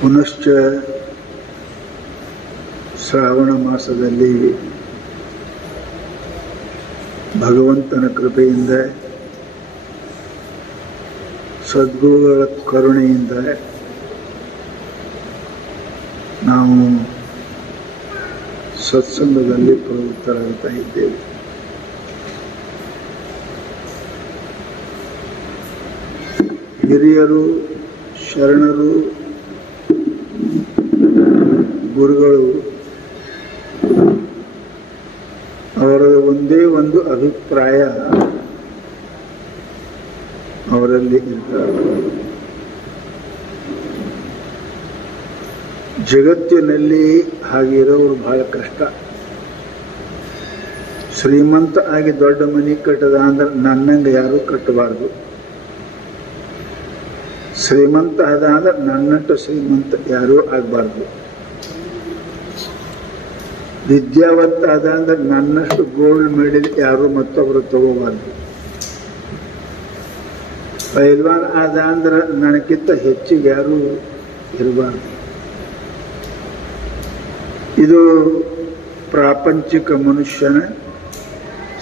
ಪುನಶ್ಚ ಶ್ರಾವಣ ಮಾಸದಲ್ಲಿ ಭಗವಂತನ ಕೃಪೆಯಿಂದ ಸದ್ಗುರುಗಳ ಕರುಣೆಯಿಂದ ನಾವು ಸತ್ಸಂಗದಲ್ಲಿ ಪ್ರವೃತ್ತರಾಗುತ್ತಾ ಇದ್ದೇವೆ. ಹಿರಿಯರು, ಶರಣರು, ಗುರುಗಳು ಅವರ ಒಂದೇ ಒಂದು ಅಭಿಪ್ರಾಯ ಅವರಲ್ಲಿ ಇದ್ದಾರೆ. ಜಗತ್ತಿನಲ್ಲಿ ಹಾಗಿರೋರು ಬಹಳ ಕಷ್ಟ. ಶ್ರೀಮಂತ ಆಗಿ ದೊಡ್ಡ ಮನೆ ಕಟ್ಟದ ಅಂದ್ರೆ ನನ್ನಂಗೆ ಯಾರೂ ಕಟ್ಟಬಾರ್ದು. ಶ್ರೀಮಂತ ಆದ ಅಂದ್ರೆ ನನ್ನಟ್ಟು ಶ್ರೀಮಂತ ಯಾರೂ ಆಗಬಾರ್ದು. ವಿದ್ಯಾವಂತ ಆದ ಅಂದ್ರೆ ನನ್ನಷ್ಟು ಗೋಲ್ಡ್ ಮೆಡಲ್ ಯಾರು ಮತ್ತೊಬ್ಬರು ತಗೋಬಾರ್ದು. ಪೈಲ್ವಾನ್ ಆದ ಅಂದ್ರೆ ನನಗಿಂತ ಹೆಚ್ಚಿಗೆ ಯಾರು ಇರಬಾರ್ದು. ಇದು ಪ್ರಾಪಂಚಿಕ ಮನುಷ್ಯನ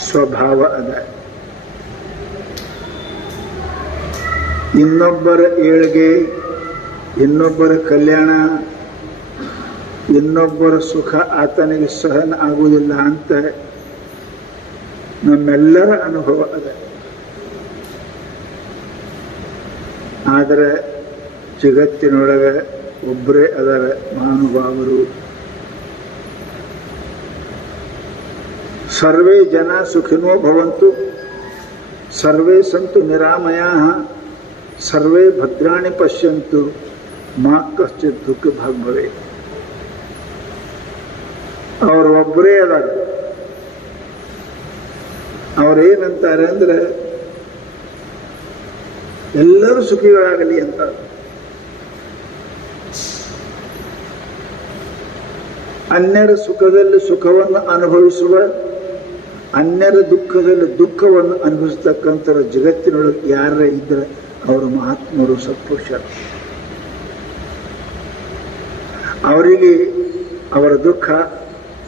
ಸ್ವಭಾವ ಅದ. ಇನ್ನೊಬ್ಬರ ಏಳ್ಗೆ, ಇನ್ನೊಬ್ಬರ ಕಲ್ಯಾಣ, ಇನ್ನೊಬ್ಬರ ಸುಖ ಆತನಿಗೆ ಸಹನ ಆಗುವುದಿಲ್ಲ ಅಂತ ನಮ್ಮೆಲ್ಲರ ಅನುಭವ ಅದ. ಆದರೆ ಜಗತ್ತಿನೊಳಗೆ ಒಬ್ಬರೇ ಅದರ ಮಹಾನುಭಾವರು. ಸರ್ವೇ ಜನ ಸುಖಿನೋ ಭವಂತು, ಸರ್ವೇ ಸಂತು ನಿರಾಮಯಾಃ, ಸರ್ವೇ ಭದ್ರಾಣಿ ಪಶ್ಯಂತು, ಮಾ ಕಶ್ಚಿತ್ ದುಃಖ ಭಾಗ್ ಭವೇತ್. ಅವರು ಒಬ್ಬರೇ ಅದಾರ. ಅವ್ರೇನಂತಾರೆ ಅಂದ್ರೆ ಎಲ್ಲರೂ ಸುಖಿಗಳಾಗಲಿ ಅಂತ. ಅನ್ಯರ ಸುಖದಲ್ಲಿ ಸುಖವನ್ನು ಅನುಭವಿಸುವ, ಅನ್ಯರ ದುಃಖದಲ್ಲಿ ದುಃಖವನ್ನು ಅನುಭವಿಸ್ತಕ್ಕಂಥ ಜಗತ್ತಿನೊಳಗೆ ಯಾರ ಇದ್ರೆ ಅವರು ಮಹಾತ್ಮರು, ಸತ್ಪುರುಷರು. ಅವರಿಗೆ ಅವರ ದುಃಖ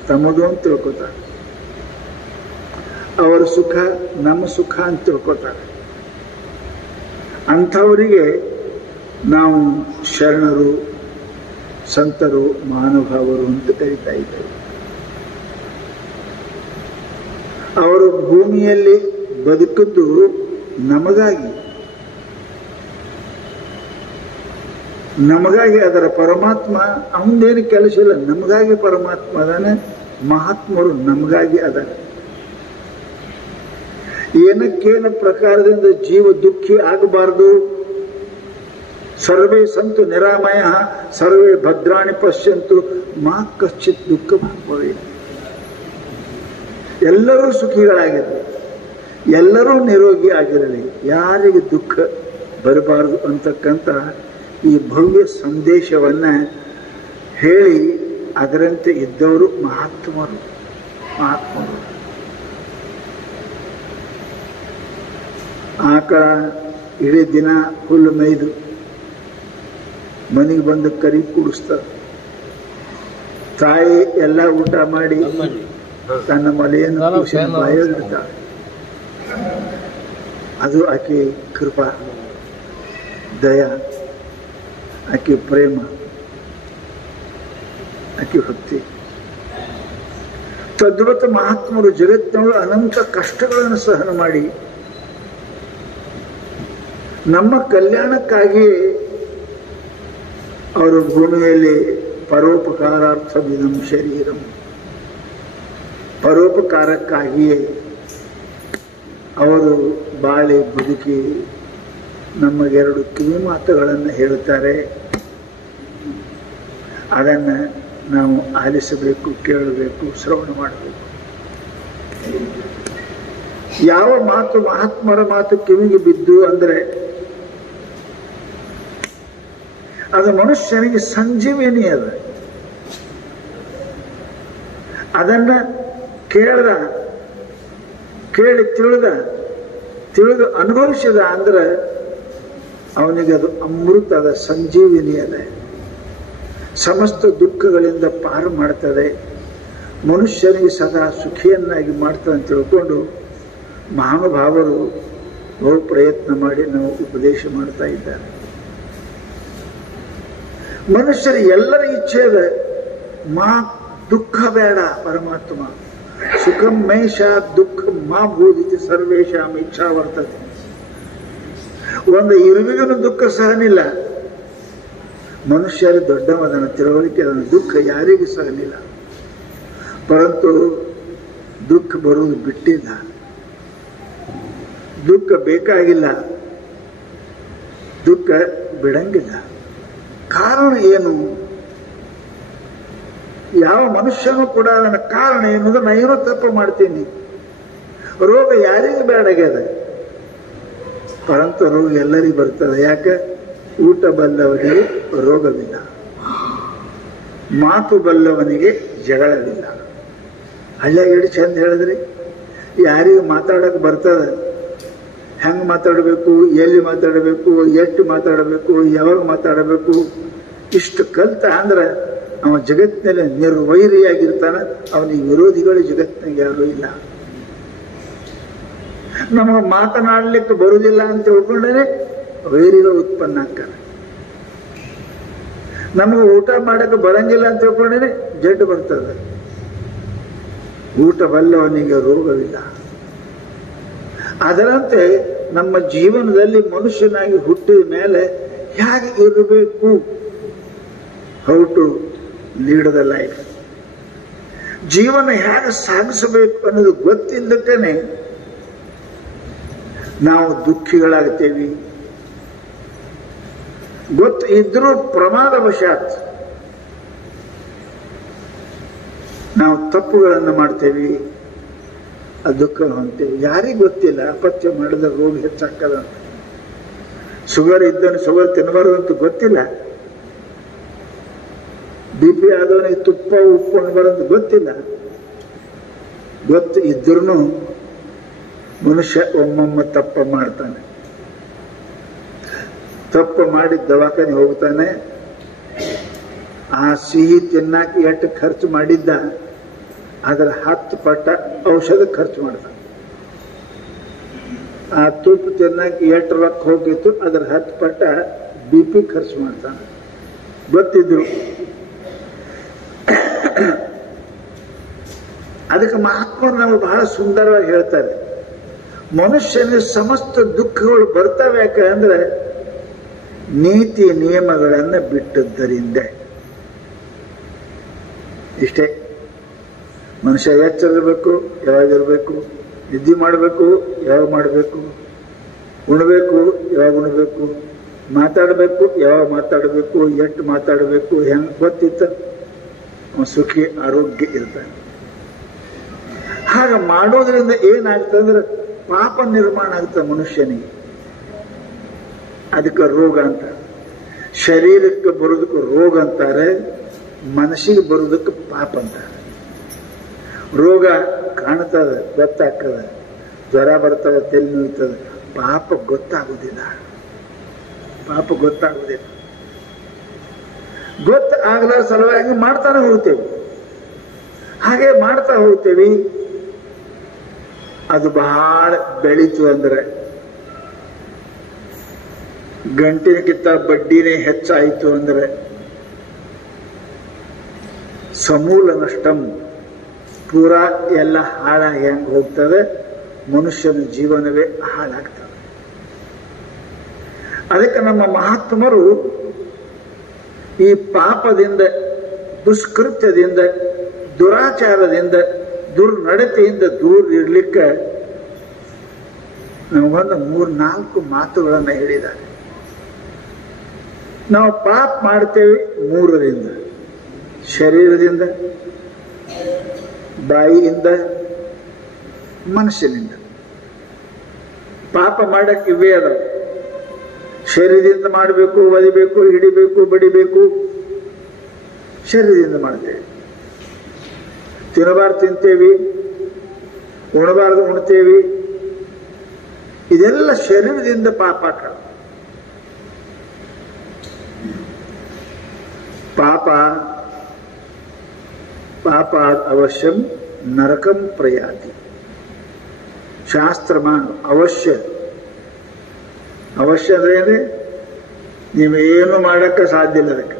ತಮ್ಮದು ಅಂತ ತಿಳ್ಕೊತಾರೆ, ಅವರ ಸುಖ ನಮ್ಮ ಸುಖ ಅಂತ ತಿಳ್ಕೊತಾರೆ. ಅಂಥವರಿಗೆ ನಾವು ಶರಣರು, ಸಂತರು, ಮಹಾನುಭಾವರು ಅಂತ ಕರೀತಾ ಇದ್ದೇವೆ. ಅವರು ಭೂಮಿಯಲ್ಲಿ ಬದುಕಿದ್ದು ನಮಗಾಗಿ, ಅದರ ಪರಮಾತ್ಮ ಅವನೇನು ಕೆಲಸ ಇಲ್ಲ, ನಮಗಾಗಿ ಪರಮಾತ್ಮ ಅದಾನೆ. ಮಹಾತ್ಮರು ನಮಗಾಗಿ ಅದ. ಏನಕ್ಕೇನ ಪ್ರಕಾರದಿಂದ ಜೀವ ದುಃಖಿ ಆಗಬಾರದು. ಸರ್ವೇ ಸಂತು ನಿರಾಮಯ, ಸರ್ವೇ ಭದ್ರಾಣಿ ಪಶ್ಯಂತು, ಮಾ ಕಶ್ಚಿತ್ ದುಃಖ ಭಾಗ್ ಭವೇತ್. ಎಲ್ಲರೂ ಸುಖಿಗಳಾಗಿರಲಿ, ಎಲ್ಲರೂ ನಿರೋಗಿ ಆಗಿರಲಿ, ಯಾರಿಗೆ ದುಃಖ ಬರಬಾರದು ಅಂತಕ್ಕಂಥ ಈ ಭವ್ಯ ಸಂದೇಶವನ್ನ ಹೇಳಿ ಅದರಂತೆ ಇದ್ದವರು ಮಹಾತ್ಮರು. ಆಕಳ ಇಡೀ ದಿನ ಹುಲ್ಲು ಮೇಯ್ದು ಮನೆಗೆ ಬಂದು ಕರಿ ಕೂಡಿಸ್ತಾರೆ. ತಾಯಿ ಎಲ್ಲ ಊಟ ಮಾಡಿ ತನ್ನ ಮಲೆಯನ್ನು ಕೂಸಿನ ಬಾಯಿಡ್ತಾಳೆ. ಅದು ಆಕೆ ಕೃಪಾ, ದಯ, ಆಕೆ ಪ್ರೇಮ, ಆಕೆ ಭಕ್ತಿ. ತದ್ವತ್ ಮಹಾತ್ಮರು ಜಗತ್ತಿನವರು ಅನಂತ ಕಷ್ಟಗಳನ್ನು ಸಹನ ಮಾಡಿ ನಮ್ಮ ಕಲ್ಯಾಣಕ್ಕಾಗಿ ಅವರು ಭೂಮಿಯಲ್ಲಿ ಪರೋಪಕಾರಾರ್ಥವಿದಂ ಶರೀರಂ, ಪರೋಪಕಾರಕ್ಕಾಗಿಯೇ ಅವರು ಬಾಳಿ ಬದುಕಿ ನಮಗೆರಡು ಕಿವಿ ಮಾತುಗಳನ್ನು ಹೇಳುತ್ತಾರೆ. ಅದನ್ನು ನಾವು ಆಲಿಸಬೇಕು, ಕೇಳಬೇಕು, ಶ್ರವಣ ಮಾಡಬೇಕು. ಯಾವ ಮಾತು ಮಹಾತ್ಮರ ಮಾತು ಕಿವಿಗೆ ಬಿದ್ದು ಅಂದರೆ ಅದು ಮನುಷ್ಯನಿಗೆ ಸಂಜೀವಿನಿ ಅದ. ಅದನ್ನ ಕೇಳಿ ತಿಳಿದು ಅನುಭವಿಸಿದ ಅಂದ್ರೆ ಅವನಿಗೆ ಅದು ಅಮೃತದ ಸಂಜೀವಿನಿ ಅದ. ಸಮಸ್ತ ದುಃಖಗಳಿಂದ ಪಾರು ಮಾಡ್ತದೆ, ಮನುಷ್ಯನಿಗೆ ಸದಾ ಸುಖಿಯನ್ನಾಗಿ ಮಾಡ್ತದೆ ಅಂತ ತಿಳ್ಕೊಂಡು ಮಹಾನುಭಾವರು ಬಹು ಪ್ರಯತ್ನ ಮಾಡಿ ನಾವು ಉಪದೇಶ ಮಾಡ್ತಾ ಇದ್ದಾರೆ. ಮನುಷ್ಯರು ಎಲ್ಲರ ಇಚ್ಛೆ ಇದೆ, ದುಃಖ ಬೇಡ, ಪರಮಾತ್ಮ ಸುಖಂ ಮೇಷ ದುಃಖ ಮಾ ಭೂದಿತಿ ಸರ್ವೇಶಾಂ ಇಚ್ಛಾ ವರ್ತದೆ. ಒಂದು ಇರುವಿಗೂ ದುಃಖ ಸಹನಿಲ್ಲ, ಮನುಷ್ಯರು ದೊಡ್ಡವದನ್ನ ತಿಳುವಳಿಕೆ ದುಃಖ ಯಾರಿಗೂ ಸಹನಿಲ್ಲ. ಪರಂತು ದುಃಖ ಬರುವುದು ಬಿಟ್ಟಿಲ್ಲ, ದುಃಖ ಬೇಕಾಗಿಲ್ಲ, ದುಃಖ ಬಿಡಂಗಿಲ್ಲ. ಕಾರಣ ಏನು? ಯಾವ ಮನುಷ್ಯನೂ ಕೂಡ ಅದನ್ನ ಕಾರಣ ಎನ್ನುವುದು ನಾ ಏನೋ ತಪ್ಪು ಮಾಡ್ತೀನಿ. ರೋಗ ಯಾರಿಗೂ ಬೇಡಾಗ್ಯದ, ಪರಂತು ರೋಗ ಎಲ್ಲರಿಗೂ ಬರ್ತದೆ. ಯಾಕೆ? ಊಟ ಬಲ್ಲವನಿಗೆ ರೋಗವಿಲ್ಲ, ಮಾತು ಬಲ್ಲವನಿಗೆ ಜಗಳವಿಲ್ಲ. ಹಳ್ಳಿಯಾಗ ಎಷ್ಟು ಚಂದ ಹೇಳಿದ್ರಿ, ಯಾರಿಗೂ ಮಾತಾಡಕ್ ಬರ್ತದ, ಹೆಂಗ್ ಮಾತಾಡಬೇಕು, ಎಲ್ಲಿ ಮಾತಾಡಬೇಕು, ಎಷ್ಟು ಮಾತಾಡಬೇಕು, ಯಾವಾಗ ಮಾತಾಡಬೇಕು, ಇಷ್ಟು ಕಲ್ತ ಅಂದ್ರೆ ಅವ ಜಗತ್ತಿನಲ್ಲಿ ನಿರ್ವೈರಿಯಾಗಿರ್ತಾನ. ಅವನಿಗೆ ವಿರೋಧಿಗಳು ಜಗತ್ತಿನಾಗ ಯಾರೂ ಇಲ್ಲ. ನಮಗೆ ಮಾತನಾಡ್ಲಿಕ್ಕೆ ಬರುವುದಿಲ್ಲ ಅಂತ ತಿಳ್ಕೊಂಡ್ರೆ ವೈರಿಗಳು ಉತ್ಪನ್ನ ಆಗ್ತಾರೆ. ನಮಗೆ ಊಟ ಮಾಡಕ್ಕೆ ಬರಂಗಿಲ್ಲ ಅಂತ ತಿಳ್ಕೊಂಡ್ರೆ ಜಡ್ಡು ಬರ್ತದೆ. ಊಟ ಬಲ್ಲವನಿಗೆ ರೋಗವಿಲ್ಲ. ಅದರಂತೆ ನಮ್ಮ ಜೀವನದಲ್ಲಿ ಮನುಷ್ಯನಾಗಿ ಹುಟ್ಟಿದ ಮೇಲೆ ಹೇಗೆ ಇರಬೇಕು, how to lead the life, ಜೀವನ ಹೇಗೆ ಸಾಗಿಸಬೇಕು ಅನ್ನೋದು ಗೊತ್ತಿಲ್ಲದಕ್ಕೇನೆ ನಾವು ದುಃಖಿಗಳಾಗ್ತೇವೆ. ಗೊತ್ತು ಇದ್ರೂ ಪ್ರಮಾದವಶಾತ್ ನಾವು ತಪ್ಪುಗಳನ್ನು ಮಾಡ್ತೇವೆ, ಆ ದುಃಖ ಹೊಂತೇವೆ. ಯಾರಿಗೂ ಗೊತ್ತಿಲ್ಲ ಅಪಥ್ಯ ಮಾಡಿದ್ರೆ ರೋಗ ಹೆಚ್ಚಾಗ್ತದ. ಶುಗರ್ ಇದ್ದವನು ಶುಗರ್ ತಿನ್ನಬಾರದು ಅಂತ ಗೊತ್ತಿಲ್ಲ, BP ಆದವನಿಗೆ ತುಪ್ಪ ಉಪ್ಪು ಅನ್ನಬಾರದು ಗೊತ್ತಿಲ್ಲ. ಗೊತ್ತು ಇದ್ರೂ ಮನುಷ್ಯ ಒಮ್ಮೊಮ್ಮೆ ತಪ್ಪ ಮಾಡ್ತಾನೆ. ತಪ್ಪು ಮಾಡಿ ದವಾಖಾನೆ ಹೋಗ್ತಾನೆ. ಆ ಸಿಹಿ ತಿನ್ನಾಕ ಎಷ್ಟು ಖರ್ಚು ಮಾಡಿದ್ದ ಅದರ 10 ಪಟ್ಟ ಔಷಧ ಖರ್ಚು ಮಾಡ್ತಾನೆ. ಆ ತುಪ್ಪ ತಿನ್ನಾಕ ಎಷ್ಟು ರೊಕ್ಕ ಹೋಗಿತ್ತು ಅದರ 10 ಪಟ್ಟ BP ಖರ್ಚು ಮಾಡ್ತಾನೆ. ಗೊತ್ತಿದ್ರು. ಅದಕ್ಕೆ ಮಹಾತ್ಮರು ನಾವು ಬಹಳ ಸುಂದರವಾಗಿ ಹೇಳ್ತಾರೆ, ಮನುಷ್ಯನಿಗೆ ಸಮಸ್ತ ದುಃಖಗಳು ಬರ್ತವೆ. ಯಾಕಂದ್ರೆ ನೀತಿ ನಿಯಮಗಳನ್ನು ಬಿಟ್ಟದ್ದರಿಂದ. ಇಷ್ಟೇ. ಮನುಷ್ಯ ಎಚ್ಚರಿರಬೇಕು, ಯಾವಾಗಿರ್ಬೇಕು, ನಿದ್ದೆ ಮಾಡಬೇಕು, ಯಾವಾಗ ಮಾಡಬೇಕು, ಉಣಬೇಕು, ಯಾವಾಗ ಉಣಬೇಕು, ಮಾತಾಡಬೇಕು, ಯಾವಾಗ ಮಾತಾಡಬೇಕು, ಎಷ್ಟು ಮಾತಾಡಬೇಕು, ಹೆಂಗೆ ಗೊತ್ತಿತ್ತ ಸುಖಿ ಆರೋಗ್ಯ ಇರ್ತಾನೆ. ಹಾಗೆ ಮಾಡೋದ್ರಿಂದ ಏನಾಗ್ತಂದ್ರೆ ಪಾಪ ನಿರ್ಮಾಣ ಆಗ್ತದೆ ಮನುಷ್ಯನಿಗೆ. ಅದಕ್ಕೆ ರೋಗ ಅಂತ. ಶರೀರಕ್ಕೆ ಬರೋದಕ್ಕೆ ರೋಗ ಅಂತಾರೆ, ಮನಸ್ಸಿಗೆ ಬರೋದಕ್ಕೆ ಪಾಪ ಅಂತಾರೆ. ರೋಗ ಕಾಣ್ತದೆ, ಗೊತ್ತಾಗ್ತದೆ, ಜ್ವರ ಬರ್ತದೆ, ತಲೆ ನೋಯ್ತದೆ. ಪಾಪ ಗೊತ್ತಾಗುವುದಿಲ್ಲ, ಪಾಪ ಗೊತ್ತಾಗುವುದಿಲ್ಲ. ಗೊತ್ತಾಗದ ಸಲುವಾಗಿ ಮಾಡ್ತಾನೆ ಹೋಗ್ತೇವೆ. ಹಾಗೆ ಮಾಡ್ತಾ ಹೋಗ್ತೇವೆ. ಅದು ಬಹಳ ಬೆಳೀತು ಅಂದ್ರೆ ಗಂಟಿನಕ್ಕಿಂತ ಬಡ್ಡಿನೇ ಹೆಚ್ಚಾಯಿತು ಅಂದ್ರೆ ಸಮೂಲ ನಷ್ಟಂ, ಪೂರಾ ಎಲ್ಲ ಹಾಳಾಗಿ ಹೆಂಗೆ ಹೋಗ್ತದೆ, ಮನುಷ್ಯನ ಜೀವನವೇ ಹಾಳಾಗ್ತದೆ. ಅದಕ್ಕೆ ನಮ್ಮ ಮಹಾತ್ಮರು ಈ ಪಾಪದಿಂದ, ದುಷ್ಕೃತ್ಯದಿಂದ, ದುರಾಚಾರದಿಂದ, ದುರ್ನಡತೆಯಿಂದ ದೂರ ಇರ್ಲಿಕ್ಕೆ ನಮಗೊಂದು 3-4 ಮಾತುಗಳನ್ನು ಹೇಳಿದ್ದಾರೆ. ನಾವು ಪಾಪ ಮಾಡ್ತೇವೆ 3ರಿಂದ: ಶರೀರದಿಂದ, ಬಾಯಿಯಿಂದ, ಮನಸ್ಸಿನಿಂದ. ಪಾಪ ಮಾಡಕ್ಕೆ ಇವೇ ಅದ. ಶರೀರದಿಂದ ಮಾಡಬೇಕು, ಒದಿಬೇಕು, ಹಿಡಿಬೇಕು, ಬಡಿಬೇಕು, ಶರೀರದಿಂದ ಮಾಡ್ತೇವೆ. ತಿನ್ನಬಾರ್ದು ತಿಂತೇವಿ, ಉಣಬಾರ್ದು ಉಣ್ತೇವಿ. ಇದೆಲ್ಲ ಶರೀರದಿಂದ ಪಾಪ. ಪಾಪಾದ್ ಅವಶ್ಯಂ ನರಕಂ ಪ್ರಯಾತಿ. ಶಾಸ್ತ್ರ ಅವಶ್ಯ ಅಂದ್ರೆ ನೀವೇನು ಮಾಡಕ್ಕೆ ಸಾಧ್ಯ ಇಲ್ಲ. ಅದಕ್ಕೆ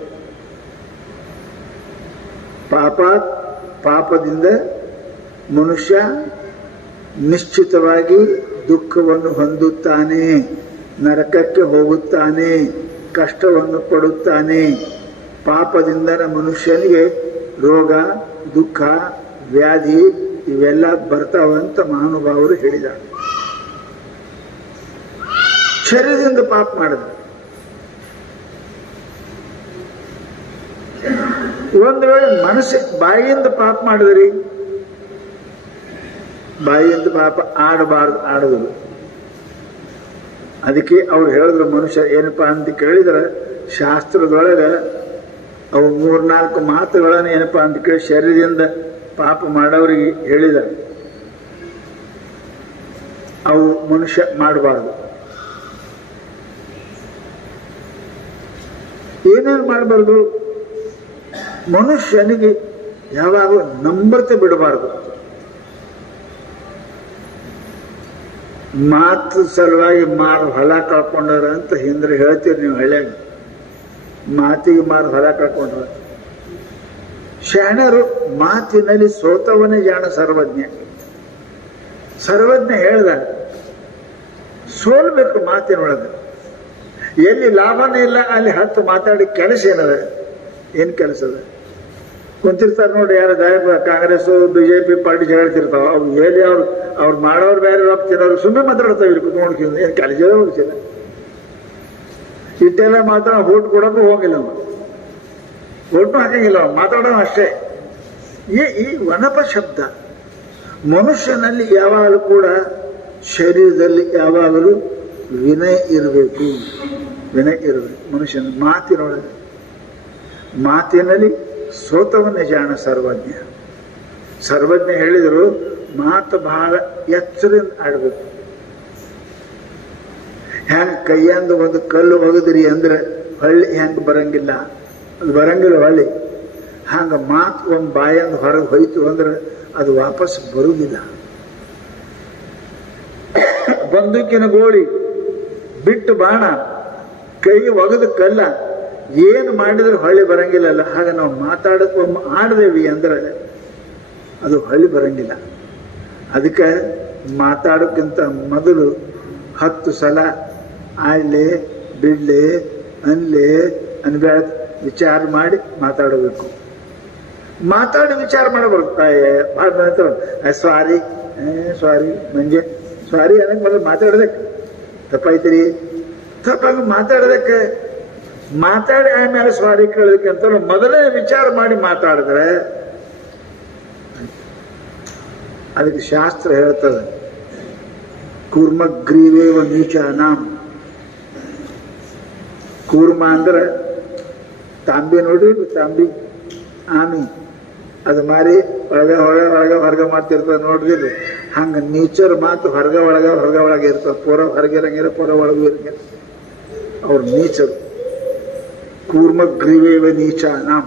ಪಾಪದಿಂದ ಮನುಷ್ಯ ನಿಶ್ಚಿತವಾಗಿ ದುಃಖವನ್ನು ಹೊಂದುತ್ತಾನೆ, ನರಕಕ್ಕೆ ಹೋಗುತ್ತಾನೆ, ಕಷ್ಟವನ್ನು ಪಡುತ್ತಾನೆ. ಪಾಪದಿಂದ ಮನುಷ್ಯನಿಗೆ ರೋಗ, ದುಃಖ, ವ್ಯಾಧಿ ಇವೆಲ್ಲ ಬರ್ತಾವಂತ ಮಹಾನುಭಾವರು ಹೇಳಿದ್ದಾರೆ. ಶರೀರದಿಂದ ಪಾಪ ಮಾಡಿದ್ರು. ಒಂದು ವೇಳೆ ಬಾಯಿಯಿಂದ ಪಾಪ ಮಾಡಿದ್ರಿ, ಬಾಯಿಯಿಂದ ಪಾಪ ಆಡೋದು. ಅದಕ್ಕೆ ಅವ್ರು ಹೇಳಿದ್ರು, ಮನುಷ್ಯ ಏನಪ್ಪಾ ಅಂತ ಕೇಳಿದ್ರೆ ಶಾಸ್ತ್ರದೊಳಗೆ ಅವು 3-4 ಮಾತುಗಳನ್ನು ಏನಪ್ಪಾ ಅಂತ ಕೇಳಿ ಶರೀರದಿಂದ ಪಾಪ ಮಾಡೋರಿಗೆ ಹೇಳಿದ್ದಾರೆ. ಅವು ಮನುಷ್ಯ ಮಾಡಬಾರ್ದು. ಏನೇನು ಮಾಡಬಾರ್ದು? ಮನುಷ್ಯನಿಗೆ ಯಾವಾಗಲೂ ನಂಬರ್ತೆ ಬಿಡಬಾರ್ದು. ಮಾತು ಸಲುವಾಗಿ ಹೊಲ ಕಳ್ಕೊಂಡ್ರ ಅಂತ ಹಿಂದ್ರೆ ಹೇಳ್ತೀರಿ ನೀವು ಹಳ್ಳಿಯಾಗ. ಮಾತಿಗೆ ಹೊಲ ಕಳ್ಕೊಂಡ್ರ. ಶಾಣರು ಮಾತಿನಲ್ಲಿ ಸೋತವನೇ ಜಾಣ ಸರ್ವಜ್ಞ. ಸರ್ವಜ್ಞ ಹೇಳ್ದ ಸೋಲ್ಬೇಕು ಮಾತಿನೊಳಗೆ. ಎಲ್ಲಿ ಲಾಭನೇ ಇಲ್ಲ ಅಲ್ಲಿ 10 ಮಾತಾಡಿ ಕೆಲಸ ಏನದ? ಏನ್ ಕೆಲಸ ಅದ? ಕುಂತಿರ್ತಾರೆ ನೋಡಿ, ಯಾರು ಕಾಂಗ್ರೆಸ್ ಬಿಜೆಪಿ ಪಾರ್ಟಿ ಹೇಳ್ತಿರ್ತಾವ. ಅವು ಎಲ್ಲಿ ಅವ್ರು ಮಾಡೋರು ಬೇರೆ, ರೊಕ್ಕ ತಿನ್ನೋರು ಸುಮ್ಮನೆ ಮಾತಾಡ್ತಾವ. ಇಲ್ಲಿ ಕುತ್ಕೊಂಡು ಏನ್ ಕಾಲೇಜ್ ಹೋಗ್ಸಿಲ್ಲ. ಇಟ್ಟೆಲ್ಲ ಮಾತ್ರ ಓಟ್ ಕೊಡೋಕ್ಕೂ ಹೋಗಿಲ್ಲ, ಓಟ್ನು ಹಾಕಂಗಿಲ್ಲ, ಮಾತಾಡೋ ಅಷ್ಟೇ. ಈ ವನಪ ಶಬ್ದ ಮನುಷ್ಯನಲ್ಲಿ ಯಾವಾಗಲೂ ಕೂಡ ಶರೀರದಲ್ಲಿ ಯಾವಾಗಲೂ ವಿನಯ ಇರಬೇಕು. ಮನುಷ್ಯನ ಮಾತಿನಲ್ಲಿ ಸೋತವನ್ನೇ ಜಾಣ ಸರ್ವಜ್ಞ. ಸರ್ವಜ್ಞ ಹೇಳಿದ್ರು ಮಾತು ಬಹಳ ಎಚ್ಚರಿಂದ ಆಡ್ಬೇಕು. ಹೆಂಗ್ ಕೈಯಿಂದ ಒಂದು ಕಲ್ಲು ಒಗದ್ರಿ ಅಂದ್ರೆ ಹೊಳ್ಳಿ ಹೆಂಗ್ ಬರಂಗಿಲ್ಲ, ಅದು ಬರಂಗಿಲ್ಲ ಹೊಳ್ಳಿ. ಹಂಗ ಮಾತು ಒಂದು ಬಾಯಿಂದ ಹೊರಗೆ ಹೋಯ್ತು ಅಂದ್ರೆ ಅದು ವಾಪಸ್ ಬರುವುದಿಲ್ಲ. ಬಂದೂಕಿನ ಗೋಳಿ ಬಿಟ್ಟು ಬಾಣ, ಕೈ ಒಗದ ಕಲ್ಲ, ಏನು ಮಾಡಿದ್ರೆ ಹೊಳ್ಳಿ ಬರಂಗಿಲ್ಲಲ್ಲ. ಹಾಗ ನಾವು ಮಾತಾಡಕ್ಕೆ ಆಡ್ದೇವಿ ಅಂದ್ರೆ ಅದು ಹೊಳ್ಳಿ ಬರಂಗಿಲ್ಲ. ಅದಕ್ಕೆ ಮಾತಾಡೋಕ್ಕಿಂತ ಮೊದಲು 10 ಸಲ ಆಡ್ಲೆ ಬಿಡ್ಲೆ ಅನ್ಬೇಡ, ವಿಚಾರ ಮಾಡಿ ಮಾತಾಡಬೇಕು. ಮಾತಾಡಿ ವಿಚಾರ ಮಾಡಬಾರ್ದು. ಸಾರಿ ಮಂಜೆ ಸಾರಿ ಅನ್ನಕ್ಕೆ ಮೊದಲು ಮಾತಾಡೋದಕ್ಕೆ ತಪ್ಪಾಯ್ತಿರಿ, ತಪ್ಪಾಗಿ ಮಾತಾಡೋದಕ್ಕೆ ಮಾತಾಡಿ ಆಮೇಲೆ ಸಾರಿ ಕೇಳೋದಕ್ಕೆ ಅಂತ ಮೊದಲೇ ವಿಚಾರ ಮಾಡಿ ಮಾತಾಡಿದ್ರೆ ಅದಕ್ಕೆ ಶಾಸ್ತ್ರ ಹೇಳ್ತದೆ, ಕೂರ್ಮಗ್ರೀವೇವ ನೀಚಾನಾಂ. ಕೂರ್ಮ ಅಂದ್ರೆ ತಾಂಬಿ ನೋಡಿ, ತಾಂಬಿ ಆಮಿ ಅದು ಮಾರಿ ಹೊರಗೆ ಮಾಡ್ತಿರ್ತದೆ ನೋಡಿದ್ರು. ಹಂಗ ನೇಚರ್ ಮಾತು ಹೊರಗ ಒಳಗೆ ಇರ್ತದೆ. ಪೂರ ಹೊರಗಿರಂಗಿರ, ಪೂರ ಒಳಗೂ ಇರಂಗಿರ. ಅವ್ರ ನೇಚರ್ ಕೂರ್ಮಗ್ರೀವೇವ ನೀಚಾನಾಂ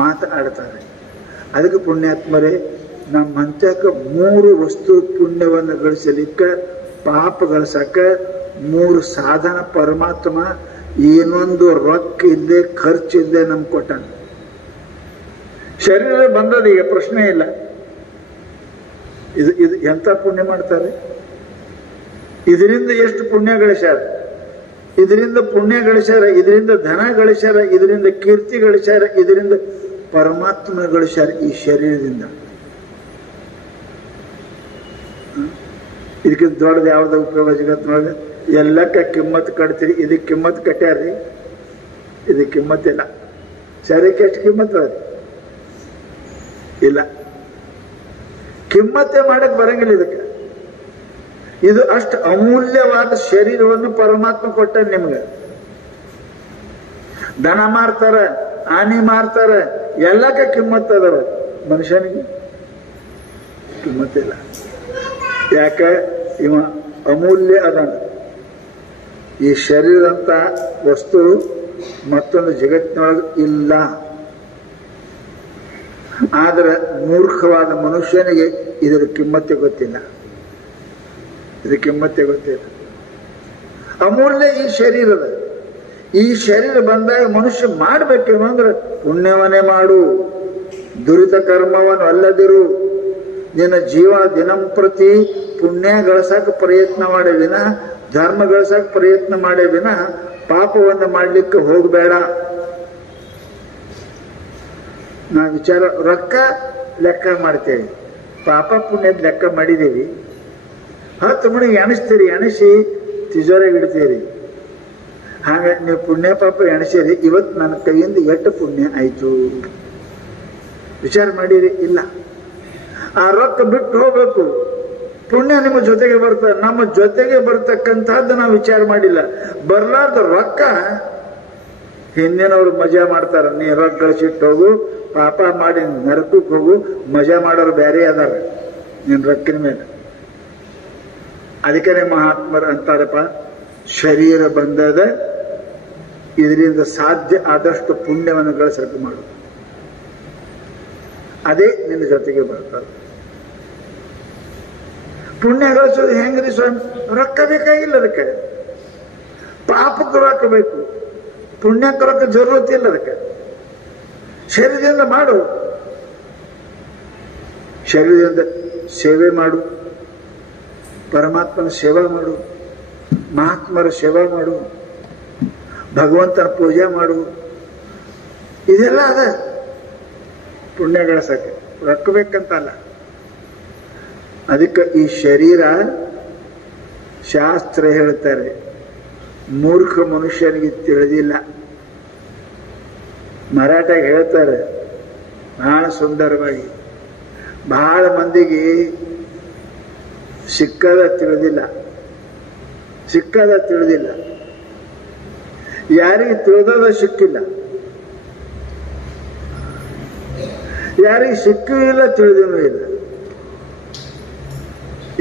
ಮಾತಾಡ್ತಾರೆ. ಅದಕ್ಕೆ ಪುಣ್ಯಾತ್ಮರೇ, ನಮ್ಮ ಹಂತಕ್ಕೆ 3 ವಸ್ತು ಪುಣ್ಯವನ್ನು ಗಳಿಸಲಿಕ್ಕೆ, ಪಾಪ ಗಳಿಸಕ್ಕ 3 ಸಾಧನ ಪರಮಾತ್ಮ ಏನೊಂದು ರೊಕ್ಕ ಇಲ್ಲದೆ ಖರ್ಚಿಲ್ಲದೆ ನಮ್ಗೆ ಕೊಟ್ಟಾನ. ಶರೀರ ಬಂದದ ಈಗ ಪ್ರಶ್ನೆ ಇಲ್ಲ. ಇದು ಎಂತ ಪುಣ್ಯ ಮಾಡ್ತಾರೆ? ಇದರಿಂದ ಎಷ್ಟು ಪುಣ್ಯ ಗಳಿಸ್ಯಾರ, ಇದರಿಂದ ಪುಣ್ಯ ಗಳಿಸ್ಯಾರ, ಇದರಿಂದ ಧನ ಗಳಿಸ್ಯಾರ, ಇದರಿಂದ ಕೀರ್ತಿ ಗಳಿಸ್ಯಾರ, ಇದರಿಂದ ಪರಮಾತ್ಮ ಗಳಿಸ್ಯಾರ. ಈ ಶರೀರದಿಂದ ಇದಕ್ಕೆ ದೊಡ್ಡದು ಯಾವ್ದು ಉಪಯೋಗ ಜಗತ್ತಿನೊಳಗೆ? ಎಲ್ಲಕ್ಕ ಕಿಮ್ಮತ್ ಕಟ್ತೀರಿ, ಇದಕ್ಕೆ ಕಿಮ್ಮತ್ ಕಟ್ಟ್ಯಾರ್ರಿ, ಇದಕ್ಕೆ ಕಿಮ್ಮತ್ತಿಲ್ಲ. ಶರೀರಕ್ಕೆ ಎಷ್ಟು ಕಿಮ್ಮತ್ ಇಲ್ಲ, ಕಿಮ್ಮತ್ತೆ ಮಾಡಕ್ ಬರಂಗಿಲ್ಲ ಇದಕ್ಕೆ. ಇದು ಅಷ್ಟು ಅಮೂಲ್ಯವಾದ ಶರೀರವನ್ನು ಪರಮಾತ್ಮ ಕೊಟ್ಟ ನಿಮ್ಗೆ. ದನ ಮಾರ್ತಾರ, ಆನಿ ಮಾರ್ತಾರ, ಎಲ್ಲಕ್ಕ ಕಿಮ್ಮತ್ ಅದಾವ. ಮನುಷ್ಯನಿಗೆ ಕಿಮ್ಮತ್ತಿಲ್ಲ. ಯಾಕ? ಇವ ಅಮೂಲ್ಯ ಅದಾನ. ಈ ಶರೀರ ಅಂತ ವಸ್ತು ಮತ್ತೊಂದು ಜಗತ್ತಿನೊಳಗೆ ಇಲ್ಲ. ಆದರೆ ಮೂರ್ಖವಾದ ಮನುಷ್ಯನಿಗೆ ಇದರ ಕಿಮ್ಮತ್ತೆ ಗೊತ್ತಿಲ್ಲ. ಇದರ ಕಿಮ್ಮತ್ತೆ ಗೊತ್ತಿಲ್ಲ. ಅಮೂಲ್ಯ ಈ ಶರೀರದ. ಈ ಶರೀರ ಬಂದಾಗ ಮನುಷ್ಯ ಮಾಡಬೇಕೇನೋ ಅಂದ್ರೆ ಪುಣ್ಯವನ್ನೇ ಮಾಡು, ದುರಿತ ಕರ್ಮವನ್ನು ಅಲ್ಲದಿರು. ನಿನ್ನ ಜೀವ ದಿನಂಪ್ರತಿ ಪುಣ್ಯ ಗಳಿಸಕ್ಕೆ ಪ್ರಯತ್ನ ಮಾಡೇ ವಿನ, ಧರ್ಮ ಗಳಿಸಕ್ಕೆ ಪ್ರಯತ್ನ ಮಾಡೇ ವಿನ ಪಾಪವನ್ನು ಮಾಡಲಿಕ್ಕೆ ಹೋಗಬೇಡ. ನಾವು ವಿಚಾರ ರೊಕ್ಕ ಲೆಕ್ಕ ಮಾಡ್ತೇವೆ, ಪಾಪ ಪುಣ್ಯದ ಲೆಕ್ಕ ಮಾಡಿದ್ದೀವಿ. 10 ಮಣಿಗೆ ಎಣಿಸ್ತೀರಿ, ಎಣಿಸಿ ತಿಜೋರಿಗೆ ಇಡ್ತೀರಿ. ಹಾಗೆ ನೀವು ಪುಣ್ಯ ಪಾಪ ಎಣಿಸಿರಿ, ಇವತ್ತು ನನ್ನ ಕೈಯಿಂದ ಎಷ್ಟು ಪುಣ್ಯ ಆಯ್ತು ವಿಚಾರ ಮಾಡಿರಿ? ಇಲ್ಲ. ಆ ರೊಕ್ಕ ಬಿಟ್ಟು ಹೋಗ್ಬೇಕು. ಪುಣ್ಯ ನಿಮ್ಮ ಜೊತೆಗೆ ಬರ್ತದೆ. ನಮ್ಮ ಜೊತೆಗೆ ಬರ್ತಕ್ಕಂಥದ್ದು ನಾವು ವಿಚಾರ ಮಾಡಿಲ್ಲ. ಬರ್ಲಾರ್ದ ರೊಕ್ಕ ಹಿಂದಿನವ್ರು ಮಜಾ ಮಾಡ್ತಾರ. ನೀ ರೊಕ್ಕ ಗಳಿಸಿಟ್ಟು ಹೋಗು, ಪಾಪ ಮಾಡಿ ನರಕಕ್ಕೆ ಹೋಗು, ಮಜಾ ಮಾಡೋರು ಬೇರೆ ಅದಾರ ನಿನ್ ರೊಕ್ಕಿನ ಮೇಲೆ. ಅದಕ್ಕೆ ಮಹಾತ್ಮರು ಅಂತಾರಪ್ಪ, ಶರೀರ ಬಂದದ, ಇದರಿಂದ ಸಾಧ್ಯ ಆದಷ್ಟು ಪುಣ್ಯವನ್ನು ಗಳಿಸಕ್ಕೆ ಮಾಡು. ಅದೇ ನಿನ್ನ ಜೊತೆಗೆ ಬರ್ತಾರೆ. ಪುಣ್ಯ ಗಳಿಸೋದು ಹೆಂಗ್ರಿ ಸ್ವಾಮಿ? ರೊಕ್ಕ ಬೇಕಾಗಿಲ್ಲ. ಅದಕ್ಕೆ ಪಾಪಕ್ಕೆ ರೊಕ್ಕ ಬೇಕು, ಪುಣ್ಯಕ್ಕೆ ರೊಕ್ಕ ಜರೂರತ್ ಇಲ್ಲ. ಅದಕ್ಕೆ ಶರೀರದಿಂದ ಮಾಡು. ಶರೀರದಿಂದ ಸೇವೆ ಮಾಡು, ಪರಮಾತ್ಮನ ಸೇವಾ ಮಾಡು, ಮಹಾತ್ಮರ ಸೇವಾ ಮಾಡು, ಭಗವಂತನ ಪೂಜೆ ಮಾಡು. ಇದೆಲ್ಲ ಅದ ಪುಣ್ಯ ಗಳಿಸಕ್ಕೆ. ರೊಕ್ಕ ಬೇಕಂತಲ್ಲ. ಅದಕ್ಕೆ ಈ ಶರೀರ ಶಾಸ್ತ್ರ ಹೇಳ್ತಾರೆ, ಮೂರ್ಖ ಮನುಷ್ಯನಿಗೆ ತಿಳಿದಿಲ್ಲ. ಮರಾಠಾಗ ಹೇಳ್ತಾರೆ ಬಹಳ ಸುಂದರವಾಗಿ, ಬಹಳ ಮಂದಿಗೆ ಸಿಕ್ಕದ ತಿಳಿದಿಲ್ಲ. ಸಿಕ್ಕದ ತಿಳಿದಿಲ್ಲ. ಯಾರಿಗೆ ತಿಳಿದದ ಸಿಕ್ಕಿಲ್ಲ, ಯಾರಿಗೆ ಸಿಕ್ಕೂ ಇಲ್ಲ, ತಿಳಿದೂ ಇಲ್ಲ.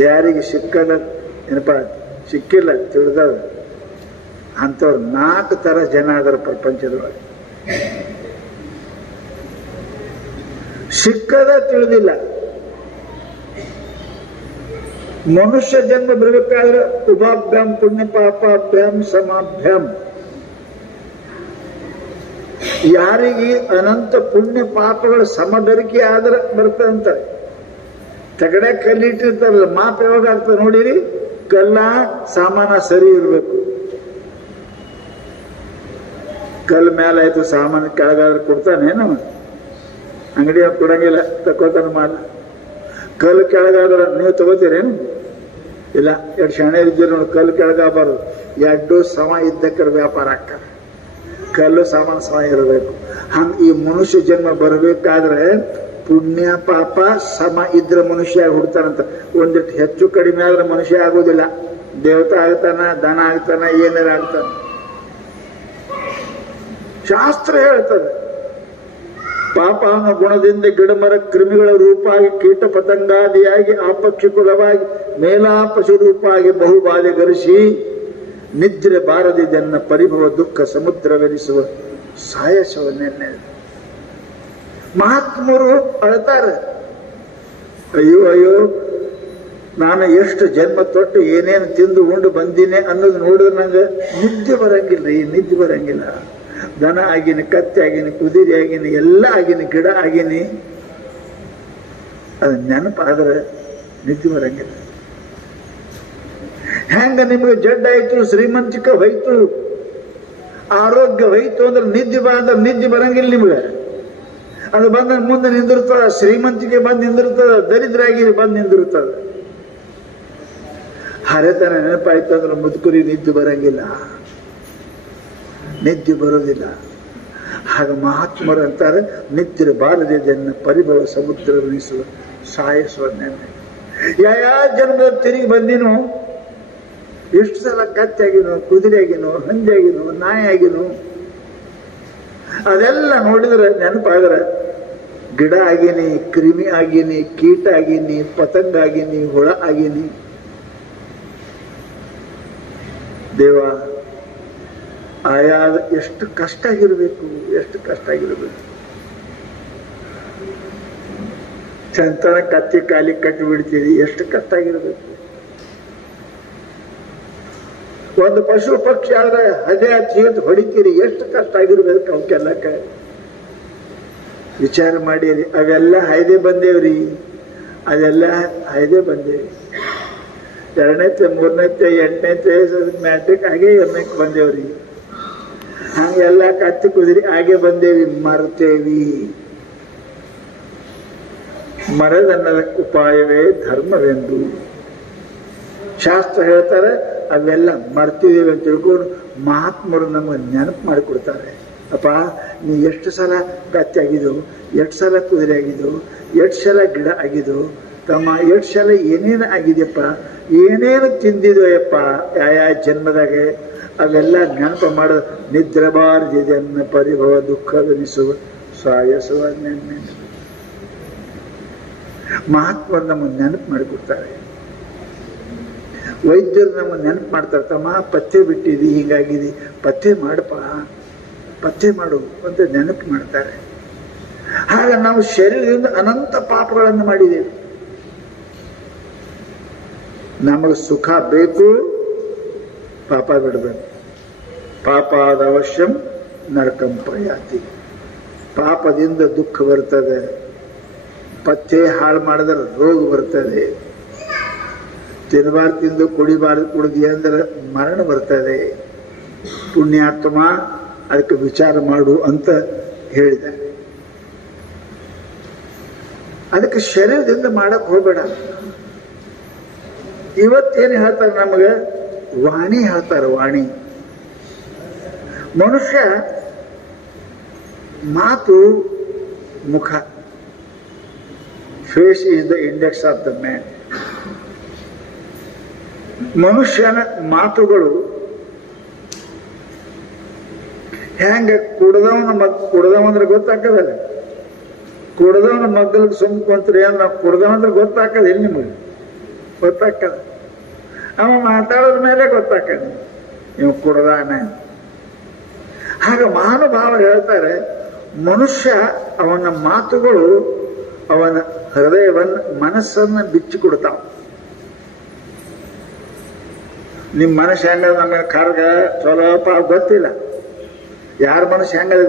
ಯಾರಿಗೆ ಸಿಕ್ಕಲ್ಲ ಏನಪ್ಪ, ಸಿಕ್ಕಿಲ್ಲ, ತಿಳಿದವ ಅಂಥವ್ರು 4 ತರ ಜನ ಅದರ ಪ್ರಪಂಚದೊಳಗೆ. ಸಿಕ್ಕದ ತಿಳಿದಿಲ್ಲ. ಮನುಷ್ಯ ಜನ್ಮ ಬರಬೇಕಾದ್ರೆ ಉಭಾಭ್ಯಾಂ ಪುಣ್ಯ ಪಾಪಾಭ್ಯಾಂ ಸಮಾಭ್ಯಾಂ. ಯಾರಿಗೆ ಅನಂತ ಪುಣ್ಯ ಪಾಪಗಳ ಸಮಬೆರಕೆ ಆದ್ರೆ ಬರ್ತಂತ. ತಗಡೆ ಕಲ್ಲಿಟ್ಟಿರ್ತಾರಲ್ಲ, ಮಾಪ ಯಾವಾಗ ಆಗ್ತದೆ ನೋಡಿರಿ? ಕಲ್ಲ ಸಾಮಾನ ಸರಿ ಇರಬೇಕು. ಕಲ್ ಮೇಲೆ ಆಯ್ತು, ಸಾಮಾನು ಕೆಳಗಾದ್ರೆ ಕೊಡ್ತಾನೆ ನಮ್ಮ ಅಂಗಡಿ ಕೊಡಂಗಿಲ್ಲ, ತಕೋತಾನ ಮಾಡ. ಕಲ್ಲು ಕೆಳಗಾದ್ರೆ ನೀವು ತಗೋತೀರೇನು? ಇಲ್ಲ. 2 ಶಾಣೆ ಇದ್ದೀರಿ ನೋಡಿ, ಕಲ್ಲು ಕೆಳಗಾಗಬಾರ್ದು. 2 ಸಮ ಇದ್ದಕ್ಕರ ವ್ಯಾಪಾರ ಆಗ್ತದೆ. ಕಲ್ಲು ಸಾಮಾನು ಸಮ ಇರಬೇಕು. ಹಂಗ ಈ ಮನುಷ್ಯ ಜನ್ಮ ಬರಬೇಕಾದ್ರೆ ಪುಣ್ಯ ಪಾಪ ಸಮ ಇದ್ರೆ ಮನುಷ್ಯ ಹುಡ್ತಾನಂತ. ಒಂದಿಟ್ಟು ಹೆಚ್ಚು ಕಡಿಮೆ ಆದ್ರೆ ಮನುಷ್ಯ ಆಗೋದಿಲ್ಲ. ದೇವತಾ ಆಗ್ತಾನ, ದನ ಆಗ್ತಾನ, ಏನಾರ ಆಗ್ತಾನ. ಶಾಸ್ತ್ರ ಹೇಳ್ತದೆ, ಪಾಪ ಅನ್ನೋ ಗುಣದಿಂದ ಗಿಡಮರ ಕ್ರಿಮಿಗಳ ರೂಪವಾಗಿ, ಕೀಟ ಪತಂಗಾದಿಯಾಗಿ, ಆಪಕ್ಷಿ ಕುಲವಾಗಿ, ಮೇಲಾ ಪಶು ರೂಪವಾಗಿ ಬಹುಬಾಧೆ ಗರಿಸಿ ನಿದ್ರೆ ಬಾರದಿದನ್ನ ಪರಿಭವ ದುಃಖ ಸಮುದ್ರವೆನಿಸುವ ಸಾಯಸವನ್ನೆನ್ನೆ. ಮಹಾತ್ಮರು ಅಳ್ತಾರೆ, ಅಯ್ಯೋ ಅಯ್ಯೋ ನಾನು ಎಷ್ಟು ಜನ್ಮ ತೊಟ್ಟು ಏನೇನು ತಿಂದು ಉಂಡು ಬಂದೀನಿ ಅನ್ನೋದು ನೋಡಿದ್ರೆ ನಂಗೆ ನಿದ್ದೆ ಬರಂಗಿಲ್ಲ. ನಿದ್ದೆ ಬರಂಗಿಲ್ಲ. ದನ ಆಗಿನಿ, ಕತ್ತೆ ಆಗಿನಿ, ಕುದುರೆ ಆಗಿನಿ, ಎಲ್ಲ ಆಗಿನಿ, ಗಿಡ ಆಗಿನಿ. ಅದು ನೆನಪಾದ್ರೆ ನಿದ್ದೆ ಬರಂಗಿಲ್ಲ. ಹೆಂಗ ನಿಮಗೆ ಜಡ್ಡಾಯ್ತು, ಶ್ರೀಮಂತಿಕ ಹೋಯ್ತು, ಆರೋಗ್ಯ ಹೋಯ್ತು ಅಂದ್ರೆ ನಿದ್ದೆ ಬಂದ್ರೆ ನಿದ್ದೆ ಬರಂಗಿಲ್ಲ ನಿಮ್ಗೆ. ಅದು ಬಂದ ಮುಂದೆ ನಿಂದಿರ್ತದ. ಶ್ರೀಮಂತಿಕೆ ಬಂದು ನಿಂದಿರ್ತದ, ದರಿದ್ರಾಗಿ ಬಂದು ನಿಂದಿರ್ತದ. ಹರೆತನ ನೆನಪಾಯ್ತು ಅಂದ್ರೆ ಮುದುಕುರಿ ನಿದ್ದೆ ಬರಂಗಿಲ್ಲ, ನಿದ್ದೆ ಬರೋದಿಲ್ಲ. ಹಾಗ ಮಹಾತ್ಮರು ಅಂತಾರೆ, ನಿದ್ರೆ ಬಾರದೆ ಜನ ಪರಿಭವ ಸಮುದ್ರ ಉಣಿಸುವ ಸಾಯಿಸುವ ನೆನ್ನೆ. ಯಾವ ಜನ್ಮದ ತಿರುಗಿ ಬಂದಿನೋ, ಎಷ್ಟು ಸಲ ಕತ್ತೆ ಆಗಿನೋ, ಕುದುರೆ ಆಗಿನೋ, ಹಂದಿ ಆಗಿನೋ, ನಾಯಿ ಆಗಿನೋ, ಅದೆಲ್ಲ ನೋಡಿದ್ರೆ ನೆನಪಾದ್ರೆ ಗಿಡ ಆಗೀನಿ, ಕ್ರಿಮಿ ಆಗೀನಿ, ಕೀಟ ಆಗೀನಿ, ಪತಂಗ ಆಗೀನಿ, ಹುಳ ಆಗೀನಿ. ದೇವ ಆಯಾದ ಎಷ್ಟು ಕಷ್ಟ ಆಗಿರ್ಬೇಕು, ಎಷ್ಟು ಕಷ್ಟ ಆಗಿರ್ಬೇಕು. ಚಂತನ ಕತ್ತಿ ಕಾಲಿ ಕಟ್ಟಿ ಬಿಡ್ತೀರಿ, ಎಷ್ಟು ಕಷ್ಟ ಆಗಿರ್ಬೇಕು. ಒಂದು ಪಶು ಪಕ್ಷಿ ಆದ್ರೆ ಅದೇ ಜೀವನ ಹೊಡಿತೀರಿ, ಎಷ್ಟು ಕಷ್ಟ ಆಗಿರ್ಬೇಕು ಅವಕ್ಕೆಲ್ಲಕ್ಕ. ವಿಚಾರ ಮಾಡಿರಿ. ಅವೆಲ್ಲ ಹಾಯ್ದೆ ಬಂದೇವ್ರಿ, ಅದೆಲ್ಲ ಹಾಯ್ದೆ ಬಂದೇವಿ. 2ನೇತೆ 3ನೇತೆ 8ನೇತೆ ಮ್ಯಾಟ್ರಿಕ್ ಹಾಗೆ ಎಮ್ಮೆಕ್ ಬಂದೇವ್ರಿ. ಹಂಗೆಲ್ಲ ಕತ್ತಿ ಕುದಿರಿ ಹಾಗೆ ಬಂದೇವಿ, ಮರ್ತೇವಿ. ಮರದನ್ನದ ಉಪಾಯವೇ ಧರ್ಮವೆಂದು ಶಾಸ್ತ್ರ ಹೇಳ್ತಾರೆ. ಅವೆಲ್ಲ ಮರ್ತಿದ್ದೇವೆ ಅಂತ ತಿಳ್ಕೊಂಡು ಮಹಾತ್ಮರು ನಮಗೆ ನೆನಪು ಮಾಡಿಕೊಡ್ತಾರೆ. ಅಪ್ಪ, ನೀ ಎಷ್ಟು ಸಲ ಕತ್ತಿ ಆಗಿದ್ದು, ಎಷ್ಟು ಸಲ ಕುದುರೆ ಆಗಿದ್ದು, ಎಷ್ಟು ಸಲ ಗಿಡ ಆಗಿದ್ದು ತಮ್ಮ, ಎಷ್ಟು ಸಲ ಏನೇನು ಆಗಿದೆಯಪ್ಪ, ಏನೇನು ತಿಂದಿದೆಯಪ್ಪ ಯಾವ ಜನ್ಮದಾಗ, ಅವೆಲ್ಲ ನೆನಪು ಮಾಡೋದು. ನಿದ್ರಬಾರದಿದೆನ್ನ ಪರಿಭವ ದುಃಖವೆನಿಸುವ ಸಾಯಸುವ ನೆನ್ನೆ. ಮಹಾತ್ಮರು ನಮಗೆ ನೆನಪು ಮಾಡಿಕೊಡ್ತಾರೆ. ವೈದ್ಯರು ನಮಗೆ ನೆನಪು ಮಾಡ್ತಾರೆ. ತಮ್ಮ, ಪಥ್ಯ ಬಿಟ್ಟಿದಿ, ಹೀಗಾಗಿದಿ, ಪಥ್ಯ ಮಾಡಪ್ಪ, ಪಥ್ಯ ಮಾಡು ಅಂತ ನೆನಪು ಮಾಡ್ತಾರೆ. ಹಾಗೆ ನಾವು ಶರೀರದಿಂದ ಅನಂತ ಪಾಪಗಳನ್ನು ಮಾಡಿದ್ದೇವೆ. ನಮಗೆ ಸುಖ ಬೇಕು, ಪಾಪ ಬಿಡಬೇಕು. ಪಾಪಾದ ಅವಶ್ಯಂ ನರಕಂ ಪ್ರಯಾತಿ. ಪಾಪದಿಂದ ದುಃಖ ಬರ್ತದೆ. ಪಥ್ಯ ಹಾಳು ಮಾಡಿದ್ರೆ ರೋಗ ಬರ್ತದೆ. ತಿನ್ನಬಾರ್ದು ತಿಂದು ಕುಡಿಬಾರ್ದು ಕುಡಿದಿ ಅಂದ್ರೆ ಮರಣ ಬರ್ತದೆ. ಪುಣ್ಯಾತ್ಮ, ಅದಕ್ಕೆ ವಿಚಾರ ಮಾಡು ಅಂತ ಹೇಳಿದೆ. ಅದಕ್ಕೆ ಶರೀರದಿಂದ ಮಾಡಕ್ ಹೋಗಬೇಡ. ಇವತ್ತೇನು ಹೇಳ್ತಾರೆ ನಮಗೆ? ವಾಣಿ ಹೇಳ್ತಾರೆ. ವಾಣಿ. ಮನುಷ್ಯ ಮಾತು ಮುಖ. Face is the index of the man. ಮನುಷ್ಯನ ಮಾತುಗಳು ಹೆಂಗ ಕುಡ್ದವಂದ್ರೆ ಗೊತ್ತಾಕದಲ್ಲ. ಕುಡ್ದವನ ಮಗ್ಗಲಿಗೆ ಸುಮ್ಕೊಂತ್ರಿ ಏನ್ ನಾವು ಕುಡ್ದವಂದ್ರೆ ಗೊತ್ತಾಕದ ಎಲ್ಲಿ ನಿಮಗೆ? ಗೊತ್ತಾಕದ. ಅವ ಮಾತಾಡೋದ ಮೇಲೆ ಗೊತ್ತಾಕದ ಇವ್ ಕುಡ್ದಾನ. ಹಾಗ ಮಹಾನುಭಾವ ಹೇಳ್ತಾರೆ, ಮನುಷ್ಯ ಅವನ ಮಾತುಗಳು ಅವನ ಹೃದಯವನ್ನು ಮನಸ್ಸನ್ನ ಬಿಚ್ಚಿ ಕೊಡ್ತಾವ. ನಿಮ್ ಮನಸ್ಸು ಹೆಂಗದ ನಮಗೆ ಕರ್ಗ ಸ್ವಲ್ಪ ಗೊತ್ತಿಲ್ಲ. ಯಾರ ಮನಸ್ಸು ಹೆಂಗದ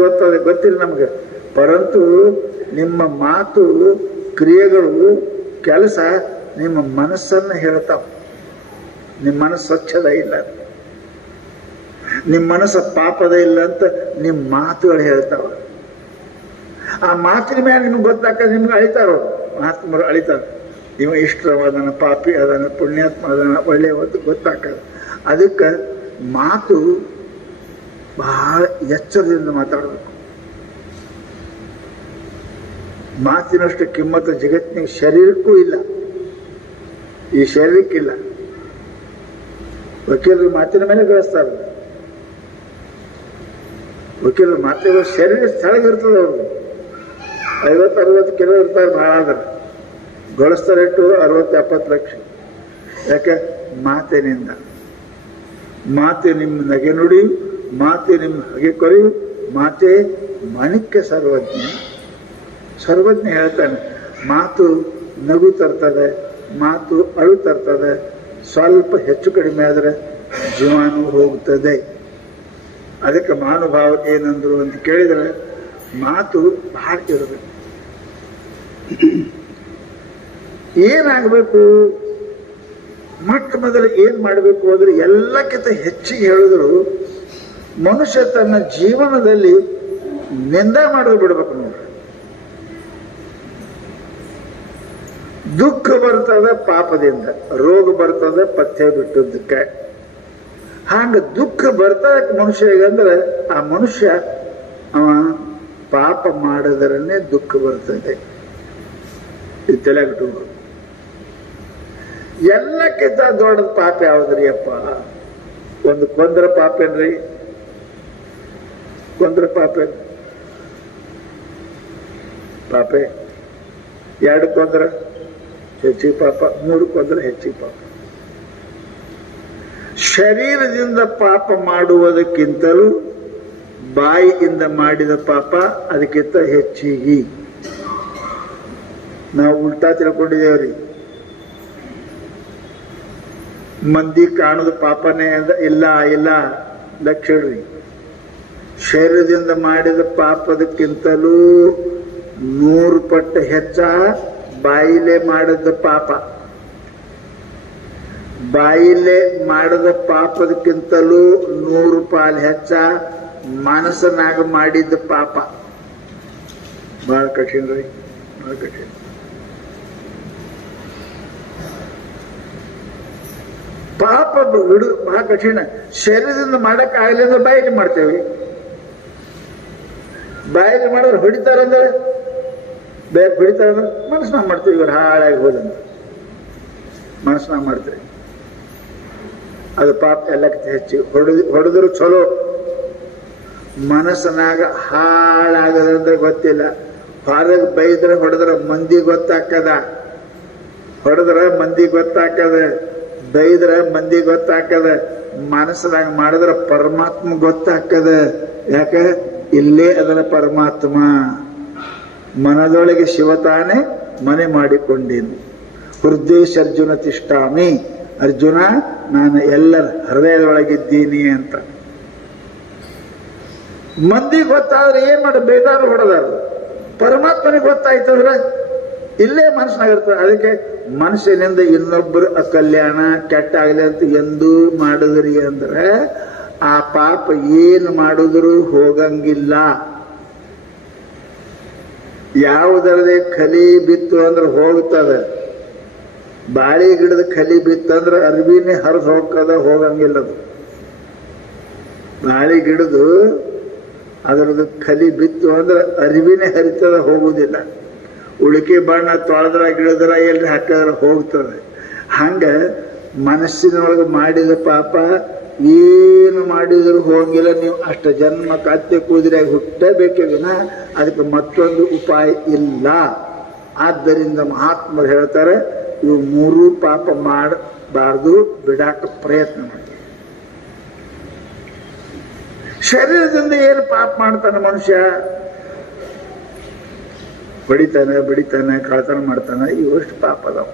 ಗೊತ್ತಿಲ್ಲ ನಮ್ಗೆ. ಪರಂತು ನಿಮ್ಮ ಮಾತು, ಕ್ರಿಯೆಗಳು, ಕೆಲಸ ನಿಮ್ಮ ಮನಸ್ಸನ್ನ ಹೇಳ್ತಾವ. ನಿಮ್ಮ ಮನಸ್ಸು ಸ್ವಚ್ಛದ ಇಲ್ಲ, ನಿಮ್ಮ ಮನಸ್ಸು ಪಾಪದ ಇಲ್ಲ ಅಂತ ನಿಮ್ಮ ಮಾತುಗಳು ಹೇಳ್ತಾವ. ಆ ಮಾತಿನ ಮೇಲೆ ನಿಮ್ಗೆ ಗೊತ್ತಾಕ ನಿಮ್ಗೆ ಅಳಿತಾರ. ಮಹಾತ್ಮರು ಅಳಿತಾರ. ಇವ ಇಷ್ಟವಾದನ, ಪಾಪಿ ಅದನ, ಪುಣ್ಯಾತ್ಮ ಅದನ, ಒಳ್ಳೆಯ ಹೊತ್ತು ಗೊತ್ತಾಕದ. ಅದಕ್ಕೆ ಮಾತು ಬಹಳ ಎಚ್ಚರದಿಂದ ಮಾತಾಡಬೇಕು. ಮಾತಿನಷ್ಟು ಕಿಮ್ಮತ್ತು ಜಗತ್ತಿನ ಶರೀರಕ್ಕೂ ಇಲ್ಲ, ಈ ಶರೀರಕ್ಕಿಲ್ಲ. ವಕೀಲರು ಮಾತಿನ ಮೇಲೆ ಗಳಿಸ್ತಾರೆ. ವಕೀಲರು ಮಾತಿನ ಶರೀರ ಸ್ಥಳಗಿರ್ತದೆ. ಅವ್ರಿಗೆ 50-60 ಕಿಲೋ ಇರ್ತಾರೆ. ಭಾಳ ಆದ್ರೆ ಗಳಿಸ್ತಾರೆ. ಇಟ್ಟು 60-70 ಲಕ್ಷ. ಯಾಕೆ? ಮಾತಿನಿಂದ. ಮಾತೆ ನಿಮ್ಮ ನಗೆ ನುಡಿ, ಮಾತೆ ನಿಮ್ಮ ಹಗೆ ಕೊರೆಯು, ಮಾತೆ ಮಾಣಿಕ್ಯ ಸರ್ವಜ್ಞ. ಸರ್ವಜ್ಞ ಹೇಳ್ತಾನೆ, ಮಾತು ನಗು ತರ್ತದೆ, ಮಾತು ಅಳು ತರ್ತದೆ. ಸ್ವಲ್ಪ ಹೆಚ್ಚು ಕಡಿಮೆ ಆದರೆ ಜೀವಾಣು ಹೋಗ್ತದೆ. ಅದಕ್ಕೆ ಮಹಾನುಭಾವ ಏನಂದ್ರು ಅಂತ ಕೇಳಿದರೆ, ಮಾತು ಬಹಳ ಇರಬೇಕು. ಏನಾಗಬೇಕು? ಮೊಟ್ಟ ಮೊದಲು ಏನ್ ಮಾಡಬೇಕು ಅಂದ್ರೆ, ಎಲ್ಲಕ್ಕಿಂತ ಹೆಚ್ಚಿಗೆ ಹೇಳಿದ್ರು ಮನುಷ್ಯ ತನ್ನ ಜೀವನದಲ್ಲಿ ನಿಂದ ಮಾಡೋದು ಬಿಡ್ಬೇಕು. ನೋಡ್ರಿ, ದುಃಖ ಬರ್ತದೆ ಪಾಪದಿಂದ, ರೋಗ ಬರ್ತದೆ ಪಥ್ಯ ಬಿಟ್ಟದ್ದಕ್ಕೆ. ಹಂಗ ದುಃಖ ಬರ್ತದೆ ಮನುಷ್ಯಗೆ ಅಂದ್ರೆ, ಆ ಮನುಷ್ಯ ಅವ ಪಾಪ ಮಾಡದರನ್ನೇ ದುಃಖ ಬರ್ತದೆ. ಇದು ತಲೆಗಿಟ್ಟು. ಎಲ್ಲಕ್ಕಿಂತ ದೊಡ್ಡದ ಪಾಪ ಯಾವ್ದ್ರಿ ಅಪ್ಪ? ಒಂದು ಕೊಂದ್ರ ಪಾಪ ಏನ್ರಿ? ಕೊಂದ್ರ ಪಾಪ ಪಾಪೆ. 2 ಕೊಂದ್ರ ಹೆಚ್ಚಿಗೆ ಪಾಪ, 3 ಕೊಂದ್ರ ಹೆಚ್ಚಿಗೆ ಪಾಪ. ಶರೀರದಿಂದ ಪಾಪ ಮಾಡುವುದಕ್ಕಿಂತಲೂ ಬಾಯಿಯಿಂದ ಮಾಡಿದ ಪಾಪ ಅದಕ್ಕಿಂತ ಹೆಚ್ಚಿಗೆ. ನಾವು ಉಲ್ಟಾ ತಿಳ್ಕೊಂಡಿದ್ದೇವ್ರಿ. ಮಂದಿ ಕಾಣುದು ಪಾಪನೇ ಇಲ್ಲ ಇಲ್ಲ. ಲಕ್ಷಡ್ರಿ, ಶರೀರದಿಂದ ಮಾಡಿದ ಪಾಪದಕ್ಕಿಂತಲೂ 100 ಪಟ್ಟು ಹೆಚ್ಚ ಬಾಯಿಲೆ ಮಾಡಿದ ಪಾಪ. ಬಾಯಿಲೆ ಮಾಡಿದ ಪಾಪದಕ್ಕಿಂತಲೂ 100 ಪಾಲು ಹೆಚ್ಚ ಮನಸ್ಸನಾಗ ಮಾಡಿದ ಪಾಪ. ಬಹಳ ಕಠಿಣ ರೀ, ಬಹಳ ಕಠಿಣ. ಪಾಪ ಬಿಡು ಬಹಳ ಕಠಿಣ. ಶರೀರದಿಂದ ಮಾಡಕ್ ಆಗಲಿ ಅಂದ್ರೆ ಬಾಯಿಗೆ ಮಾಡ್ತೇವೆ. ಬಾಯಿಗೆ ಮಾಡಿದ್ರೆ ಹೊಡಿತಾರಂದ್ರೆ ಬೇಗ ಹೊಡಿತಾರಂದ್ರೆ ಮನಸ್ಸನಾಗ ಮಾಡ್ತೀವಿ. ಇವ್ರು ಹಾಳಾಗಿ ಹೋದಂತ ಮನಸ್ಸನಾಗ ಮಾಡ್ತೀವಿ. ಅದು ಪಾಪ ಎಲ್ಲಕ್ಕಿಂತ ಹೆಚ್ಚು. ಹೊಡೆದ್ರು ಚಲೋ, ಮನಸ್ಸನಾಗ ಹಾಳಾಗದಂದ್ರೆ ಗೊತ್ತಿಲ್ಲ. ಹೊರಗೆ ಬೈದ್ರೆ ಹೊಡೆದ್ರೆ ಮಂದಿ ಗೊತ್ತಾಕದ, ಹೊಡೆದ್ರೆ ಮಂದಿ ಗೊತ್ತಾಕದ, ಬೈದ್ರೆ ಮಂದಿ ಗೊತ್ತಾಕದ. ಮನಸ್ಸನಾಗ ಮಾಡಿದ್ರೆ ಪರಮಾತ್ಮ ಗೊತ್ತಾಕದ. ಯಾಕೆ? ಇಲ್ಲೇ ಅದರ ಪರಮಾತ್ಮ. ಮನದೊಳಗೆ ಶಿವತಾನೆ ಮನೆ ಮಾಡಿಕೊಂಡೇನು. ಹೃದಯ ಅರ್ಜುನ ತಿಷ್ಠಾಮಿ. ಅರ್ಜುನ, ನಾನು ಎಲ್ಲರ ಹೃದಯದೊಳಗಿದ್ದೀನಿ ಅಂತ. ಮಂದಿ ಗೊತ್ತಾದ್ರೆ ಏನ್ ಮಾಡಿ ಬೇದಾರು ಹೊಡೆದಾರ. ಪರಮಾತ್ಮನಿಗೆ ಗೊತ್ತಾಯ್ತಂದ್ರೆ ಇಲ್ಲೇ ಮನಸ್ಸಿನಾಗಿರ್ತದೆ. ಅದಕ್ಕೆ ಮನುಷ್ಯನಿಂದ ಇನ್ನೊಬ್ಬರು ಅಕಲ್ಯಾಣ ಕೆಟ್ಟಾಗಲಿ ಅಂತ ಎಂದೂ ಮಾಡಿದ್ರಿ ಅಂದ್ರೆ ಆ ಪಾಪ ಏನು ಮಾಡಿದ್ರು ಹೋಗಂಗಿಲ್ಲ. ಯಾವುದರದೇ ಕಲಿ ಬಿತ್ತು ಅಂದ್ರೆ ಹೋಗ್ತದೆ. ಬಾಳಿ ಗಿಡದ ಕಲಿ ಬಿತ್ತಂದ್ರೆ ಅರ್ಬಿನೇ ಹರಿದು ಹೋಗ್ತದ, ಹೋಗಂಗಿಲ್ಲ. ಅದು ಬಾಳಿ ಗಿಡದು ಅದರದ್ದು ಕಲಿ ಬಿತ್ತು ಅಂದ್ರೆ ಅರಿವಿನೇ ಹರಿತದ, ಹೋಗುವುದಿಲ್ಲ. ಉಳಿಕೆ ಬಣ್ಣ ತೊಳೆದ್ರ ಗಿಡದ್ರ ಎಲ್ರಿ ಹಾಕಿದ್ರೆ ಹೋಗ್ತದೆ. ಹಂಗ ಮನಸ್ಸಿನೊಳಗೆ ಮಾಡಿದ ಪಾಪ ಏನು ಮಾಡಿದ್ರು ಹೋಗಂಗಿಲ್ಲ. ನೀವು ಅಷ್ಟ ಜನ್ಮ ಕತ್ತೆ ಕೂದಿರಾಗಿ ಹುಟ್ಟಬೇಕೇ ವಿನ ಅದಕ್ಕೆ ಮತ್ತೊಂದು ಉಪಾಯ ಇಲ್ಲ. ಆದ್ದರಿಂದ ಮಹಾತ್ಮರು ಹೇಳ್ತಾರೆ, ಇವು 3 ಪಾಪ ಮಾಡಬಾರ್ದು, ಬಿಡಾಕ ಪ್ರಯತ್ನ ಮಾಡಿ. ಶರೀರದಿಂದ ಏನು ಪಾಪ ಮಾಡ್ತಾನೆ ಮನುಷ್ಯ? ಬಡಿತಾನೆ, ಬಡಿತಾನೆ, ಕಳತನ ಮಾಡ್ತಾನೆ. ಇವಷ್ಟು ಪಾಪ ಅದಾವ.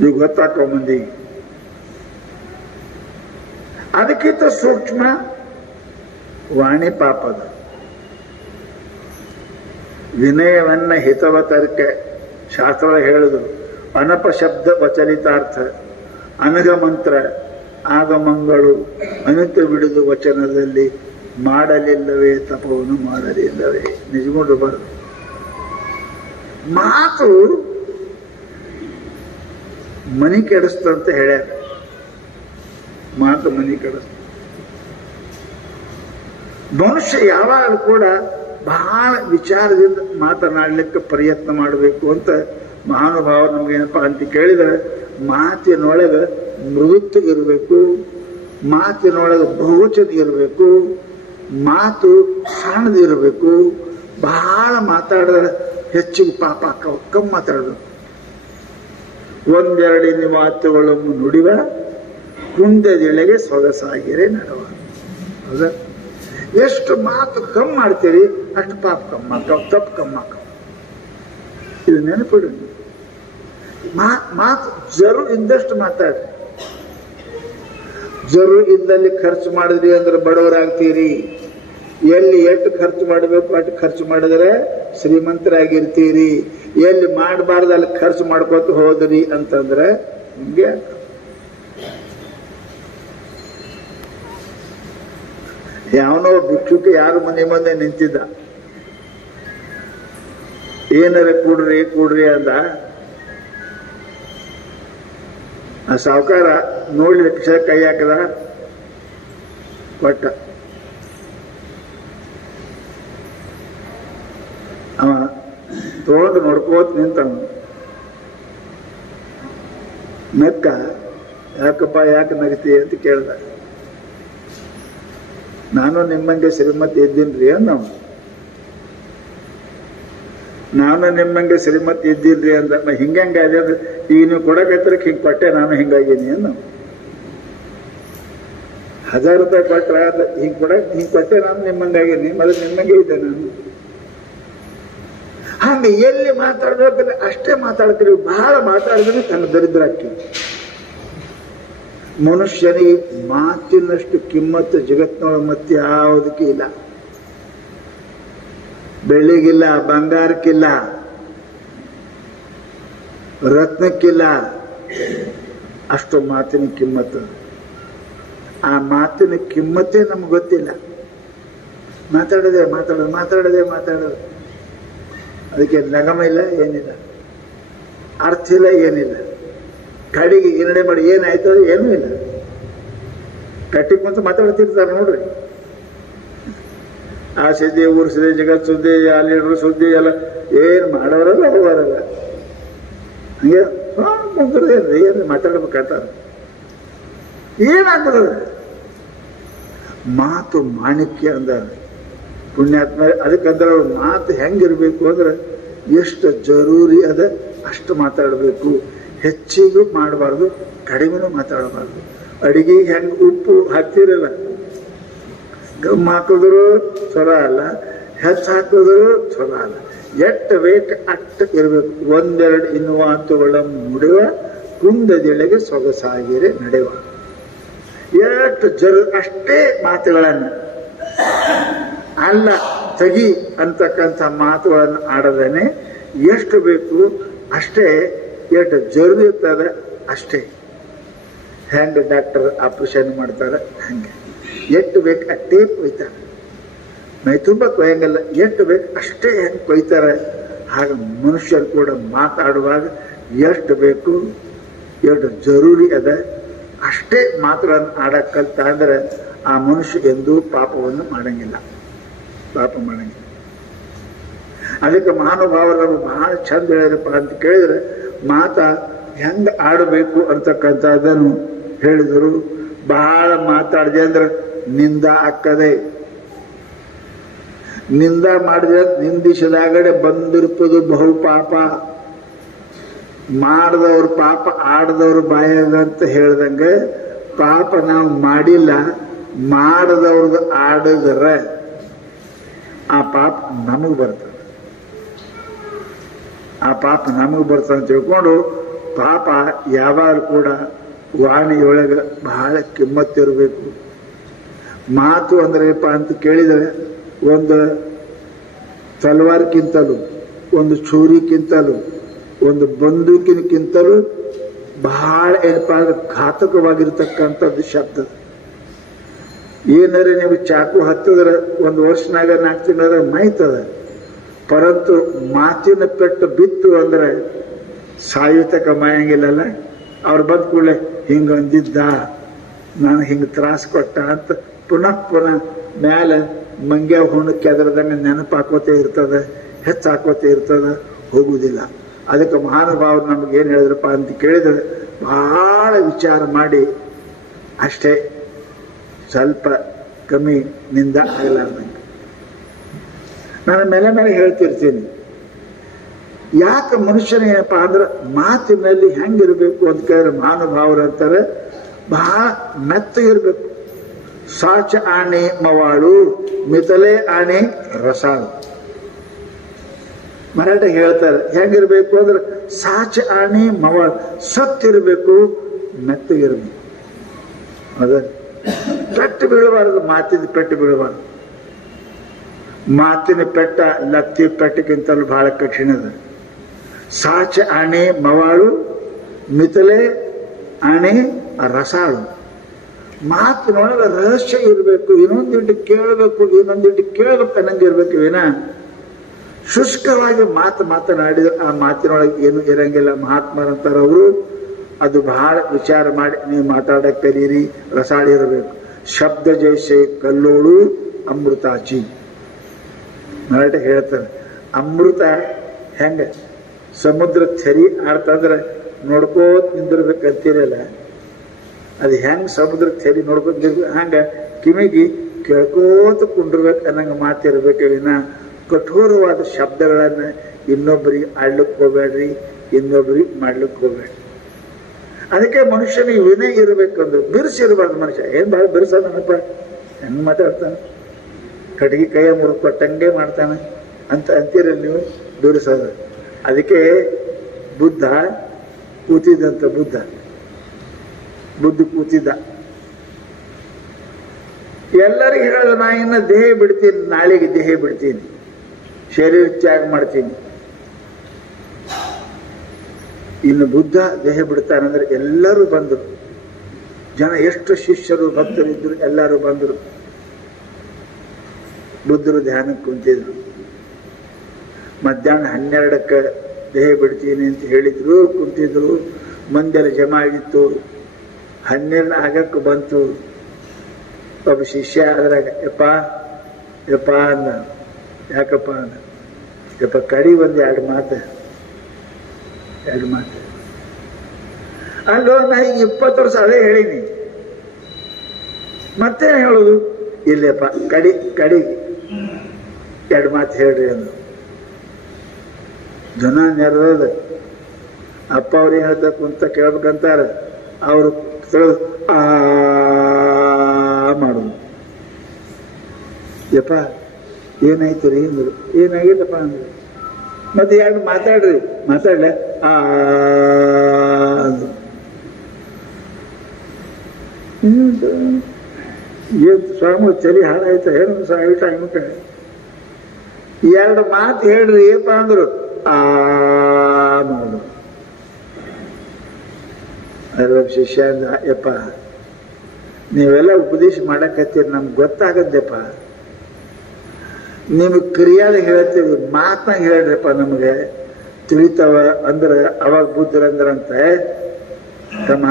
ಇವು ಗೊತ್ತಾಕೋ ಮಂದಿ. ಅದಕ್ಕಿಂತ ಸೂಕ್ಷ್ಮ ವಾಣಿ ಪಾಪದ. ವಿನಯವನ್ನ ಹಿತವ ತರ್ಕ ಶಾಸ್ತ್ರ ಹೇಳಿದ್ರು. ಅನಪಶಬ್ದ ವಚಲಿತಾರ್ಥ, ಅನಗ ಮಂತ್ರ ಆಗಮಂಗಳು ಅನಿತ್ಯ ಬಿಡುದು ವಚನದಲ್ಲಿ ಮಾಡಲಿಲ್ಲವೇ ತಪವನ್ನು ಮಾಡಲಿಲ್ಲವೇ. ನಿಜಗೊಂಡು ಬರು ಮಾತು ಮನಿ ಕೆಡಿಸ್ತಂತ ಹೇಳ್ಯಾರ. ಮಾತು ಮನಿ ಕೆಡಿಸ್ತ. ಮನುಷ್ಯ ಯಾವಾಗ ಕೂಡ ಬಹಳ ವಿಚಾರದಿಂದ ಮಾತನಾಡಲಿಕ್ಕೆ ಪ್ರಯತ್ನ ಮಾಡಬೇಕು ಅಂತ ಮಹಾನುಭಾವ ನಮಗೇನಪ್ಪ ಅಂತ ಕೇಳಿದರೆ, ಮಾತಿನೊಳಗೆ ಮೃದುತ್ವ ಇರಬೇಕು, ಮಾತಿನೊಳಗೆ ಬಹುವಚನ ಇರಬೇಕು, ಮಾತು ಸಣ್ಣದಿರಬೇಕು. ಬಹಳ ಮಾತಾಡಿದ್ರೆ ಹೆಚ್ಚಿಗೆ ಪಾಪ ಕಮ್ಮಿ ಮಾತಾಡಬೇಕು. ಒಂದೆರಡಿನ ಮಾತುಗಳನ್ನು ನುಡಿವ ಕುಂದದಿಳೆಗೆ ಸೊಗಸಾಗಿರೇ ನಡವ. ಹೌದ? ಎಷ್ಟು ಮಾತು ಕಮ್ಮಿ ಮಾಡ್ತೀರಿ ಅಷ್ಟು ಪಾಪ ಕಮ್ಮಿ ಆಕಾವ, ತಪ್ಪು ಕಮ್ಮಿ ಆಕಾವ. ಇದು ನೆನಪಿಡು. ಮಾತು ಜರು ಇದ್ದಷ್ಟು ಮಾತಾಡ್ರಿ. ಜರು ಇದ್ದಲ್ಲಿ ಖರ್ಚು ಮಾಡಿದ್ರಿ ಅಂದ್ರೆ ಬಡವರಾಗ್ತೀರಿ. ಎಲ್ಲಿ ಎಷ್ಟು ಖರ್ಚು ಮಾಡಬೇಕು ಅಷ್ಟು ಖರ್ಚು ಮಾಡಿದ್ರೆ ಶ್ರೀಮಂತರಾಗಿರ್ತೀರಿ. ಎಲ್ಲಿ ಮಾಡಬಾರ್ದು ಅಲ್ಲಿ ಖರ್ಚು ಮಾಡ್ಕೊತ ಹೋದ್ರಿ ಅಂತಂದ್ರೆ ಹಿಂಗೆ. ಯಾವನೋ ಭಿಕ್ಷುಕ ಯಾರು ಮನೆ ಮುಂದೆ ನಿಂತಿದ್ದ, ಏನಾರ ಕೂಡ್ರಿ ಕೂಡ್ರಿ ಅಂದ. ಆ ಸಾವುಕಾರ ನೋಡ್ಲಿ ಕಿಶ ಕೈ ಹಾಕದ, ಕೊಟ್ಟ. ಅವ ತಗೊಂಡು ನೋಡ್ಕೋತ ನಿಂತ. ನಕ್ಕ, ಯಾಕಪ್ಪ ಯಾಕೆ ನಗತಿ ಅಂತ ಕೇಳ್ದ. ನಾನು ನಿಮ್ಮಂಗೆ ಶ್ರೀಮತಿ ಇದ್ದೀನ್ರಿ ಅಂದ. ನಾನು ನಿಮ್ಮಂಗೆ ಶ್ರೀಮತಿ ಇದ್ದೀನ್ರಿ ಅಂದ. ಹಿಂಗಂಗಾದೆ ಅಂದ್ರೆ ಈಗ ನೀವು ಕೊಡಕತ್ರಕ್ಕೆ ಹಿಂಗೆ ಕೊಟ್ಟೆ, ನಾನು ಹಿಂಗಾಗೀನಿ ಅಂದ. 1000 ರೂಪಾಯಿ ಕೊಟ್ರ ಹಿಂಗ್ ಕೊಟ್ಟೆ ನಾನು ನಿಮ್ಮಂಗಾಗೇನಿ, ಮೊದಲು ನಿಮ್ಮಂಗೆ ಇದ್ದೆ ನಾನು. ಹಂಗೆ ಎಲ್ಲಿ ಮಾತಾಡ್ಬೇಕಂದ್ರೆ ಅಷ್ಟೇ ಮಾತಾಡ್ತೀವಿ. ಬಹಳ ಮಾತಾಡಿದ್ರೆ ತನ್ನ ದರಿದ್ರ ಆಗ್ತೀವಿ. ಮನುಷ್ಯನಿಗೆ ಮಾತಿನಷ್ಟು ಕಿಮ್ಮತ್ತು ಜಗತ್ತಿನೊಳಗೆ ಮತ್ತೆ ಯಾವುದಕ್ಕೆ ಇಲ್ಲ. ಬೆಳ್ಳಿಗಿಲ್ಲ, ಬಂಗಾರಕ್ಕಿಲ್ಲ, ರತ್ನಕ್ಕಿಲ್ಲ, ಅಷ್ಟು ಮಾತಿನ ಕಿಮ್ಮತ್ತು. ಆ ಮಾತಿನ ಕಿಮ್ಮತ್ತೇ ನಮ್ಗೆ ಗೊತ್ತಿಲ್ಲ. ಮಾತಾಡದೆ ಅದಕ್ಕೆ ನಗಮ ಇಲ್ಲ, ಏನಿಲ್ಲ, ಅರ್ಥ ಇಲ್ಲ, ಏನಿಲ್ಲ. ಕಡೆಗೆ ನಿರ್ಣಯ ಮಾಡಿ ಏನಾಯ್ತು ಅದು ಏನೂ ಇಲ್ಲ. ಕಟ್ಟಿ ಕುಂತು ಮಾತಾಡ್ತಿರ್ತಾರೆ ನೋಡ್ರಿ. ಆ ಸುದ್ದಿ, ಊರ್ ಸುದ್ದಿ, ಜಗತ್ ಸುದ್ದಿ, ಲೀಡರ್ ಸುದ್ದಿ ಎಲ್ಲ ಏನ್ ಮಾಡೋರಲ್ಲ ಹೋಗೋರಲ್ಲ. ಹಂಗೆ ಕುಂತಿರ್ದೇನ್ರಿ, ಏನ್ ಮಾತಾಡ್ಬೇಕಂತ ಏನಾಗ್ತದ. ಮಾತು ಮಾಣಿಕ್ಯ ಅಂದ ಪುಣ್ಯಾತ್ಮ. ಅದಕ್ಕಂದ್ರೆ ಅವ್ರ ಮಾತು ಹೆಂಗಿರ್ಬೇಕು ಅಂದ್ರೆ ಎಷ್ಟು ಜರೂರಿ ಅದ ಅಷ್ಟು ಮಾತಾಡಬೇಕು. ಹೆಚ್ಚಿಗೂ ಮಾಡಬಾರ್ದು, ಕಡಿಮೆನೂ ಮಾತಾಡಬಾರ್ದು. ಅಡಿಗೆ ಹೆಂಗ್ ಉಪ್ಪು ಹಾಕ್ತಿರಲ್ಲ, ಗಮ್ ಹಾಕಿದ್ರು ಚೊಲ ಅಲ್ಲ, ಹೆಚ್ಚು ಹಾಕಿದ್ರು ಚೊಲ ಅಲ್ಲ. ಎಷ್ಟು ಬೇಕು ಅಷ್ಟು ಇರಬೇಕು. ಒಂದೆರಡು ಇನ್ನುವಾತುಗಳ ಮುಡುವ ಕುಂದದಿಳೆಗೆ ಸೊಗಸಾಗಿರೆ ನಡೆಯುವ. ಎಷ್ಟು ಅಷ್ಟೇ ಮಾತುಗಳನ್ನು ಅಲ್ಲ ತಗಿ ಅಂತಕ್ಕಂಥ ಮಾತುಗಳನ್ನು ಆಡದೇನೆ ಎಷ್ಟು ಬೇಕು ಅಷ್ಟೇ, ಎಷ್ಟು ಜರುರಿ ಇರ್ತದೆ ಅಷ್ಟೇ. ಹೆಂಗೆ ಡಾಕ್ಟರ್ ಆಪರೇಷನ್ ಮಾಡ್ತಾರೆ ಹಂಗೆ ಎಷ್ಟು ಬೇಕು ಅಷ್ಟೇ ಕೊಯ್ತಾರೆ. ಮೈ ತುಂಬ ಕೊಯ್ಯಂಗಲ್ಲ, ಎಷ್ಟು ಬೇಕು ಅಷ್ಟೇ ಹೆಂಗೆ ಕೊಯ್ತಾರೆ. ಹಾಗೆ ಮನುಷ್ಯರು ಕೂಡ ಮಾತಾಡುವಾಗ ಎಷ್ಟು ಬೇಕು, ಎಷ್ಟು ಜರೂರಿ ಅದ ಅಷ್ಟೇ ಮಾತುಗಳನ್ನು ಆಡಕ್ಕೆ ಕಲ್ತ ಅಂದ್ರೆ ಆ ಮನುಷ್ಯ ಎಂದೂ ಪಾಪವನ್ನು ಮಾಡಂಗಿಲ್ಲ. ಅದಕ್ಕೆ ಮಹಾನುಭಾವರು ಬಹಳ ಚಂದ ಹೇಳಿರಪ್ಪ ಅಂತ ಕೇಳಿದ್ರೆ, ಮಾತಾ ಹೆಂಗ ಆಡಬೇಕು ಅಂತಕ್ಕಂಥದ್ದನ್ನು ಹೇಳಿದರು. ಬಹಳ ಮಾತಾಡಿದೆ ಅಂದ್ರೆ ನಿಂದ ಆಕ್ಕದೆ. ನಿಂದ ಮಾಡಿದ್ರೆ ನಿಂದಿಸಿದಾಗಡೆ ಬಂದಿರ್ಪದು ಬಹು ಪಾಪ. ಮಾಡದವ್ರ ಪಾಪ ಆಡದವ್ರ ಬಾಯಾಗಂತ ಹೇಳ್ದಂಗೆ ಪಾಪ ನಾವು ಮಾಡಿಲ್ಲ, ಮಾಡದವ್ರದ್ದು ಆಡಿದ್ರೆ ಆ ಪಾಪ ನಮಗ್ ಬರ್ತದೆ. ಆ ಪಾಪ ನಮಗ್ ಬರ್ತದೆ ಅಂತ ತಿಳ್ಕೊಂಡು ಪಾಪ ಯಾವಾಗಲೂ ಕೂಡ ವಾಣಿಯೊಳಗೆ ಬಹಳ ಕಿಮ್ಮತ್ತಿರಬೇಕು. ಮಾತು ಅಂದ್ರಪ್ಪ ಅಂತ ಕೇಳಿದರೆ ಒಂದು ತಲವಾರ್ಕಿಂತಲೂ, ಒಂದು ಚೂರಿಕ್ಕಿಂತಲೂ, ಒಂದು ಬಂದೂಕಿನಕ್ಕಿಂತಲೂ ಬಹಳ ಏನಪ್ಪ ಅಂದ್ರೆ ಘಾತಕವಾಗಿರ್ತಕ್ಕಂಥದ್ದು ಶಬ್ದ. ಏನಾರೆ ನೀವು ಚಾಕು ಹತ್ತಿದ್ರೆ 1 ವರ್ಷನಾಗ 4 ತಿಂಗಳಾಗ ಮೈತದ. ಪರಂತು ಮಾತಿನ ಪೆಟ್ಟು ಬಿತ್ತು ಅಂದ್ರೆ ಸಾಯುತಕ ಮಾಯಂಗಿಲ್ಲಲ್ಲ. ಅವ್ರು ಬಂದ ಕೂಡಲೇ ಹಿಂಗ ಅಂದಿದ್ದ, ನಾನು ಹಿಂಗ ತ್ರಾಸ ಕೊಟ್ಟ ಅಂತ ಪುನಃ ಮ್ಯಾಲೆ ಮಂಗ್ಯ ಹುಣ್ಣಕ್ಕೆ ಅದರದಂಗೆ ನೆನಪಾಕೋತೇ ಇರ್ತದೆ, ಹೆಚ್ಚಾಕೋತೇ ಇರ್ತದೆ, ಹೋಗುವುದಿಲ್ಲ. ಅದಕ್ಕೆ ಮಹಾನುಭಾವರು ನಮ್ಗೆ ಏನ್ ಹೇಳಿದ್ರಪ್ಪ ಅಂತ ಕೇಳಿದ್ರೆ ಬಹಳ ವಿಚಾರ ಮಾಡಿ ಅಷ್ಟೇ, ಸ್ವಲ್ಪ ಕಮ್ಮಿ ನಿಂದ ಆಗಲಾರ್ದಂಗೆ. ನಾನು ಮೇಲೆ ಹೇಳ್ತಿರ್ತೀನಿ. ಯಾಕೆ ಮನುಷ್ಯನ ಏನಪ್ಪ ಅಂದ್ರೆ ಮಾತಿನಲ್ಲಿ ಹೆಂಗಿರ್ಬೇಕು ಅಂತ ಕೇಳಿದ್ರೆ ಮಹಾನುಭಾವರು ಅಂತಾರೆ ಬಹಳ ಮೆತ್ತಗಿರ್ಬೇಕು. ಸಾಚ ಆಣೆ ಮವಾಳು ಮಿತಲೆ ಆಣೆ ರಸಾಳು. ಮರಾಠ ಹೇಳ್ತಾರೆ ಹೆಂಗಿರ್ಬೇಕು ಅಂದ್ರೆ ಸಾಚ ಆಣೆ ಮವಾಳು, ಸತ್ತಿರ್ಬೇಕು, ಮೆತ್ತಗಿರ್ಬೇಕು. ಅದ ಪೆಟ್ಟು ಬೀಳಬಾರದು, ಮಾತಿನ ಪೆಟ್ಟು ಬೀಳಬಾರದು. ಮಾತಿನ ಪೆಟ್ಟ ಲತ್ತಿ ಪೆಟ್ಟಕ್ಕಿಂತಲೂ ಬಹಳ ಕಠಿಣದ. ಸಾಚ ಆಣೆ ಮವಾಳು ಮಿತಲೆ ಆಣೆ ರಸಾಳು. ಮಾತಿನೊಳಗೆ ರಹಸ್ಯ ಇರಬೇಕು, ಇನ್ನೊಂದಿಟ್ಟು ಕೇಳಬೇಕು ಅನ್ನಂಗಿರ್ಬೇಕು. ವಿನ ಶುಷ್ಕವಾಗಿ ಮಾತನಾಡಿದ್ರೆ ಆ ಮಾತಿನೊಳಗೆ ಏನು ಇರಂಗಿಲ್ಲ. ಮಹಾತ್ಮರಂತಾರ ಅವರು ಅದು ಬಹಳ ವಿಚಾರ ಮಾಡಿ ನೀವು ಮಾತಾಡಕ್ಕೆ ಕಲೀರಿ, ರಸಾಳಿ ಇರಬೇಕು. ಶಬ್ದ ಜೈಸೆ ಕಲ್ಲೋಳು ಅಮೃತಾಚಿ. ಮರಾಠ ಹೇಳ್ತಾರೆ ಅಮೃತ ಹೆಂಗ ಸಮುದ್ರ ಥರಿ ಆಡ್ತಂದ್ರೆ ನೋಡ್ಕೋತ ನಿಂದಿರ್ಬೇಕಂತೀರಲ್ಲ, ಅದು ಹೆಂಗ್ ಸಮುದ್ರ ಥರಿ ನೋಡ್ಕೋತ ಹಂಗ ಕಿವಿಗೆ ಕೇಳ್ಕೋತ ಕುಂಡಿರ್ಬೇಕು ಅನ್ನಂಗ ಮಾತಿರ್ಬೇಕು. ವಿನ ಕಠೋರವಾದ ಶಬ್ದಗಳನ್ನ ಇನ್ನೊಬ್ಬರಿಗೆ ಆಡ್ಲಿಕ್ಕೆ ಹೋಗ್ಬೇಡ್ರಿ, ಇನ್ನೊಬ್ಬರಿಗೆ ಮಾಡ್ಲಿಕ್ಕೆ ಹೋಗ್ಬೇಡ್ರಿ. ಅದಕ್ಕೆ ಮನುಷ್ಯನಿಗೆ ವಿನಯ ಇರಬೇಕಂದ್ರು, ಬಿರುಸಿರಬಾರ್ದು. ಮನುಷ್ಯ ಏನ್ ಭಾಳ ಬಿರುಸನಪ್ಪ, ಹೆಂಗ್ ಮಾತಾಡ್ತಾನೆ, ಕಡೆಗೆ ಕೈಯ ಮುರುಕೊಟ್ಟಂಗೆ ಮಾಡ್ತಾನೆ ಅಂತ ಅಂತೀರಲ್ಲ ನೀವು, ಬಿರುಸದ. ಅದಕ್ಕೆ ಬುದ್ಧ ಕೂತಿದ್ದಂತ, ಬುದ್ಧ ಕೂತಿದ್ದ. ಎಲ್ಲರಿಗೂ ಹೇಳಿದ, ನಾ ಇನ್ನು ದೇಹ ಬಿಡ್ತೀನಿ, ನಾಳೆಗೆ ದೇಹ ಬಿಡ್ತೀನಿ, ಶರೀರ ತ್ಯಾಗ ಮಾಡ್ತೀನಿ. ಇನ್ನು ಬುದ್ಧ ದೇಹ ಬಿಡ್ತಾನಂದ್ರೆ ಎಲ್ಲರೂ ಬಂದರು. ಜನ ಎಷ್ಟು ಶಿಷ್ಯರು ಭಕ್ತರಿದ್ರು ಎಲ್ಲರೂ ಬಂದರು. ಬುದ್ಧರು ಧ್ಯಾನಕ್ಕೆ ಕುಂತಿದ್ರು. ಮಧ್ಯಾಹ್ನ 12ಕ್ಕೆ ದೇಹ ಬಿಡ್ತೀನಿ ಅಂತ ಹೇಳಿದ್ರು, ಕುಂತಿದ್ರು. ಮಂದಿರ ಜಮಾ ಆಗಿತ್ತು. 12 ಆಗಕ್ಕೆ ಬಂತು. ಒಬ್ಬ ಶಿಷ್ಯ ಅದ್ರಾಗ ಯಪ್ಪ ಅಂದ. ಯಾಕಪ್ಪ ಅಂದ, ಯಪ್ಪ ಕಡಿ ಒಂದು 2 ಮಾತು. ಅಲ್ಲೋ, ನಾ ಈಗ 20 ವರ್ಷ ಅದೇ ಹೇಳಿನಿ, ಮತ್ತೇನು ಹೇಳುದು? ಇಲ್ಲಪ್ಪ, ಕಡಿ 2 ಮಾತು ಹೇಳ್ರಿ ಅಂದ್ರು. ಜನ ನೆರೆದ. ಅಪ್ಪ ಅವ್ರೇನ್ ಹೇಳ್ತಾ ಕುಂತ ಕೇಳ್ಬೇಕಂತಾರ. ಅವರು ಮಾಡುದು. ಯಪ್ಪ ಏನಾಯ್ತು ರೀ ಅಂದ್ರು. ಏನಾಗಿಲ್ಲಪ್ಪ ಅಂದ್ರು. ಮತ್ತೆ 2 ಮಾತಾಡ್ರಿ. ಮಾತಾಡ್ಲ ಅಂದ್ರು. ಏನ್ ಸ್ವಾಮಿ ಚಳಿ ಹಾಳಾಯ್ತ ಏನು ಸಾವಿಟ ಟೈಮಕ್ಕೆ 2 ಮಾತು ಹೇಳ್ರಿ ಏಪ ಅಂದ್ರು. ಮಾಡು. ಅದ್ರ ಶಿಷ್ಯ ಅಂದ, ಯಪ್ಪ ನೀವೆಲ್ಲ ಉಪದೇಶ ಮಾಡಕತ್ತೀರಿ, ನಮ್ಗೆ ಗೊತ್ತಾಗದ್ದಪ್ಪ, ನಿಮಗೆ ಕ್ರಿಯಾದ ಹೇಳ್ತೀವಿ, ಮಾತನಾಗ ಹೇಳ್ರಪ್ಪ, ನಮಗೆ ತಿಳಿತಾವ ಅಂದ್ರೆ. ಅವಾಗ ಬುದ್ಧರಂದ್ರಂತೆ, ತಮ್ಮ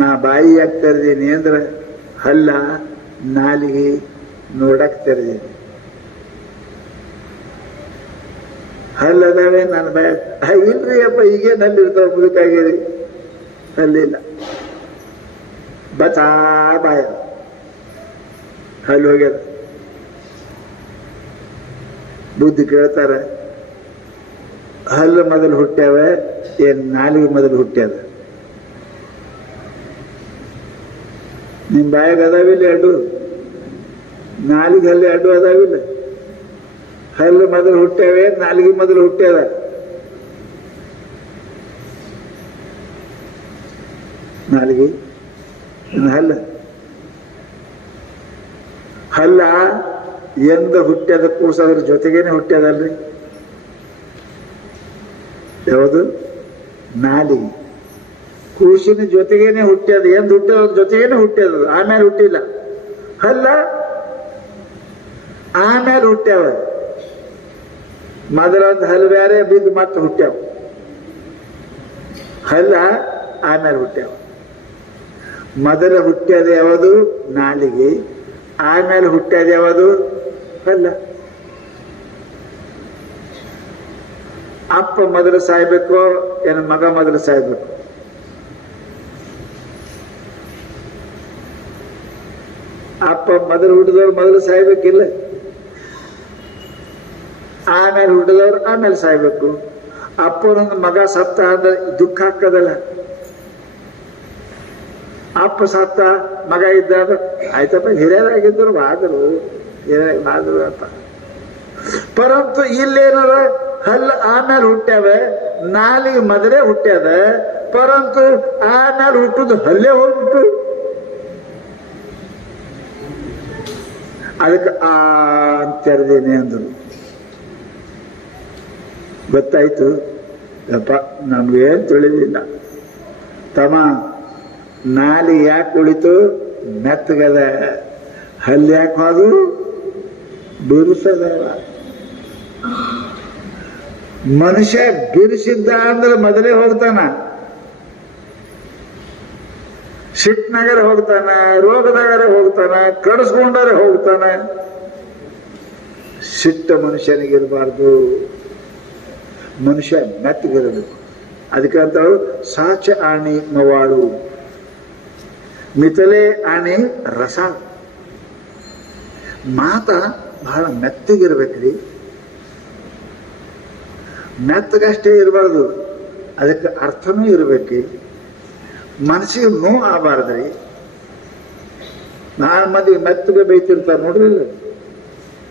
ನಾ ಬಾಯಿ ಯಾಕೆ ತೆರೆದೀನಿ ಅಂದ್ರೆ ಹಲ್ಲ ನಾಲಿಗೆ ನೋಡಕ್ ತೆರೆದೀನಿ. ಹಲ್ಲದಾವೆ ನನ್ನ ಬಾಯ ಇಲ್ರಿ ಅಪ್ಪ, ಈಗೇನು ಹಲ್ಲಿರ್ತಾವ, ಮುದುಕಾಗಿರಿ, ಹಲ್ಲಿಲ್ಲ. ಬತಾ ಬಾಯ ಹಲ್ಲು ಹೋಗ್ಯದ. ಬುದ್ಧಿ ಕೇಳ್ತಾರ, ಹಲ್ಲು ಮೊದಲು ಹುಟ್ಟ್ಯಾವ ಏನ್ ನಾಲಿಗೆ ಮೊದಲು ಹುಟ್ಟ್ಯಾದ? ನಿಮ್ ಬಾಯಾಗ ಅದಾವಿಲ್ಲ 2? ನಾಲಿಗೆ ಹಲ್ಲು 2 ಅದಾವಿಲ್ಲ? ಹಲ್ಲು ಮೊದಲು ಹುಟ್ಟ್ಯಾವೆ, ನಾಲಿಗೆ ಮೊದಲು ಹುಟ್ಟ್ಯಾದ? ನಾಲಿಗೆ ಹಲ್ಲ ಎಂದ ಹುಟ್ಟ್ಯದ ಕೂಸ ಅದ್ರ ಜೊತೆಗೇನೆ ಹುಟ್ಟ್ಯದಲ್ರಿ. ಯಾವುದು? ನಾಲಿಗೆ ಕೂಸಿನ ಜೊತೆಗೇನೆ ಹುಟ್ಟ್ಯದ. ಎಂದ್ ಹುಟ್ಟ್ಯದ ಜೊತೆಗೇನೆ ಹುಟ್ಟ್ಯದ, ಆಮೇಲೆ ಹುಟ್ಟಿಲ್ಲ. ಹಲ್ಲ ಆಮೇಲೆ ಹುಟ್ಟ್ಯಾವ. ಮೊದಲೊಂದು ಹಲ್ಲು ಬೇರೆ ಬಿದ್ದು ಮತ್ತೆ ಹುಟ್ಟ್ಯಾವ. ಹಲ್ಲ ಆಮೇಲೆ ಹುಟ್ಟ್ಯಾವ. ಮೊದಲ ಹುಟ್ಟ್ಯದ ಯಾವುದು? ನಾಲಿಗೆ. ಆಮೇಲೆ ಹುಟ್ಟ್ಯದ ಯಾವುದು? ಹಲ್ಲ. ಅಪ್ಪ ಮೊದಲು ಸಾಯ್ಬೇಕು ಏನ ಮಗ ಮೊದಲು ಸಾಯ್ಬೇಕು? ಅಪ್ಪ ಮೊದಲು ಹುಟ್ಟಿದವ್ರು ಮೊದಲು ಸಾಯ್ಬೇಕಿಲ್ಲ, ಆಮೇಲೆ ಹುಟ್ಟಿದವ್ರು ಆಮೇಲೆ ಸಾಯ್ಬೇಕು. ಅಪ್ಪನೊಂದು ಮಗ ಸತ್ತ ಅಂದ್ರೆ ದುಃಖ ಆಗ್ತದಲ್ಲ. ಅಪ್ಪ ಸತ್ತ ಮಗ ಇದ್ದಾಗ ಆಯ್ತಪ್ಪ, ಹಿರಿಯರಾಗಿದ್ದರು ಆದ್ರು ಅಪ್ಪ. ಪರಂತು ಇಲ್ಲೇನಾರ ಹಲ್ಲು ಆಮೇಲೆ ಹುಟ್ಟ್ಯಾವ, ನಾಲಿಗೆ ಮೊದಲೇ ಹುಟ್ಟ್ಯಾದ. ಪರಂತು ಆಮೇಲೆ ಹುಟ್ಟುದು ಹಲ್ಲೇ ಹೋಗ್ಬಿಟ್ಟು, ಅದಕ್ಕೆ ಅಂತೆರ್ದೇನೆ ಅಂದ್ರು. ಗೊತ್ತಾಯ್ತು ಅಪ್ಪ, ನಮ್ಗೇನ್ ತಿಳಿದಿಲ್ಲ ತಮ್ಮ. ನಾಲಿಗೆ ಯಾಕೆ ಉಳಿತು? ಮೆತ್ತಗದ. ಹಲ್ಲು ಯಾಕೆ ಹೋದು? ಬಿರುಸದ. ಮನುಷ್ಯ ಬಿರುಸಿದ್ದ ಅಂದ್ರೆ ಮೊದಲೇ ಹೋಗ್ತಾನ, ಸಿಟ್ನಾಗರೆ ಹೋಗ್ತಾನ, ರೋಗದಾಗರೆ ಹೋಗ್ತಾನ, ಕಡಿಸ್ಕೊಂಡರೆ ಹೋಗ್ತಾನ. ಸಿಟ್ಟ ಮನುಷ್ಯನಿಗಿರಬಾರ್ದು, ಮನುಷ್ಯ ಮೆತ್ತಗಿರಬೇಕು. ಅದಕ್ಕೆ ಅಂತ ಸಾಚ ಆಣಿ ಮವಾಳು, ಮಿತಲೆ ಆಣಿ ರಸ. ಮಾತ ಬಹಳ ಮೆತ್ತಗಿರ್ಬೇಕ್ರಿ, ಮೆತ್ತಗಷ್ಟೇ ಇರಬಾರ್ದು, ಅದಕ್ಕೆ ಅರ್ಥನೂ ಇರಬೇಕು. ಮನಸ್ಸಿಗೆ ನೋವು ಆಗಬಾರ್ದ್ರಿ. ನಾನ್ ಮಂದಿ ಮೆತ್ತಗೆ ಬೈತಿರ್ತಾರೆ ನೋಡ್ರಿಲ್ಲ,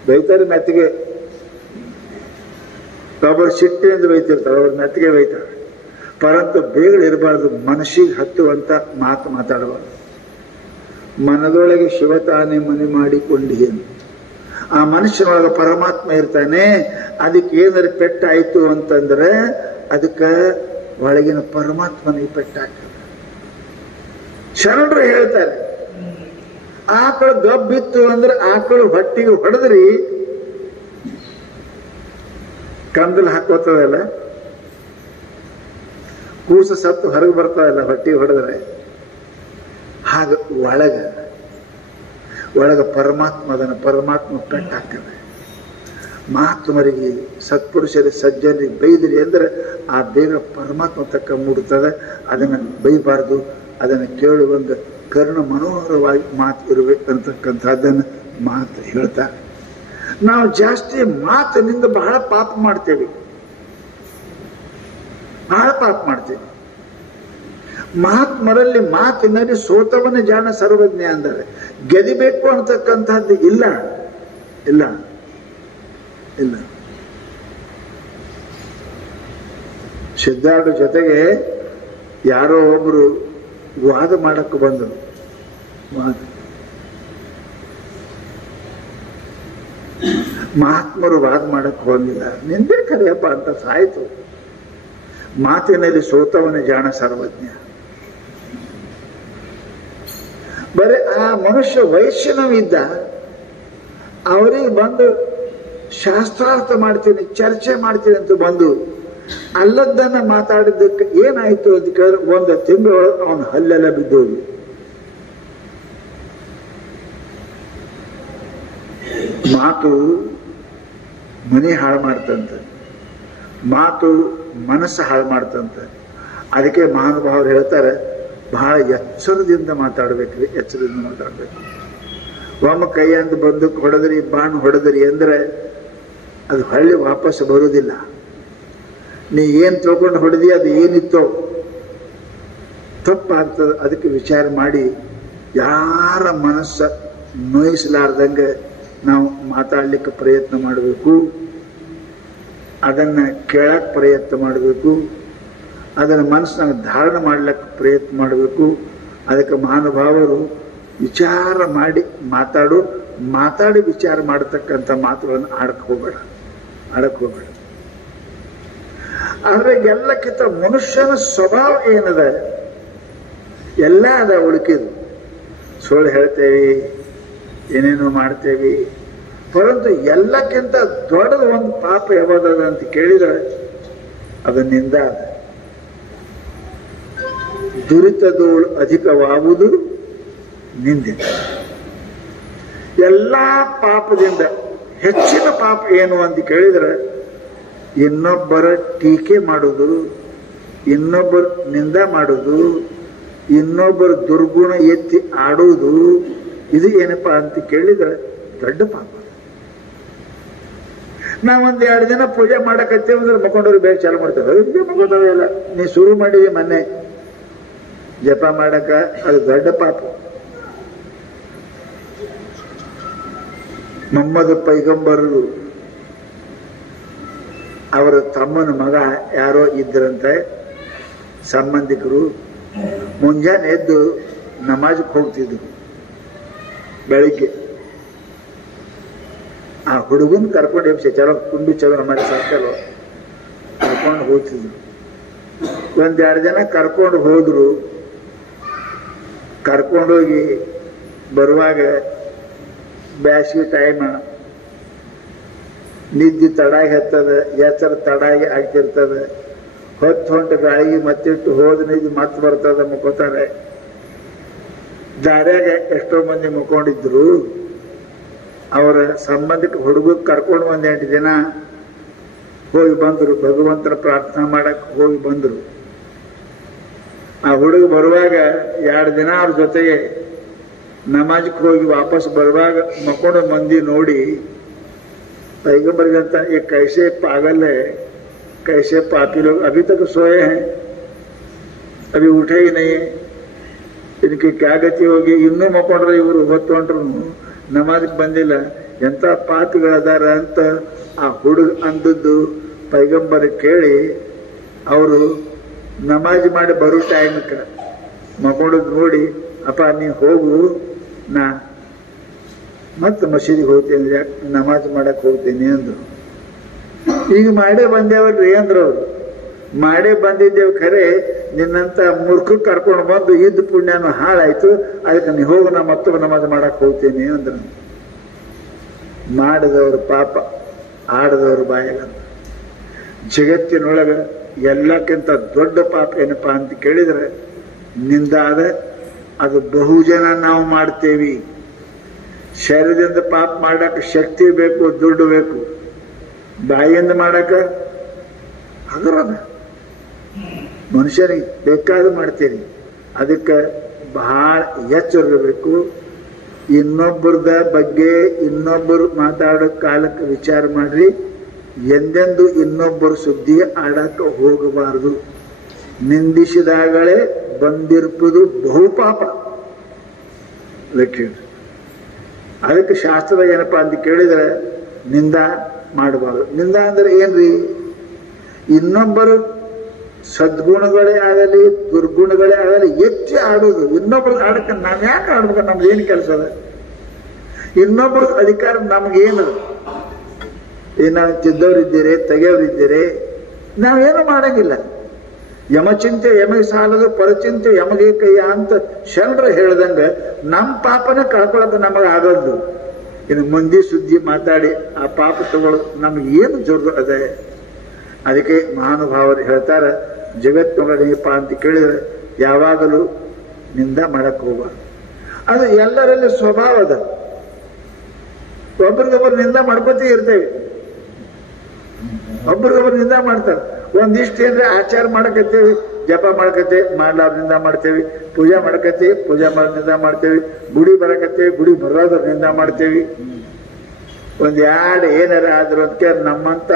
ಬೈತಾರೆ ಮೆತ್ತಗೆ. ಒಬ್ಬರು ಸಿಟ್ಟಿನಿಂದ ಬೈತಿರ್ತಾರೆ, ಅವ್ರು ಮೆತ್ತಗೆ ಬೈತಾರೆ. ಪರಂತು ಬೇಗಳಿರಬಾರ್ದು, ಮನಸ್ಸಿಗೆ ಹತ್ತುವಂತ ಮಾತು ಮಾತಾಡಬಾರ್ದು. ಮನದೊಳಗೆ ಶಿವತಾನೆ ಮನೆ ಮಾಡಿಕೊಂಡಿಯೇನು, ಆ ಮನುಷ್ಯನೊಳಗೆ ಪರಮಾತ್ಮ ಇರ್ತಾನೆ. ಅದಕ್ಕೆ ಏನಾರು ಪೆಟ್ಟಾಯ್ತು ಅಂತಂದ್ರೆ ಅದಕ್ಕೆ ಒಳಗಿನ ಪರಮಾತ್ಮನಿಗೆ ಪೆಟ್ಟಾಗ್ತದೆ. ಶರಣರು ಹೇಳ್ತಾರೆ, ಆಕಳು ಗಬ್ಬಿತ್ತು ಅಂದ್ರೆ ಆಕಳು ಹೊಟ್ಟಿಗೆ ಹೊಡೆದ್ರಿ ಕಂದಲ್ ಹಾಕೋತದಲ್ಲ, ಕೂಸು ಸತ್ತು ಹೊರಗೆ ಬರ್ತದಲ್ಲ ಹೊಟ್ಟಿಗೆ ಹೊಡೆದ್ರೆ, ಹಾಗ ಒಳಗ ಪರಮಾತ್ಮ ಅದನ್ನ ಪರಮಾತ್ಮ ಪೆಟ್ಟಾಗ್ತದೆ. ಮಹಾತ್ಮರಿಗೆ ಸತ್ಪುರುಷರಿಗೆ ಸಜ್ಜನಿಗೆ ಬೈದ್ರಿ ಅಂದ್ರೆ ಆ ಬೇಗ ಪರಮಾತ್ಮ ತಕ್ಕ ಮೂಡುತ್ತದೆ. ಅದನ್ನು ಬೈಬಾರ್ದು, ಅದನ್ನು ಕೇಳುವಂಗ ಕರ್ಣ ಮನೋಹರವಾಗಿ ಮಾತು ಇರಬೇಕಂತಕ್ಕಂಥದ್ದನ್ನು ಮಾತು ಹೇಳ್ತಾರೆ. ನಾವು ಜಾಸ್ತಿ ಮಾತಿನಿಂದ ಬಹಳ ಪಾಪ ಮಾಡ್ತೇವೆ, ಬಹಳ ಪಾಪ ಮಾಡ್ತೇವೆ. ಮಹಾತ್ಮರಲ್ಲಿ ಮಾತಿನಲ್ಲಿ ಸೋತವನ ಜಾಣ ಸರ್ವಜ್ಞ ಅಂದರೆ ಗೆದಿಬೇಕು ಅಂತಕ್ಕಂಥದ್ದು ಇಲ್ಲ ಇಲ್ಲ ಇಲ್ಲ. ಸಿದ್ಧಾರ್ಥ ಜೊತೆಗೆ ಯಾರೋ ಒಬ್ರು ವಾದ ಮಾಡಕ್ಕೆ ಬಂದರು. ಮಹಾತ್ಮರು ವಾದ ಮಾಡಕ್ಕೆ ಹೋಗಿಲ್ಲ, ನಿಂದೇ ಕರೆಯಪ್ಪ ಅಂತ ಸಾಯ್ತು. ಮಾತಿನಲ್ಲಿ ಸೋತವನ ಜಾಣ ಸರ್ವಜ್ಞ. ಬರೀ ಆ ಮನುಷ್ಯ ವೈಷ್ಣವಿದ್ದ, ಅವರಿಗೆ ಬಂದು ಶಾಸ್ತ್ರಾರ್ಥ ಮಾಡ್ತೀನಿ, ಚರ್ಚೆ ಮಾಡ್ತೀನಿ ಅಂತ ಬಂದು ಅಲ್ಲದ್ದನ್ನ ಮಾತಾಡಿದ್ದಕ್ಕೆ ಏನಾಯ್ತು ಅಂತ ಕೇಳಿದ್ರೆ ಒಂದು ತಿಂಗಳೊಳಗೆ ಅವನ ಹಲ್ಲೆಲ್ಲ ಬಿದ್ದೋದು. ಮಾತು ಮನೆ ಹಾಳು ಮಾಡ್ತಂತ, ಮಾತು ಮನಸ್ಸು ಹಾಳು ಮಾಡ್ತಂತ. ಅದಕ್ಕೆ ಮಹಾನುಭಾವರು ಹೇಳ್ತಾರೆ, ಬಹಳ ಎಚ್ಚರದಿಂದ ಮಾತಾಡ್ಬೇಕ್ರಿ, ಎಚ್ಚರದಿಂದ ಮಾತಾಡ್ಬೇಕು. ಒಮ್ಮ ಕೈಯಂದು ಬಂದೂಕ್ ಹೊಡೆದ್ರಿ, ಬಾಣ್ ಹೊಡೆದ್ರಿ ಅಂದ್ರೆ ಅದು ಹೊಳ್ಳಿ ವಾಪಸ್ ಬರುವುದಿಲ್ಲ. ನೀ ಏನ್ ತಿಳ್ಕೊಂಡು ಹೊಡೆದಿ, ಅದು ಏನಿತ್ತೋ ತಪ್ಪಾಗ್ತದೆ. ಅದಕ್ಕೆ ವಿಚಾರ ಮಾಡಿ ಯಾರ ಮನಸ್ಸ ನೋಯಿಸಲಾರ್ದಂಗೆ ನಾವು ಮಾತಾಡ್ಲಿಕ್ಕೆ ಪ್ರಯತ್ನ ಮಾಡಬೇಕು, ಅದನ್ನ ಕೇಳಕ್ ಪ್ರಯತ್ನ ಮಾಡಬೇಕು, ಅದನ್ನ ಮನಸ್ಸನ್ನ ಧಾರಣ ಮಾಡ್ಲಿಕ್ಕೆ ಪ್ರಯತ್ನ ಮಾಡಬೇಕು. ಅದಕ್ಕೆ ಮಹಾನುಭಾವರು ವಿಚಾರ ಮಾಡಿ ಮಾತಾಡಿ ವಿಚಾರ ಮಾಡತಕ್ಕಂಥ ಮಾತುಗಳನ್ನು ಆಡಕ್ ಹೋಗಬೇಡ. ಆದ್ರೆ ಎಲ್ಲಕ್ಕಿಂತ ಮನುಷ್ಯನ ಸ್ವಭಾವ ಏನದ, ಎಲ್ಲ ಅದ ಉಳುಕಿದು. ಸುಳ್ಳು ಹೇಳ್ತೇವಿ, ಏನೇನೋ ಮಾಡ್ತೇವಿ, ಪರಂತು ಎಲ್ಲಕ್ಕಿಂತ ದೊಡ್ಡದ ಒಂದು ಪಾಪ ಯಾವ್ದದ ಅಂತ ಕೇಳಿದ್ರೆ ಅದು ನಿಂದ ಅದ. ದುರಿತದೋಳು ಅಧಿಕವಾಗುವುದು ನಿಂದೆ. ಎಲ್ಲಾ ಪಾಪದಿಂದ ಹೆಚ್ಚಿನ ಪಾಪ ಏನು ಅಂತ ಕೇಳಿದ್ರೆ ಇನ್ನೊಬ್ಬರ ಟೀಕೆ ಮಾಡುವುದು, ಇನ್ನೊಬ್ಬರ ನಿಂದ ಮಾಡುವುದು, ಇನ್ನೊಬ್ಬರ ದುರ್ಗುಣ ಎತ್ತಿ ಆಡುವುದು. ಇದು ಏನಪ್ಪಾ ಅಂತ ಕೇಳಿದ್ರೆ ದೊಡ್ಡ ಪಾಪ. ನಾವೊಂದ್ 2 ದಿನ ಪೂಜೆ ಮಾಡಕತ್ತೇವೆ ಅಂದ್ರೆ ಮಕ್ಕೊಂಡವ್ರು ಬೇಗ ಚಾಲು ಮಾಡ್ತೇವೆ. ಮಕ್ಕೊಂಡವೆಲ್ಲ ನೀ ಶುರು ಮಾಡಿದಿ ಮೊನ್ನೆ ಜಪ ಮಾಡಕ, ಅದು ದೊಡ್ಡ ಪಾಪ. ಮೊಹಮ್ಮದ್ ಪೈಗಂಬರರು ಅವರ ತಮ್ಮನ ಮಗ ಯಾರೋ ಇದ್ರಂತೆ, ಸಂಬಂಧಿಕರು. ಮುಂಜಾನೆ ಎದ್ದು ನಮಾಜ್ಗೆ ಹೋಗ್ತಿದ್ರು ಬೆಳಿಗ್ಗೆ. ಆ ಹುಡುಗನ್ ಕರ್ಕೊಂಡು ಚಲೋ ಕುಂಡು ಚಲೋ ಮಾಡಿ ಸಾಕಲ್ವ ಕರ್ಕೊಂಡು ಹೋಗ್ತಿದ್ರು. 1-2 ಜನ ಕರ್ಕೊಂಡು ಹೋದ್ರು. ಕರ್ಕೊಂಡೋಗಿ ಬರುವಾಗ ಬ್ಯಾಸಿಗೆ ಟೈಮ್, ನಿದ್ದೆ ತಡಾಗಿ ಹತ್ತದ, ಎಚ್ಚರ ತಡಾಗಿ ಆಗ್ತಿರ್ತದ. ಹೊತ್ತು ಗಾಳಿಗೆ ಮತ್ತಿಟ್ಟು ಹೋದ ನಿದ್ದೆ ಮತ್ತೆ ಬರ್ತದ, ಮುಕ್ಕೋತಾರೆ. ದಾರ್ಯಾಗ ಎಷ್ಟೋ ಮಂದಿ ಮುಕ್ಕೊಂಡಿದ್ರು. ಅವರ ಸಂಬಂಧಿಕ ಹುಡುಗ ಕರ್ಕೊಂಡು 1-8 ದಿನ ಹೋಗಿ ಬಂದ್ರು. ಭಗವಂತನ ಪ್ರಾರ್ಥನಾ ಮಾಡಕ್ ಹೋಗಿ ಬಂದ್ರು. ಆ ಹುಡುಗ ಬರುವಾಗ 2 ದಿನ ಅವ್ರ ಜೊತೆಗೆ ನಮಾಜ್ಗೆ ಹೋಗಿ ವಾಪಸ್ ಬರುವಾಗ ಮಕ್ಕೊಂಡ ಮಂದಿ ನೋಡಿ पैगंबर ये कैसे पागल है, कैसे पापी लोग अभी तक सोए हैं, अभी उठे ही नहीं है, ಇದಕ್ಕೆ ಕ್ಯಾಗತಿ ಹೋಗಿ ಇನ್ನೂ ಮಕ್ಕೊಂಡ್ರೆ ಇವರು ಹೊತ್ತೊಂಡ್ರು ನಮಾಜ್ಗೆ ಬಂದಿಲ್ಲ, ಎಂತ ಪಾಪಿಗಳದಾರ ಅಂತ ಆ ಹುಡುಗ ಅಂದದ್ದು ಪೈಗಂಬರ ಕೇಳಿ ಅವರು ನಮಾಜ್ ಮಾಡಿ ಬರೋ ಟೈಮಕ್ಕೆ ಮಕ್ಕೊಂಡದ್ ನೋಡಿ, ಅಪ್ಪ ನೀ ಹೋಗು, ನಾ ಮತ್ತೆ ಮಸೀದಿಗೆ ಹೋಗ್ತೇನೆ, ಯಾಕೆ ನಮಾಜ್ ಮಾಡಕ್ ಹೋಗ್ತೀನಿ ಅಂದ್ರು. ಈಗ ಮಾಡೇ ಬಂದೇವಲ್ರಿ ಅಂದ್ರು ಅವ್ರು. ಮಾಡೇ ಬಂದಿದ್ದೇವ್ ಖರೆ, ನಿನ್ನಂತ ಮೂರ್ಖ ಕರ್ಕೊಂಡು ಬಂದು ಇದ್ದ ಪುಣ್ಯನೂ ಹಾಳಾಯ್ತು, ಅದಕ್ಕೆ ನೀ ಹೋಗು, ನಾ ಮತ್ತೊಬ್ಬ ನಮಾಜ್ ಮಾಡಕ್ ಹೋಗ್ತೀನಿ ಅಂದ್ರು. ಮಾಡಿದವ್ರ ಪಾಪ ಆಡದವ್ರ ಬಾಯಾಗಂತ. ಜಗತ್ತಿನೊಳಗ ಎಲ್ಲಕ್ಕಿಂತ ದೊಡ್ಡ ಪಾಪ ಏನಪ್ಪಾ ಅಂತ ಕೇಳಿದ್ರೆ ನಿಂದಾದ, ಅದು ಬಹುಜನ ನಾವು ಮಾಡ್ತೇವಿ. ಶರೀರದಿಂದ ಪಾಪ ಮಾಡಕ್ ಶಕ್ತಿ ಬೇಕು, ದುಡ್ಡು ಬೇಕು. ಬಾಯಿಯಿಂದ ಮಾಡಕ ಅದರದ ಮನುಷ್ಯನಿಗೆ ಬೇಕಾದ ಮಾಡ್ತೀರಿ. ಅದಕ್ಕೆ ಬಹಳ ಎಚ್ಚರಿರಬೇಕು. ಇನ್ನೊಬ್ಬರದ ಬಗ್ಗೆ ಇನ್ನೊಬ್ಬರು ಮಾತಾಡೋ ಕಾಲಕ್ಕೆ ವಿಚಾರ ಮಾಡ್ರಿ. ಎಂದೆಂದು ಇನ್ನೊಬ್ಬರ ಸುದ್ದಿ ಆಡಕ್ಕೆ ಹೋಗಬಾರದು. ನಿಂದಿಸಿದಾಗಲೇ ಬಂದಿರ್ಪುದು ಬಹುಪಾಪ. ಅದಕ್ಕೆ ಶಾಸ್ತ್ರ ಏನಪ್ಪಾ ಅಂತ ಕೇಳಿದ್ರೆ ನಿಂದ ಮಾಡಬಾರ್ದು. ನಿಂದ ಅಂದ್ರೆ ಏನ್ರಿ? ಇನ್ನೊಬ್ಬರು ಸದ್ಗುಣಗಳೇ ಆಗಲಿ ದುರ್ಗುಣಗಳೇ ಆಗಲಿ ಎತ್ತಿ ಆಡೋದು. ಇನ್ನೊಬ್ಬರು ಆಡಕ್ಕೆ ನಾವ್ ಯಾಕೆ ಆಡ್ಬೇಕು? ನಮ್ದು ಏನ್ ಕೆಲಸ ಅದ? ಇನ್ನೊಬ್ಬರ ಅಧಿಕಾರ ನಮ್ಗೇನು? ನಾವು ತಿದ್ದವರಿದ್ದೀರಿ, ತೆಗೆಯವರಿದ್ದೀರಿ, ನಾವೇನು ಮಾಡಂಗಿಲ್ಲ. ಯಮಚಿಂತೆ ಯಮಗೆ ಸಾಲದು, ಪರಚಿಂತೆ ಯಮಗೆ ಕೈಯ ಅಂತ ಶರಣರ ಹೇಳ್ದಂಗ ನಮ್ಮ ಪಾಪನ ಕಳ್ಕೊಳಕ್ಕೆ ನಮಗೆ ಆಗೋದು. ಇನ್ನು ಮಂದಿ ಸುದ್ದಿ ಮಾತಾಡಿ ಆ ಪಾಪ ತಗೊಳ್ಳೋದು ನಮ್ಗೆ ಏನು ಜೋರು ಅದೇ. ಅದಕ್ಕೆ ಮಹಾನುಭಾವರು ಹೇಳ್ತಾರೆ, ಜಗತ್ತಿನೊಳಗೇನಪ್ಪ ಅಂತ ಕೇಳಿದ್ರೆ ಯಾವಾಗಲೂ ನಿಂದ ಮಾಡಕ್ ಹೋಗಬಾರ್ದು. ಅದು ಎಲ್ಲರಲ್ಲಿ ಸ್ವಭಾವ ಅದ. ಒಬ್ರಿಗೊಬ್ಬರು ನಿಂದ ಮಾಡ್ಕೊತೇ ಇರ್ತೇವೆ, ಒಬ್ರಿಗೊಬ್ಬರು ನಿಂದ ಮಾಡ್ತಾರೆ. ಒಂದಿಷ್ಟು ಏನ್ರೆ ಆಚಾರ ಮಾಡಕತ್ತೇವಿ, ಜಪ ಮಾಡಕತ್ತೇವಿ, ಮಾಡ್ಲಾರ್ದಿಂದ ಮಾಡ್ತೇವಿ. ಪೂಜಾ ಮಾಡಕತ್ತೇವಿ, ಪೂಜಾ ಮಾಡೋದ್ರಿಂದ ಮಾಡ್ತೇವಿ. ಗುಡಿ ಬರಕತ್ತೇವಿ, ಗುಡಿ ಬರೋದ್ರಿಂದ ಮಾಡ್ತೇವಿ. ಒಂದ್ ಎರಡು ಏನಾರ ಆದ್ರು ಅದಕ್ಕೆ ನಮ್ಮಂತ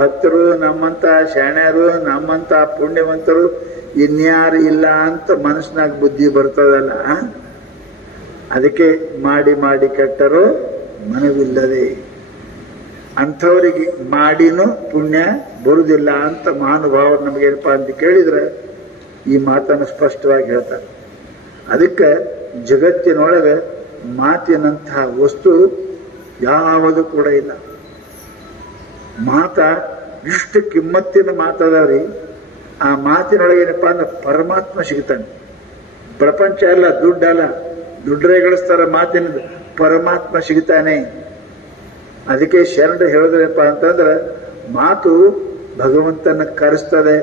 ಭಕ್ತರು, ನಮ್ಮಂತ ಶಾಣ್ಯರು, ನಮ್ಮಂತ ಪುಣ್ಯವಂತರು ಇನ್ಯಾರು ಇಲ್ಲ ಅಂತ ಮನಸ್ಸಿನಾಗ ಬುದ್ಧಿ ಬರ್ತದಲ್ಲ. ಅದಕ್ಕೆ ಮಾಡಿ ಮಾಡಿ ಕೆಟ್ಟರು ಮನವಿಲ್ಲದೆ, ಅಂಥವರಿಗೆ ಮಾಡಿನೂ ಪುಣ್ಯ ಬರುವುದಿಲ್ಲ ಅಂತ ಮಹಾನುಭಾವರು ನಮಗೇನಪ್ಪ ಅಂತ ಕೇಳಿದ್ರೆ ಈ ಮಾತನ್ನು ಸ್ಪಷ್ಟವಾಗಿ ಹೇಳ್ತಾರೆ. ಅದಕ್ಕೆ ಜಗತ್ತಿನೊಳಗೆ ಮಾತಿನಂತಹ ವಸ್ತು ಯಾವುದು ಕೂಡ ಇಲ್ಲ. ಮಾತ ಇಷ್ಟು ಕಿಮ್ಮತ್ತಿನ ಮಾತದವ್ರಿ. ಆ ಮಾತಿನೊಳಗೆ ಏನಪ್ಪಾ ಅಂದ್ರೆ ಪರಮಾತ್ಮ ಸಿಗ್ತಾನೆ. ಪ್ರಪಂಚ ಅಲ್ಲ, ದುಡ್ಡಲ್ಲ, ದುಡ್ಡರೇ ಗಳಿಸ್ತಾರ, ಮಾತಿನ ಪರಮಾತ್ಮ ಸಿಗ್ತಾನೆ. ಅದಕ್ಕೆ ಶರಣ ಹೇಳಿದ್ರಪ್ಪ ಅಂತಂದ್ರೆ ಮಾತು ಭಗವಂತನ ಕರೆಸ್ತದೆ,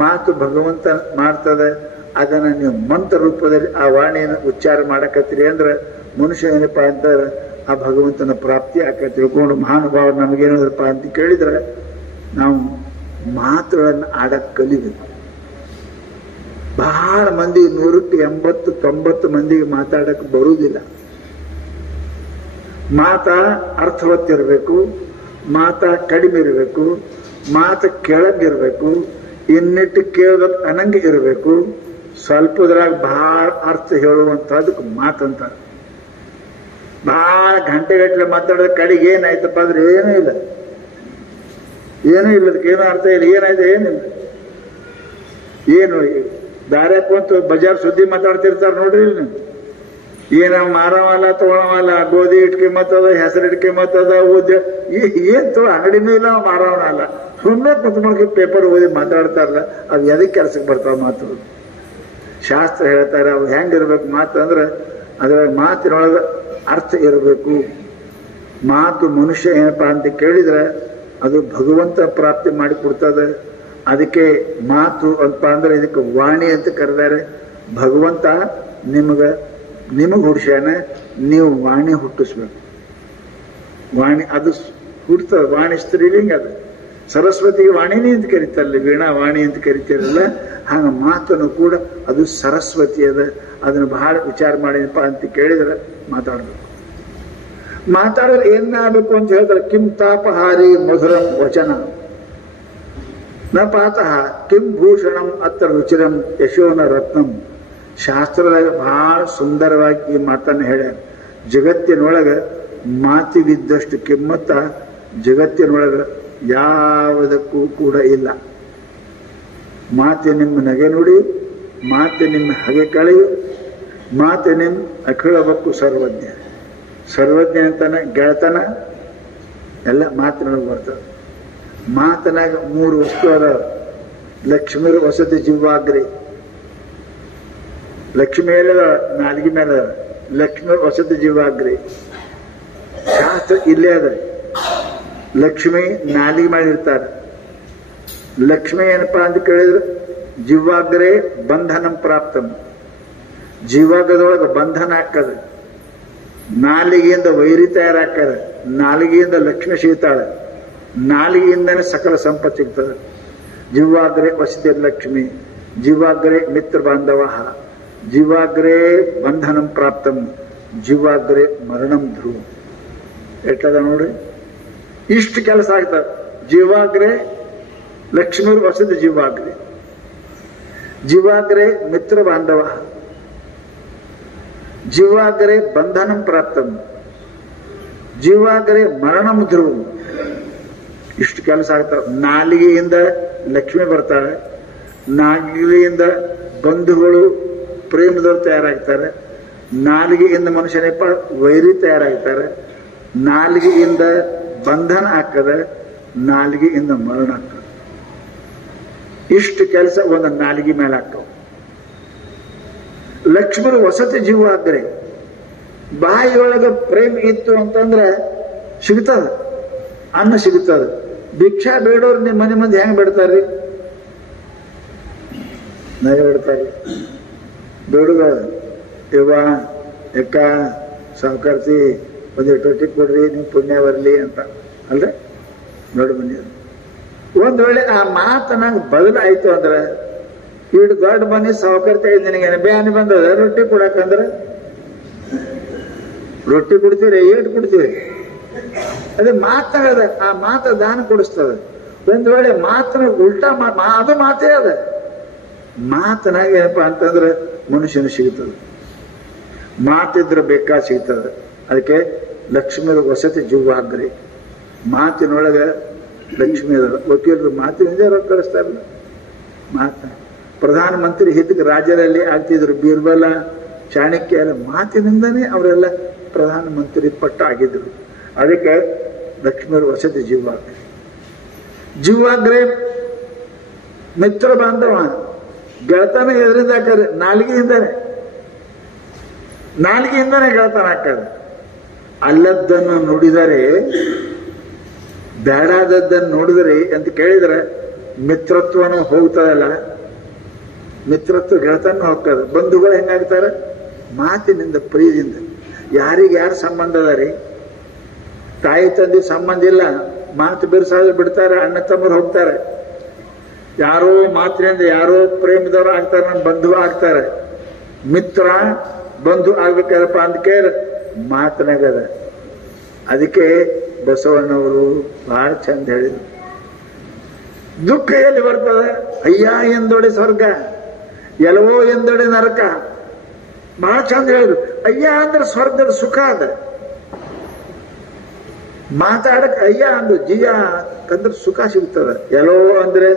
ಮಾತು ಭಗವಂತ ಮಾಡ್ತದೆ. ಅದನ್ನ ನೀವು ಮಂತ್ರ ರೂಪದಲ್ಲಿ ಆ ವಾಣಿಯನ್ನು ಉಚ್ಚಾರ ಮಾಡಕತ್ತೀರಿ ಅಂದ್ರೆ ಮನುಷ್ಯ ಏನಪ್ಪ ಅಂತಂದ್ರೆ ಆ ಭಗವಂತನ ಪ್ರಾಪ್ತಿ ಆಕತಿ ತಿಳ್ಕೊಂಡು ಮಹಾನುಭಾವರು ನಮಗೇನಪ್ಪ ಅಂತ ಕೇಳಿದ್ರೆ ನಾವು ಮಾತುಗಳನ್ನು ಆಡಕ್ ಕಲಿಬೇಕು. ಬಹಳ ಮಂದಿ 100ಕ್ಕೆ 80-90 ಮಂದಿಗೆ ಮಾತಾಡಕ್ ಬರುವುದಿಲ್ಲ. ಮಾತ ಅರ್ಥವತ್ತಿರಬೇಕು, ಮಾತ ಕಡಿಮೆ ಇರಬೇಕು, ಮಾತು ಕೆಳಗಿರ್ಬೇಕು, ಇನ್ನಿಟ್ಟು ಕೇಳೋದಕ್ಕೆ ಅನಂಗೆ ಇರಬೇಕು. ಸ್ವಲ್ಪದ್ರಾಗ ಬಹಳ ಅರ್ಥ ಹೇಳುವಂತಹದಕ್ಕೆ ಮಾತಂತ. ಬಹಳ ಗಂಟೆಗಟ್ಟಲೆ ಮಾತಾಡೋದ ಕಡೆಗೆ ಏನಾಯ್ತಪ್ಪ ಅಂದ್ರೆ ಏನೂ ಇಲ್ಲ, ಏನೂ ಇಲ್ಲ, ಅದಕ್ಕೆ ಏನೂ ಅರ್ಥ ಇಲ್ಲ. ಏನಾಯ್ತು? ಏನಿಲ್ಲ. ಏನು ದಾರ್ಯಾಗ ಕುಂತು ಬಜಾರ್ ಸುದ್ದಿ ಮಾತಾಡ್ತಿರ್ತಾರ ನೋಡ್ರಿ. ನೀವು ಏನ ಮಾರವಲ್ಲ, ತಗೊಳವಲ್ಲ, ಗೋಧಿ ಇಟ್ಕೆ ಮತ್ತದ, ಹೆಸರು ಇಟ್ಕೆ ಮತ್ತದ, ಏನ್ ತೋ ಅಂಗಡಿನೂ ಇಲ್ಲ, ಮಾರವನಲ್ಲ, ಸುಮ್ಮನೆ ಕುತ್ಕೊಂಡ್ಕೆ ಪೇಪರ್ ಓದಿ ಮಾತಾಡ್ತಾರಲ್ಲ, ಅವು ಎದಕ್ಕೆ ಕೆಲಸಕ್ಕೆ ಬರ್ತಾವ ಮಾತು? ಶಾಸ್ತ್ರ ಹೇಳ್ತಾರೆ ಅವು ಹೆಂಗಿರ್ಬೇಕು ಮಾತು ಅಂದ್ರೆ ಅದ್ರಾಗ ಮಾತಿನೊಳಗೆ ಅರ್ಥ ಇರಬೇಕು. ಮಾತು ಮನುಷ್ಯ ಏನಪ್ಪಾ ಅಂತ ಕೇಳಿದ್ರೆ ಅದು ಭಗವಂತ ಪ್ರಾಪ್ತಿ ಮಾಡಿ ಕೊಡ್ತದೆ. ಅದಕ್ಕೆ ಮಾತು ಅಂತ ಅಂದ್ರೆ ಇದಕ್ಕೆ ವಾಣಿ ಅಂತ ಕರೆದಾರೆ. ಭಗವಂತ ನಿಮಗೆ ಹುಡ್ಸ್ಯಾನ, ನೀವು ವಾಣಿ ಹುಟ್ಟಿಸ್ಬೇಕು. ವಾಣಿ ಅದು ಹುಡ್ತದ, ವಾಣಿ ಸ್ತ್ರೀಲಿಂಗ ಅದು. ಸರಸ್ವತಿಗೆ ವಾಣಿನಿ ಅಂತ ಕರೀತಾರಲ್ಲ, ವೀಣಾ ವಾಣಿ ಅಂತ ಕರಿತಾರಲ್ಲ, ಹಾಗ ಮಾತನ್ನು ಕೂಡ ಅದು ಸರಸ್ವತಿ ಅದ. ಅದನ್ನು ಬಹಳ ವಿಚಾರ ಮಾಡಿದಪ್ಪ ಅಂತ ಕೇಳಿದ್ರೆ ಮಾತಾಡ್ಬೇಕು. ಮಾತಾಡಿದ್ರೆ ಏನಾಗಬೇಕು ಅಂತ ಹೇಳಿದ್ರೆ ಕಿಂ ತಾಪಹಾರಿ ಮಧುರಂ ವಚನ ನ ಪಾತಃ ಕಿಂ ಭೂಷಣಂ ಅತ್ರ ರುಚಿರಂ ಯಶೋನ ರತ್ನಂ ಶಾಸ್ತ್ರದಾಗ ಬಹಳ ಸುಂದರವಾಗಿ ಈ ಮಾತನ್ನು ಹೇಳ್ಯಾರ. ಜಗತ್ತಿನೊಳಗ ಮಾತಿಗಿದ್ದಷ್ಟು ಕಿಮ್ಮತ್ತ ಜಗತ್ತಿನೊಳಗ ಯಾವುದಕ್ಕೂ ಕೂಡ ಇಲ್ಲ. ಮಾತೆ ನಿಮ್ಮ ನಗೆ ನುಡಿ, ಮಾತೆ ನಿಮ್ಮ ಹಗೆ ಕಳೆಯು, ಮಾತೆ ನಿಮ್ಮ ಅಖಿಳಬಕ್ಕು ಸರ್ವಜ್ಞ. ಸರ್ವಜ್ಞ ಅಂತಾನೆ ಗೆಳತನ ಎಲ್ಲ ಮಾತಿನೊಳಗೆ ಬರ್ತದೆ. ಮಾತನಾಗ 3 ವಸ್ತು ಅದಾವ. ಲಕ್ಷ್ಮೀರ್ ವಸತಿ ಜೀವಾಗ್ರಿ, ಲಕ್ಷ್ಮಿ ಮೇಲೆ ನಾಲ್ಗಿ ಮೇಲೆ ಲಕ್ಷ್ಮೀರ್ ವಸತಿ ಜೀವಾಗ್ರಿ. ಶಾಸ್ತ್ರ ಇಲ್ಲೇ ಅದ. ಲಕ್ಷ್ಮಿ ನಾಲಿಗೆ ಮಾಡಿರ್ತಾರೆ. ಲಕ್ಷ್ಮಿ ಏನಪ್ಪಾ ಅಂತ ಕೇಳಿದ್ರೆ ಜೀವಾಗ್ರೆ ಬಂಧನಂ ಪ್ರಾಪ್ತಂ. ಜೀವಾಗದೊಳಗೆ ಬಂಧನ ಹಾಕದ. ನಾಲಿಗೆಯಿಂದ ವೈರಿ ತಯಾರಾಕದ. ನಾಲಿಗೆಯಿಂದ ಲಕ್ಷ್ಮಿ ಸಿಗ್ತಾಳೆ. ನಾಲಿಗೆಯಿಂದನೇ ಸಕಲ ಸಂಪತ್ತು ಸಿಗ್ತದೆ. ಜೀವಾಗ್ರೆ ವಸತಿ ಲಕ್ಷ್ಮಿ, ಜೀವಾಗ್ರೆ ಮಿತ್ರ ಬಾಂಧವ, ಜೀವಾಗ್ರೆ ಬಂಧನಂ ಪ್ರಾಪ್ತಂ, ಜೀವಾಗ್ರೆ ಮರಣಂ ಧ್ರುವ. ಎಟ್ಟದ ನೋಡಿ, ಇಷ್ಟು ಕೆಲಸ ಆಗ್ತದೆ. ಜೀವಾಗ್ರೆ ಲಕ್ಷ್ಮೀರ್ ವಸತಿ ಜೀವಾಗ್ರೆ, ಜೀವಾಗ್ರೆ ಮಿತ್ರ ಬಾಂಧವ, ಜೀವಾಗ್ರೆ ಬಂಧನಂ ಪ್ರಾಪ್ತಂ, ಜೀವಾಗ್ರೆ ಮರಣಂ ಧ್ರುವ. ಇಷ್ಟು ಕೆಲಸ ಆಗ್ತಾವೆ. ನಾಲಿಗೆಯಿಂದ ಲಕ್ಷ್ಮಿ ಬರ್ತಾಳೆ, ನಾಲಿಗೆಯಿಂದ ಬಂಧುಗಳು ಪ್ರೇಮದವರು ತಯಾರಾಗ್ತಾರೆ, ನಾಲಿಗೆಯಿಂದ ಮನುಷ್ಯನಪ್ಪ ವೈರಿ ತಯಾರಾಗ್ತಾರೆ, ನಾಲಿಗೆಯಿಂದ ಬಂಧನ ಆಗ್ತದೆ, ನಾಲಿಗೆಯಿಂದ ಮರಣ ಆಗ್ತದೆ. ಇಷ್ಟು ಕೆಲಸ ಒಂದು ನಾಲಿಗೆ ಮೇಲೆ ಆಗ್ತಾವ. ಲಕ್ಷ್ಮೀರು ವಸತಿ ಜೀವ ಆಗ್ರೆ. ಬಾಯಿಯೊಳಗೆ ಪ್ರೇಮ ಇತ್ತು ಅಂತಂದ್ರೆ ಸಿಗ್ತದ, ಅನ್ನ ಸಿಗುತ್ತದೆ. ಭಿಕ್ಷಾ ಬೇಡೋರು ನಿಮ್ಮ ಮನೆ ಮಂದಿ ಹೆಂಗ್ ಬಿಡ್ತಾರ್ರಿ? ನಗೆ ಬಿಡ್ತಾರ್ರಿ. ಬೇಡುದ ಇವ ಎಕ್ಕ ಸಾವುಕಾರ್ತಿ ಒಂದಿಟ್ಟು ರೊಟ್ಟಿ ಕೊಡ್ರಿ, ನಿಮ್ ಪುಣ್ಯ ಬರಲಿ ಅಂತ ಅಲ್ರಿ ನೋಡು ಬನ್ನಿ. ಒಂದ್ ವೇಳೆ ಆ ಮಾತು ನಂಗೆ ಬದಲಾಯ್ತು ಅಂದ್ರೆ, ಇಷ್ಟು ದೊಡ್ಡ ಮನೆ ಸಾವುಕಾರ್ತಿ ನಿನಗೇನು ಬ್ಯಾನಿ ಬಂದದ ರೊಟ್ಟಿ ಕೊಡಕಂದ್ರೆ ರೊಟ್ಟಿ ಕೊಡ್ತೀರಿ, ಏಟ್ ಕೊಡ್ತೀವಿ? ಅದೇ ಮಾತಾಡದ. ಆ ಮಾತ ದಾನ ಕೊಡಿಸ್ತದ. ಒಂದ್ ವೇಳೆ ಮಾತನ ಉಲ್ಟಾ ಅದು ಮಾತೇ ಅದ. ಮಾತನಾಗ ಏನಪ್ಪಾ ಅಂತಂದ್ರೆ ಮನುಷ್ಯನ ಸಿಗ್ತದೆ. ಮಾತಿದ್ರೆ ಬೇಕಾ ಸಿಗ್ತದೆ. ಅದಕ್ಕೆ ಲಕ್ಷ್ಮೀರ ವಸತಿ ಜೀವಾಗ್ರಿ. ಮಾತಿನೊಳಗೆ ಲಕ್ಷ್ಮಿ ಅದ. ವಕೀಲರು ಮಾತಿನಿಂದ ರೊಕ್ಕ ಕಳಿಸ್ತಾರಲ್ಲ. ಮಾತ ಪ್ರಧಾನ ಮಂತ್ರಿ ಹಿತಕ್ಕೆ ರಾಜ್ಯದಲ್ಲಿ ಆಗ್ತಿದ್ರು. ಬೀರ್ಬಲ, ಚಾಣಕ್ಯ ಎಲ್ಲ ಮಾತಿನಿಂದನೇ ಅವರೆಲ್ಲ ಪ್ರಧಾನ ಮಂತ್ರಿ ಪಟ್ಟ ಆಗಿದ್ರು. ಅದಕ್ಕೆ ಲಕ್ಷ್ಮೀರ ವಸತಿ ಜೀವಾಗ್ರಿ. ಜೀವಾಗ್ರೆ ಮಿತ್ರ ಬಾಂಧವ. ಗೆಳತನ ಎದರಿಂದ ಹಾಕರೆ? ನಾಲಿಗೆಯಿಂದಾನೆ. ನಾಲಿಗೆಯಿಂದಾನೆ ಗೆಳತನ ಹಾಕದೆ. ಅಲ್ಲದ್ದನ್ನು ನುಡಿದರೆ, ಬೇಡಾದದ್ದನ್ನು ನೋಡಿದರೆ ಅಂತ ಕೇಳಿದ್ರೆ ಮಿತ್ರತ್ವನೂ ಹೋಗ್ತದಲ್ಲ. ಮಿತ್ರತ್ವ ಗೆಳತನ ಹೋಗ್ತದೆ. ಬಂಧುಗಳು ಹೆಂಗಾಗ್ತಾರೆ? ಮಾತಿನಿಂದ, ಪ್ರೀತಿಯಿಂದ. ಯಾರಿಗೆ ಯಾರು ಸಂಬಂಧ ಅದ ರೀ? ತಾಯಿ ತಂದೆ ಸಂಬಂಧ ಇಲ್ಲ, ಮಾತು ಬಿರ್ಸಾದ್ರೆ ಬಿಡ್ತಾರೆ, ಅಣ್ಣ ತಮ್ಮರು ಹೋಗ್ತಾರೆ. ಯಾರೋ ಮಾತಿನಿಂದ ಯಾರೋ ಪ್ರೇಮದವರು ಆಗ್ತಾರೆ, ನಮ್ಮ ಬಂಧು ಆಗ್ತಾರೆ. ಮಿತ್ರ ಬಂಧು ಆಗ್ಬೇಕಾದಪ್ಪ ಅಂತ ಕೇಳ ಮಾತನಾಗದ. ಅದಕ್ಕೆ ಬಸವಣ್ಣವರು ಬಹಳ ಚಂದ ಹೇಳಿದ್ರು. ದುಃಖ ಎಲ್ಲಿ ಬರ್ತದೆ? ಅಯ್ಯ ಎಂದೊಡೆ ಸ್ವರ್ಗ, ಎಲ್ಲವೋ ಎಂದೊಡೆ ನರಕ. ಬಹಳ ಚಂದ ಹೇಳಿದ್ರು. ಅಯ್ಯ ಅಂದ್ರೆ ಸ್ವರ್ಗದ ಸುಖ ಅದ. ಮಾತಾಡಕ್ ಅಯ್ಯ ಅಂದ್ರು, ಜಿಯ ಅಂದ್ರೆ ಸುಖ ಸಿಗ್ತದ. ಎಲ್ಲೋ ಅಂದ್ರೆ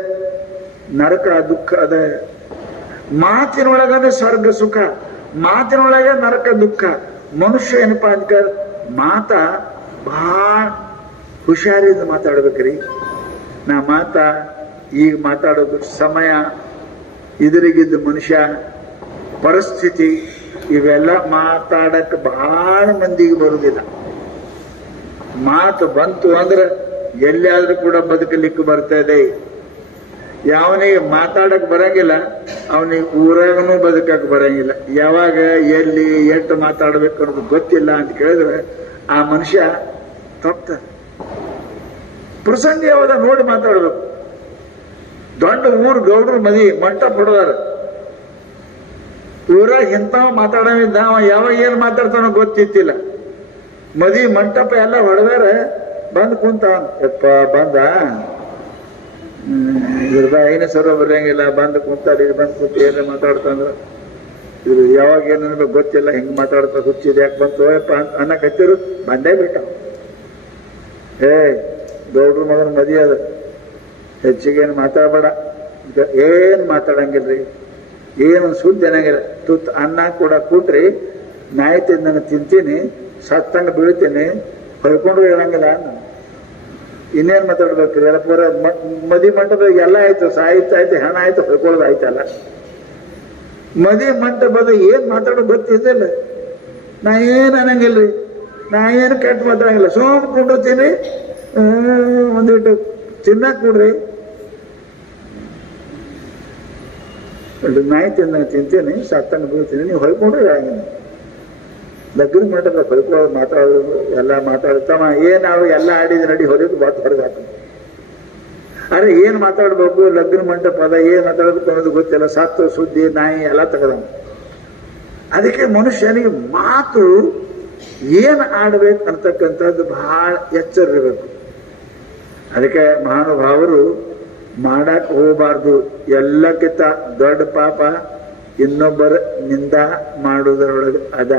ನರಕ ದುಃಖ ಅದ. ಮಾತಿನೊಳಗನೆ ಸ್ವರ್ಗ ಸುಖ, ಮಾತಿನೊಳಗೆ ನರಕ ದುಃಖ. ಮನುಷ್ಯ ಏನಪ್ಪಾ ಅಂತ ಮಾತ ಬಹಳ ಹುಷಾರಿಂದ ಮಾತಾಡ್ಬೇಕ್ರಿ. ನಾ ಈಗ ಮಾತಾಡೋದು ಸಮಯ, ಎದುರಿಗಿದ್ದ ಮನುಷ್ಯ, ಪರಿಸ್ಥಿತಿ, ಇವೆಲ್ಲ ಮಾತಾಡಕ್ ಬಹಳ ಮಂದಿಗೆ ಬರುವುದಿಲ್ಲ. ಮಾತು ಬಂತು ಅಂದ್ರೆ ಎಲ್ಲಿಯಾದ್ರೂ ಕೂಡ ಬದುಕಲಿಕ್ಕೆ ಬರ್ತದೆ. ಯಾವನಿಗೆ ಮಾತಾಡಕ್ ಬರಂಗಿಲ್ಲ ಅವನಿಗೆ ಊರಾಗನೂ ಬದುಕಕ್ ಬರಂಗಿಲ್ಲ. ಯಾವಾಗ ಎಲ್ಲಿ ಎಷ್ಟು ಮಾತಾಡ್ಬೇಕು ಅನ್ನೋದು ಗೊತ್ತಿಲ್ಲ ಅಂತ ಕೇಳಿದ್ರೆ ಆ ಮನುಷ್ಯ ತಪ್ಪ. ಪ್ರಸಂಗ ಯಾವ್ದ ನೋಡಿ ಮಾತಾಡ್ಬೇಕು. ದೊಡ್ಡ ಊರು ಗೌಡ್ರು ಮದಿ ಮಂಟಪ ಹೊಡೆದಾರ. ಊರಾಗ ಇಂಥವ ಮಾತಾಡೋದಿದ್ದ, ಅವ ಯಾವಾಗ ಏನ್ ಮಾತಾಡ್ತಾನೋ ಗೊತ್ತಿತ್ತಿಲ್ಲ. ಮದಿ ಮಂಟಪ ಎಲ್ಲ ಹೊಡೆದಾರ. ಬಂದ್ ಕುಂತ, ಯಪ್ಪ ಬಂದ ಇದ್ರ ಐನ ಸರ ಬರಂಗಿಲ್ಲ, ಬಂದ್ ಕುಂತಾರ. ಬಂದ್ ಕುಂತ ಏನ ಮಾತಾಡ್ತಂದ್ರ ಇದು ಯಾವಾಗ ಏನ ಗೊತ್ತಿಲ್ಲ, ಹಿಂಗ್ ಮಾತಾಡ್ತಾ ಹುಚ್ಚಿದ ಯಾಕೆ ಬಂತು ಅನ್ನಕತ್ತಿರು ಬಂದೇ ಬಿಟ್ಟ. ಗೌಡ್ರ ಮಗನ ಮದಿ ಅದ, ಹೆಚ್ಚಿಗೇನು ಮಾತಾಡಬೇಡ, ಏನ್ ಮಾತಾಡಂಗಿಲ್ರಿ, ಏನು ಸುದ್ದಿ ಅನ್ನಂಗಿಲ್ಲ. ತುತ್ತು ಅನ್ನ ಕೂಡ ಕೂಟ್ರಿ ನಾಯಿ ತಿಂದ ತಿಂತೀನಿ, ಸತ್ತಂಗ ಬೀಳ್ತೀನಿ, ಹೊಯ್ಕೊಂಡು ಹೇಳಂಗಿಲ್ಲ. ಇನ್ನೇನ್ ಮಾತಾಡ್ಬೇಕು? ಎಲ್ಲ ಪೂರ ಮದಿ ಮಂಟಪದ ಎಲ್ಲ ಆಯ್ತು, ಸಾಹಿತ್ಯ ಹೆಣ ಆಯ್ತು, ಹೊಯ್ಕೊಳ್ಳೋದು ಆಯ್ತಲ್ಲ. ಮದಿ ಮಂಟಪದ ಏನ್ ಮಾತಾಡೋದು ಗೊತ್ತಿದ್ದಿಲ್ಲ. ನಾ ಏನ್ ಅನ್ನಂಗಿಲ್ರಿ, ನಾ ಏನು ಕೆಟ್ಟ ಮಾತಾಡಂಗಿಲ್ಲ, ಸೋಮ್ ಕೊಂಡೋತೀನಿ, ಒಂದಿಟ್ಟು ತಿನ್ನಕ್ ಬಿಡ್ರಿ, ನಾಯಿ ತಿಂದಂಗ ತಿಂತೀನಿ, ಸತ್ತಂಗ ಬೀಳ್ತೀನಿ, ನೀವು ಹೊಯ್ಕೊಂಡ್ರೆ ಹೇಳಂಗಿಲ್ಲ. ಲಗ್ನ ಮಂಟಪದ ಹೊಯ್ಕೊಳ್ಳೋದು ಮಾತಾಡೋದು ಎಲ್ಲ ಮಾತಾಡ್ತಾವ. ಏನಾವು ಎಲ್ಲ ಆಡಿದ ನಡಿ ಹೊರಗೆ ಬಾತ್ ಹೊರಗಾಕ. ಅರೆ ಏನ್ ಮಾತಾಡ್ಬೇಕು, ಲಗ್ನ ಮಂಟಪದ ಏನ್ ಮಾತಾಡ್ಬೇಕು ಅನ್ನೋದು ಗೊತ್ತಿಲ್ಲ. ಸತ್ತು ಸುದ್ದಿ ನಾಯಿ ಎಲ್ಲ ತೆಗೆದವ. ಅದಕ್ಕೆ ಮನುಷ್ಯನಿಗೆ ಮಾತು ಏನ್ ಆಡ್ಬೇಕು ಅಂತಕ್ಕಂಥದ್ದು ಬಹಳ ಎಚ್ಚರ ಇರಬೇಕು. ಅದಕ್ಕೆ ಮಹಾನುಭಾವರು ಮಾಡಕ್ ಹೋಗಬಾರ್ದು. ಎಲ್ಲಕ್ಕಿಂತ ದೊಡ್ಡ ಪಾಪ ಇನ್ನೊಬ್ಬರ ನಿಂದ ಮಾಡುವುದರೊಳಗೆ ಅದ.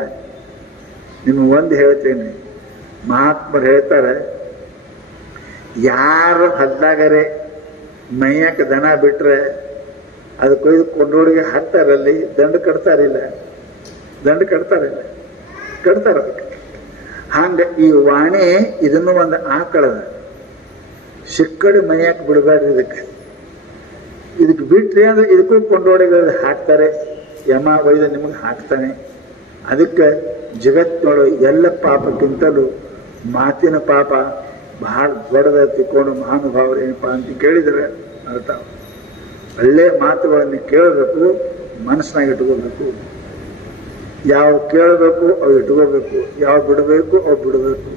ನಿಮ್ಗೆ ಒಂದು ಹೇಳ್ತೇನೆ, ಮಹಾತ್ಮರು ಹೇಳ್ತಾರೆ, ಯಾರು ಹದ್ದಾಗರೆ ಮೈಯಕ್ಕೆ ದನ ಬಿಟ್ರೆ ಅದು ಕೊಯ್ದು ಕೊಂಡೋಡಿಗೆ ಹಾಕ್ತಾರಲ್ಲಿ ದಂಡ ಕಟ್ತಾರಿಲ್ಲ, ಕಟ್ತಾರ. ಹಂಗ ಈ ವಾಣಿ ಇದನ್ನು ಒಂದು ಆಕಳದ ಸಿಕ್ಕಡಿ ಮೈಯಾಕ ಬಿಡಬೇಡ್ರಿ. ಇದಕ್ಕೆ ಬಿಟ್ರಿ ಅಂದ್ರೆ ಇದಕ್ಕೂ ಕೊಂಡೋಡಿಗಳು ಹಾಕ್ತಾರೆ, ಯಮ ಒಯ್ದು ನಿಮಗೆ ಹಾಕ್ತಾನೆ. ಅದಕ್ಕೆ ಜಗತ್ತಿನೊಳಗೆ ಎಲ್ಲ ಪಾಪಕ್ಕಿಂತಲೂ ಮಾತಿನ ಪಾಪ ಬಹಳ ದೊಡ್ಡದ ತಿಳ್ಕೊಂಡು ಮಹಾನುಭಾವರು ಏನಪ್ಪಾ ಅಂತ ಕೇಳಿದರೆ ಅರ್ಥ. ಒಳ್ಳೆ ಮಾತುಗಳನ್ನು ಕೇಳಬೇಕು, ಮನಸ್ಸಿನಾಗ ಇಟ್ಕೋಬೇಕು. ಯಾವ ಕೇಳಬೇಕು ಅವು ಇಟ್ಕೋಬೇಕು, ಯಾವ ಬಿಡಬೇಕು ಅವು ಬಿಡಬೇಕು.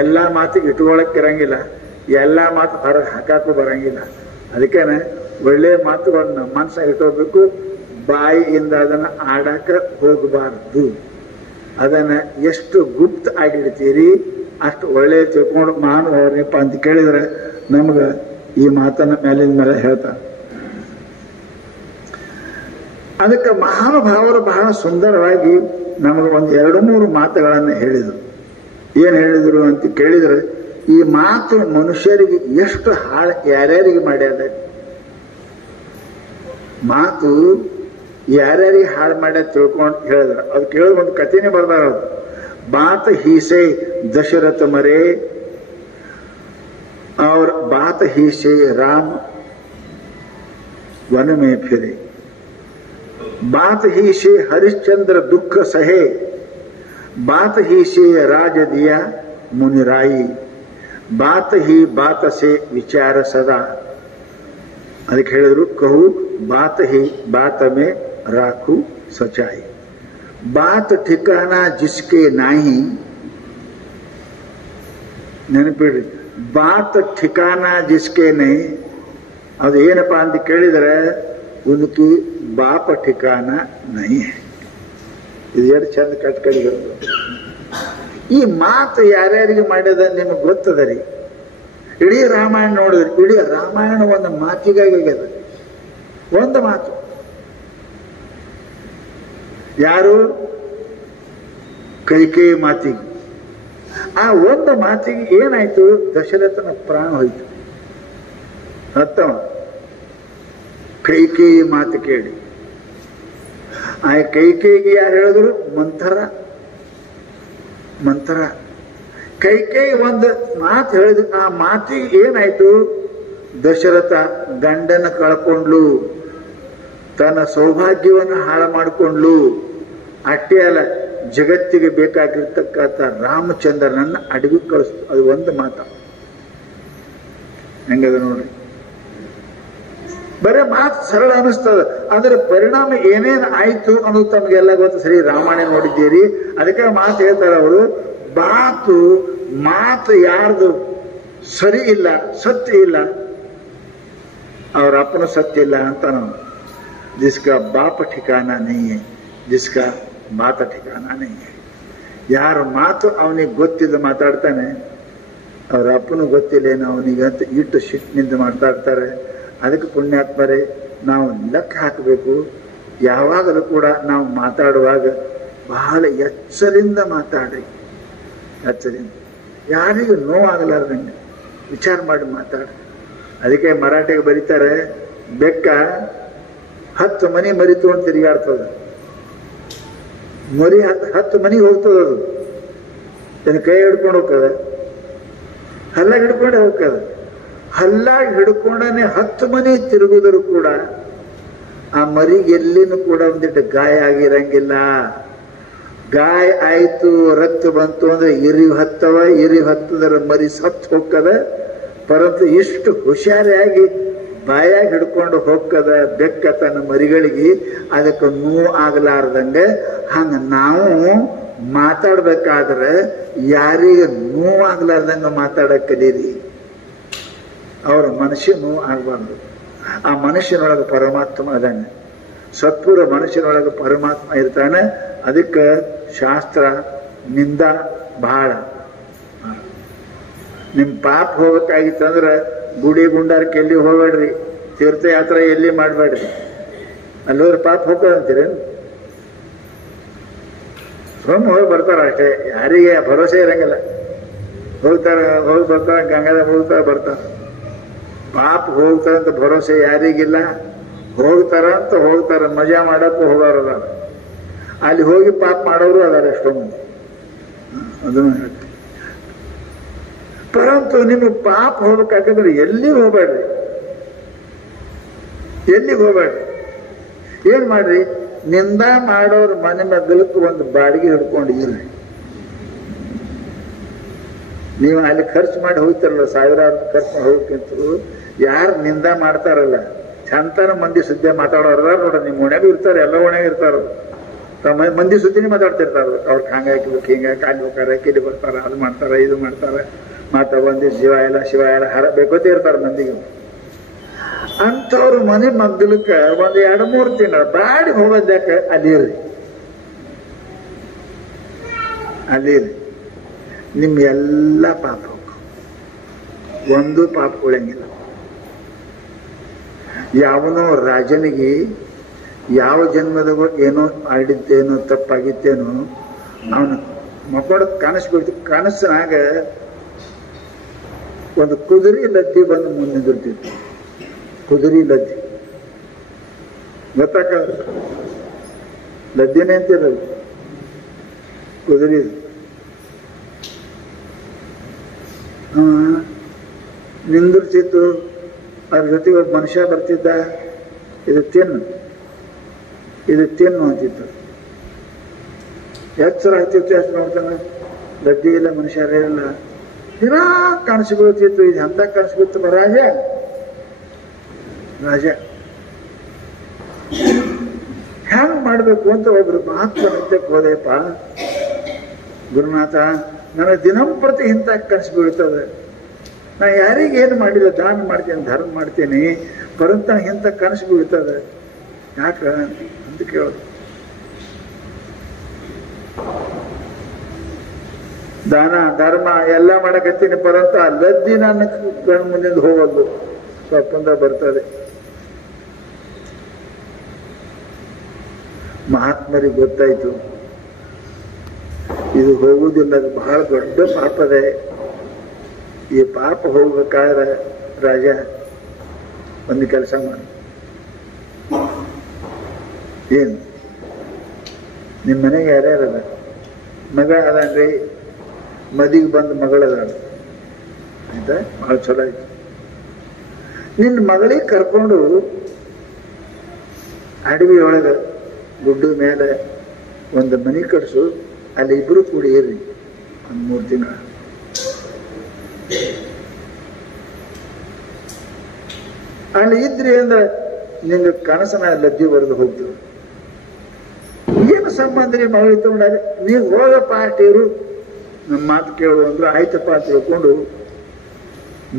ಎಲ್ಲ ಮಾತಿಗೆ ಇಟ್ಕೊಳಕ್ಕಿರಂಗಿಲ್ಲ, ಎಲ್ಲ ಮಾತು ಹೊರಗೆ ಹಾಕಾಕು ಬರಂಗಿಲ್ಲ. ಅದಕ್ಕೇನೆ ಒಳ್ಳೆ ಮಾತುಗಳನ್ನ ಮನಸ್ಸಾಗ ಇಟ್ಕೋಬೇಕು. ಬಾಯಿಯಿಂದ ಅದನ್ನ ಆಡಾಕ ಹೋಗಬಾರ್ದು. ಅದನ್ನ ಎಷ್ಟು ಗುಪ್ತ ಆಗಿಡ್ತೀರಿ ಅಷ್ಟು ಒಳ್ಳೆ ತಿಳ್ಕೊಂಡು ಮಹಾನುಭಾವರಪ್ಪ ಅಂತ ಕೇಳಿದ್ರೆ ನಮ್ಗ ಈ ಮಾತನ್ನ ಮೇಲಿನ ಮೇಲೆ ಹೇಳ್ತಾರೆ. ಅದಕ್ಕೆ ಮಹಾನುಭಾವರು ಬಹಳ ಸುಂದರವಾಗಿ ನಮಗೆ ಒಂದು 2-3 ಮಾತುಗಳನ್ನು ಹೇಳಿದರು. ಏನ್ ಹೇಳಿದ್ರು ಅಂತ ಕೇಳಿದ್ರೆ, ಈ ಮಾತು ಮನುಷ್ಯರಿಗೆ ಎಷ್ಟು ಹಾಳು ಯಾರ್ಯಾರಿಗೆ ಮಾಡ್ಯಾದ, ಮಾತು ಯಾರ್ಯಾರಿಗೆ ಹಾಳು ಮಾಡ್ಯ ತಿಳ್ಕೊಂಡು ಹೇಳಿದ್ರು. ಅದು ಕೇಳಿದ್ರೆ ಒಂದು ಕಥೆನೇ ಬರ್ದಾರ. ಅದು बात ही से दशरथ मरे और बात ही से राम वन में फिरे, बात ही से हरिश्चंद्र दुख सहे, बात ही से राज दिया मुनिराई, बात ही बात से विचार सदा. ಅದಕ್ಕೆ ಹೇಳಿದ್ರು, कहू बात ही बात में राखू सच्चाई, बात ठिकाना जिसके नाही. ನೆನಪಿಡ್ರಿ, ಬಾತ್ ठिकाना जिसके नहीं. ಅದು ಏನಪ್ಪಾ ಅಂತ ಕೇಳಿದ್ರೆ, ಉನ್ಕಿ ಬಾಪ ठिकाना नहीं है. ಇದು ಎಷ್ಟು ಚಂದ ಕಟ್ಕಡಿದ್ರು. ಈ ಮಾತು ಯಾರ್ಯಾರಿಗೆ ಮಾಡ್ಯದ ನಿಮಗೆ ಗೊತ್ತದ ರೀ. ಇಡೀ ರಾಮಾಯಣ ನೋಡಿದ್ರಿ, ಇಡೀ ರಾಮಾಯಣ ಒಂದು ಮಾತಿಗಾಗಿ ಆಗ್ಯದ. ಒಂದು ಮಾತು. ಯಾರು? ಕೈಕೇಯಿ ಮಾತಿಗೆ. ಆ ಒಂದು ಮಾತಿಗೆ ಏನಾಯ್ತು? ದಶರಥನ ಪ್ರಾಣ ಹೋಯ್ತು. ಅರ್ಥವ? ಕೈಕೇಯಿ ಮಾತು ಕೇಳಿ. ಆ ಕೈಕೇಯಿಗೆ ಯಾರು ಹೇಳಿದ್ರು? ಮಂಥರ. ಕೈಕೇಯಿ ಒಂದು ಮಾತು ಹೇಳಿದ್ರು. ಆ ಮಾತಿಗೆ ಏನಾಯ್ತು? ದಶರಥ ಗಂಡನ ಕಳ್ಕೊಂಡ್ಲು, ತನ್ನ ಸೌಭಾಗ್ಯವನ್ನು ಹಾಳು ಮಾಡಿಕೊಂಡ್ಲು. ಅಷ್ಟೇ ಅಲ್ಲ, ಜಗತ್ತಿಗೆ ಬೇಕಾಗಿರ್ತಕ್ಕಂಥ ರಾಮಚಂದ್ರನನ್ನ ಅಡವಿ ಕಳಿಸ್ತು. ಅದು ಒಂದು ಮಾತ. ಹೆಂಗದ ನೋಡ್ರಿ. ಬರೇ ಮಾತು ಸರಳ ಅನಿಸ್ತದ, ಅಂದ್ರೆ ಪರಿಣಾಮ ಏನೇನು ಆಯ್ತು ಅನ್ನೋದು ತಮಗೆಲ್ಲ ಗೊತ್ತು. ಸರಿ, ರಾಮಾಯಣ ನೋಡಿದ್ದೀರಿ. ಅದಕ್ಕೆ ಮಾತು ಹೇಳ್ತಾರೆ ಅವರು, ಮಾತು ಯಾರ್ದು ಸರಿ ಇಲ್ಲ, ಸತ್ಯ ಇಲ್ಲ, ಅವ್ರ ಅಪ್ಪನ ಸತ್ಯ ಇಲ್ಲ ಅಂತ ನಾವು. जिसका बाप ठिकाना नहीं है, जिसका ಮಾತ ठिकाना नहीं है. ಯಾರ ಮಾತು ಅವನಿಗೆ ಗೊತ್ತಿದ್ದ ಮಾತಾಡ್ತಾನೆ, ಅವ್ರ ಅಪ್ಪನು ಗೊತ್ತಿಲ್ಲೇನೋ ಅವನಿಗಂತ ಇಟ್ಟು ಸಿಟ್ಟಿನಿಂದ ಮಾತಾಡ್ತಾರೆ. ಅದಕ್ಕೆ ಪುಣ್ಯಾತ್ಮರೇ, ನಾವು ಲೆಕ್ಕ ಹಾಕಬೇಕು. ಯಾವಾಗಲೂ ಕೂಡ ನಾವು ಮಾತಾಡುವಾಗ ಬಹಳ ಎಚ್ಚರಿಂದ ಮಾತಾಡಿ, ಎಚ್ಚರಿಂದ, ಯಾರಿಗೂ ನೋವಾಗಲಾರ್ದಂಗೆ ವಿಚಾರ ಮಾಡಿ ಮಾತಾಡಿ. ಅದಕ್ಕೆ ಮರಾಠಿಗೆ ಬರೀತಾರೆ, ಬೆಕ್ಕ 10 ಮನೆ ಮರಿತು ಅಂತ ತಿರುಗಾಡ್ತದ, ಮರಿ 10 ಮನೆಗೆ ಹೋಗ್ತದ, ಅದು ತನ್ನ ಕೈ ಹಿಡ್ಕೊಂಡು ಹೋಗ್ತದ, ಹಲ್ಲಾಗಿ ಹಿಡ್ಕೊಂಡೆ ಹೋಗ್ತದ. ಹಲ್ಲಾಗಿ ಹಿಡ್ಕೊಂಡನೆ 10 ಮನೆ ತಿರುಗುದರೂ ಕೂಡ ಆ ಮರಿಗೆ ಎಲ್ಲಿನೂ ಕೂಡ ಒಂದಿಟ್ಟು ಗಾಯ ಆಗಿರಂಗಿಲ್ಲ. ಗಾಯ ಆಯ್ತು, ರಕ್ತ ಬಂತು ಅಂದ್ರೆ ಇರಿವು ಹತ್ತವ, ಇರಿವು ಹತ್ತದರ ಮರಿ ಸತ್ತು ಹೋಗ್ತದ. ಪರಂತು ಇಷ್ಟು ಹುಷಾರಿಯಾಗಿ ಬಾಯಾಗಿ ಹಿಡ್ಕೊಂಡು ಹೋಗ್ತದ ಬೆಕ್ಕ ತನ್ನ ಮರಿಗಳಿಗೆ, ಅದಕ್ಕೆ ನೋವು ಆಗಲಾರ್ದಂಗೆ. ಹಂಗ ನಾವು ಮಾತಾಡ್ಬೇಕಾದ್ರೆ ಯಾರಿಗೆ ನೋವಾಗ್ಲಾರ್ದಂಗ ಮಾತಾಡಕ್ ಕಲೀರಿ. ಅವ್ರ ಮನುಷ್ಯ ನೋವು ಆಗ್ಬಾರ್ದು. ಆ ಮನುಷ್ಯನೊಳಗೆ ಪರಮಾತ್ಮ ಅದಾನೆ, ಸತ್ಪುರ ಮನುಷ್ಯನೊಳಗೆ ಪರಮಾತ್ಮ ಇರ್ತಾನೆ. ಅದಕ್ಕೆ ಶಾಸ್ತ್ರ ನಿಂದ ಬಹಳ. ನಿಮ್ ಪಾಪ ಹೋಗ್ಬೇಕಾಗಿತ್ತಂದ್ರ ಗುಡಿ ಗುಂಡಾರಕ್ಕೆ ಎಲ್ಲಿ ಹೋಗ್ಬೇಡ್ರಿ, ತೀರ್ಥಯಾತ್ರೆ ಎಲ್ಲಿ ಮಾಡ್ಬೇಡ್ರಿ. ಅಲ್ಲೋದ್ರ ಪಾಪ ಹೋಗ್ತದಂತೀರೇನು? ಸುಮ್ಮನೆ ಹೋಗಿ ಬರ್ತಾರ ಅಷ್ಟೇ, ಯಾರಿಗೆ ಭರೋಸೆ ಇರಂಗಿಲ್ಲ. ಹೋಗಿ ಬರ್ತಾರ, ಗಂಗಾದ ಹೋಗ್ತಾರ ಬರ್ತಾರ. ಪಾಪ ಹೋಗ್ತಾರಂತ ಭರೋಸೆ ಯಾರಿಗಿಲ್ಲ. ಹೋಗ್ತಾರ ಮಜಾ ಮಾಡಕ್ಕೂ ಹೋಗೋರು ಅದಾರ, ಅಲ್ಲಿ ಹೋಗಿ ಪಾಪ ಮಾಡೋರು ಅದಾರ ಎಷ್ಟೋ ಮಂದಿ. ಅದನ್ನು ಹೇಳ್ತಾರೆ. ಪರಂತು ನಿಮಗೆ ಪಾಪ ಹೋಗ್ಬೇಕಾದ್ರೆ ಎಲ್ಲಿ ಹೋಗ್ಬೇಡ್ರಿ, ಎಲ್ಲಿಗೆ ಹೋಗ್ಬೇಡ್ರಿ. ಏನ್ ಮಾಡ್ರಿ, ನಿಂದ ಮಾಡೋರು ಮನೆ ಮಗ್ಗಲಕ್ಕೆ ಒಂದು ಬಾಡಿಗೆ ಹಿಡ್ಕೊಂಡು ಇರ್ರಿ. ನೀವು ಅಲ್ಲಿ ಖರ್ಚು ಮಾಡಿ ಹೋಗ್ತಾರಲ್ಲ, ಸಾವಿರಾರು ಖರ್ಚು ಮಾಡಿ ಹೋಗ್ಕಿಂತ ಯಾರು ನಿಂದ ಮಾಡ್ತಾರಲ್ಲ, ಚಂತನ ಮಂದಿ ಸುದ್ದಿ ಮಾತಾಡೋರ ನೋಡ್ರಿ. ನಿಮ್ಮ ಓಣ್ಯಾಗ ಇರ್ತಾರೆ, ಎಲ್ಲ ಓಣ್ಯಾಗ ಇರ್ತಾರ, ಮಂದಿ ಸುದ್ದಿನೇ ಮಾತಾಡ್ತಿರ್ತಾರ. ಅವ್ರಿಗೆ ಹಂಗಾಕಿಬೇಕು, ಹಿಂಗಾಗಿ ಅಲ್ಲಿ ಹೋಗ್ತಾರ, ಕಿಲಿ ಬರ್ತಾರ, ಅದು ಮಾಡ್ತಾರ, ಇದು ಮಾಡ್ತಾರ, ಮತ್ತ ಒಂದಿ ಶಿವ ಎಲ್ಲ ಹರ ಬೇಕೋತಿ ಇರ್ತಾರ ಮಂದಿಗೆ. ಅಂಥವ್ರ ಮನೆ ಮಗ್ಗಲಕ್ಕ ಒಂದು 2-3 ತಿಂಗಳ ಬಾಡಿ ಹೋಗೋದ್ಯಾಕ ಅಲ್ಲಿರ್ರಿ, ಅಲ್ಲಿರ್ರಿ. ನಿಮ್ ಎಲ್ಲ ಪಾಪ ಹೋಗ, ಒಂದು ಪಾಪ ಉಳಿಯಂಗಿಲ್ಲ. ಯಾವನೋ ರಾಜನಿಗೆ ಯಾವ ಜನ್ಮದಾಗ ಏನೋ ಮಾಡಿದ್ದೇನೋ ತಪ್ಪಾಗಿತ್ತೇನೋ ಅವನು ಮಕ್ಕಳ ಕನಸಿನಾಗ ಒಂದು ಕುದುರೆ ಲದ್ದಿ ಬಂದು ಮುಂದೆ ನಿಂತಿರ್ತಿತ್ತು. ಕುದುರೆ ಲದ್ದಿ ಗೊತ್ತಾಕ, ಲದ್ದಿನೇ ಅಂತಿರಲ್ಲ, ಕುದುರೆ. ನಿಂದಿರ್ತಿತ್ತು. ಅದ್ರ ಜೊತೆಗೆ ಒಬ್ಬ ಮನುಷ್ಯ ಬರ್ತಿದ್ದ, ಇದು ತಿನ್ನು ಅಂತಿತ್ತು. ಎಚ್ಚರ ಆಗ್ತಿತ್ತು, ಎಷ್ಟು ನೋಡ್ತಾನೆ, ಲದ್ದಿ ಇಲ್ಲ, ಮನುಷ್ಯರೇ ಇಲ್ಲ, ದಿನ ಕಾಣಿಸ್ಕೊಳ್ತಿತ್ತು. ಇದು ಅಂತ ಕಾಣಿಸ್ಬಿಡ್ತು ರಾಜ ಹ್ಯಾಂಗ್ ಮಾಡ್ಬೇಕು ಅಂತ ಒಬ್ರು ಮಹಾತ್ಮನಂತೆ ಹೋದೆಪ್ಪ. ಗುರುನಾಥ, ನನ್ನ ದಿನಂಪ್ರತಿ ಇಂಥ ಕನಸು ಬೀಳ್ತದೆ. ನಾ ಯಾರಿಗೇನು ಮಾಡಿಲ್ಲ, ದಾನ ಮಾಡ್ತೀನಿ, ಧರ್ಮ ಮಾಡ್ತೀನಿ, ಪರಂತ ಇಂಥ ಕನಸು ಬೀಳ್ತದೆ. ಯಾಕ ಅಂತ ಕೇಳೋದು. ದಾನ ಧರ್ಮ ಎಲ್ಲ ಮಾಡಕತ್ತೀನಿ, ಪರಂತ ಲದ್ದಿ ನನ್ನ ಕಣ್ಣು ಮುಂದಿಂದ ಹೋಗೋದು ತಪ್ಪಂದ ಬರ್ತದೆ. ಮಹಾತ್ಮರಿಗೆ ಗೊತ್ತಾಯ್ತು ಇದು ಹೋಗುವುದಿಲ್ಲ, ಅದು ಬಹಳ ದೊಡ್ಡ ಪಾಪದೆ. ಈ ಪಾಪ ಹೋಗ್ಬೇಕಾದ್ರೆ ರಾಜ ಒಂದು ಕೆಲಸ ಮಾಡಿ, ಏನು ನಿಮ್ಮ ಮನೆಗೆ ಯಾರ್ಯಾರದ ಮಗ ಅದನ್ರಿ, ಮದಿಗೆ ಬಂದ ಮಗಳದ ಆಯ್ತಾ, ಬಹಳ ಚಲೋ ಆಯ್ತು. ನಿನ್ನ ಮಗಳಿಗೆ ಕರ್ಕೊಂಡು ಅಡವಿಯೊಳಗೆ ಗುಡ್ಡ ಮೇಲೆ ಒಂದು ಮನೆ ಕಟ್ಸು, ಅಲ್ಲಿ ಇಬ್ರು ಕೂಡಿ ಇರ್ರಿ ಒಂದು 3 ತಿಂಗಳ. ಅಲ್ಲಿ ಇದ್ರಿ ಅಂದ್ರೆ ನಿಂಗೆ ಕನಸನ ಲದ್ದಿ ಬರೆದು ಹೋಗ್ತೀವಿ. ಏನು ಸಂಬಂಧ ರೀ ಮಗಳಿಗೆ ತಗೊಂಡಾಗ, ನೀವು ಹೋಗಪ್ಪ ಅಷ್ಟಿರು, ನಮ್ಮ ಮಾತು ಕೇಳು ಅಂದ್ರೆ ಆಯ್ತಪ್ಪ ಅಂತ ತಿಳ್ಕೊಂಡು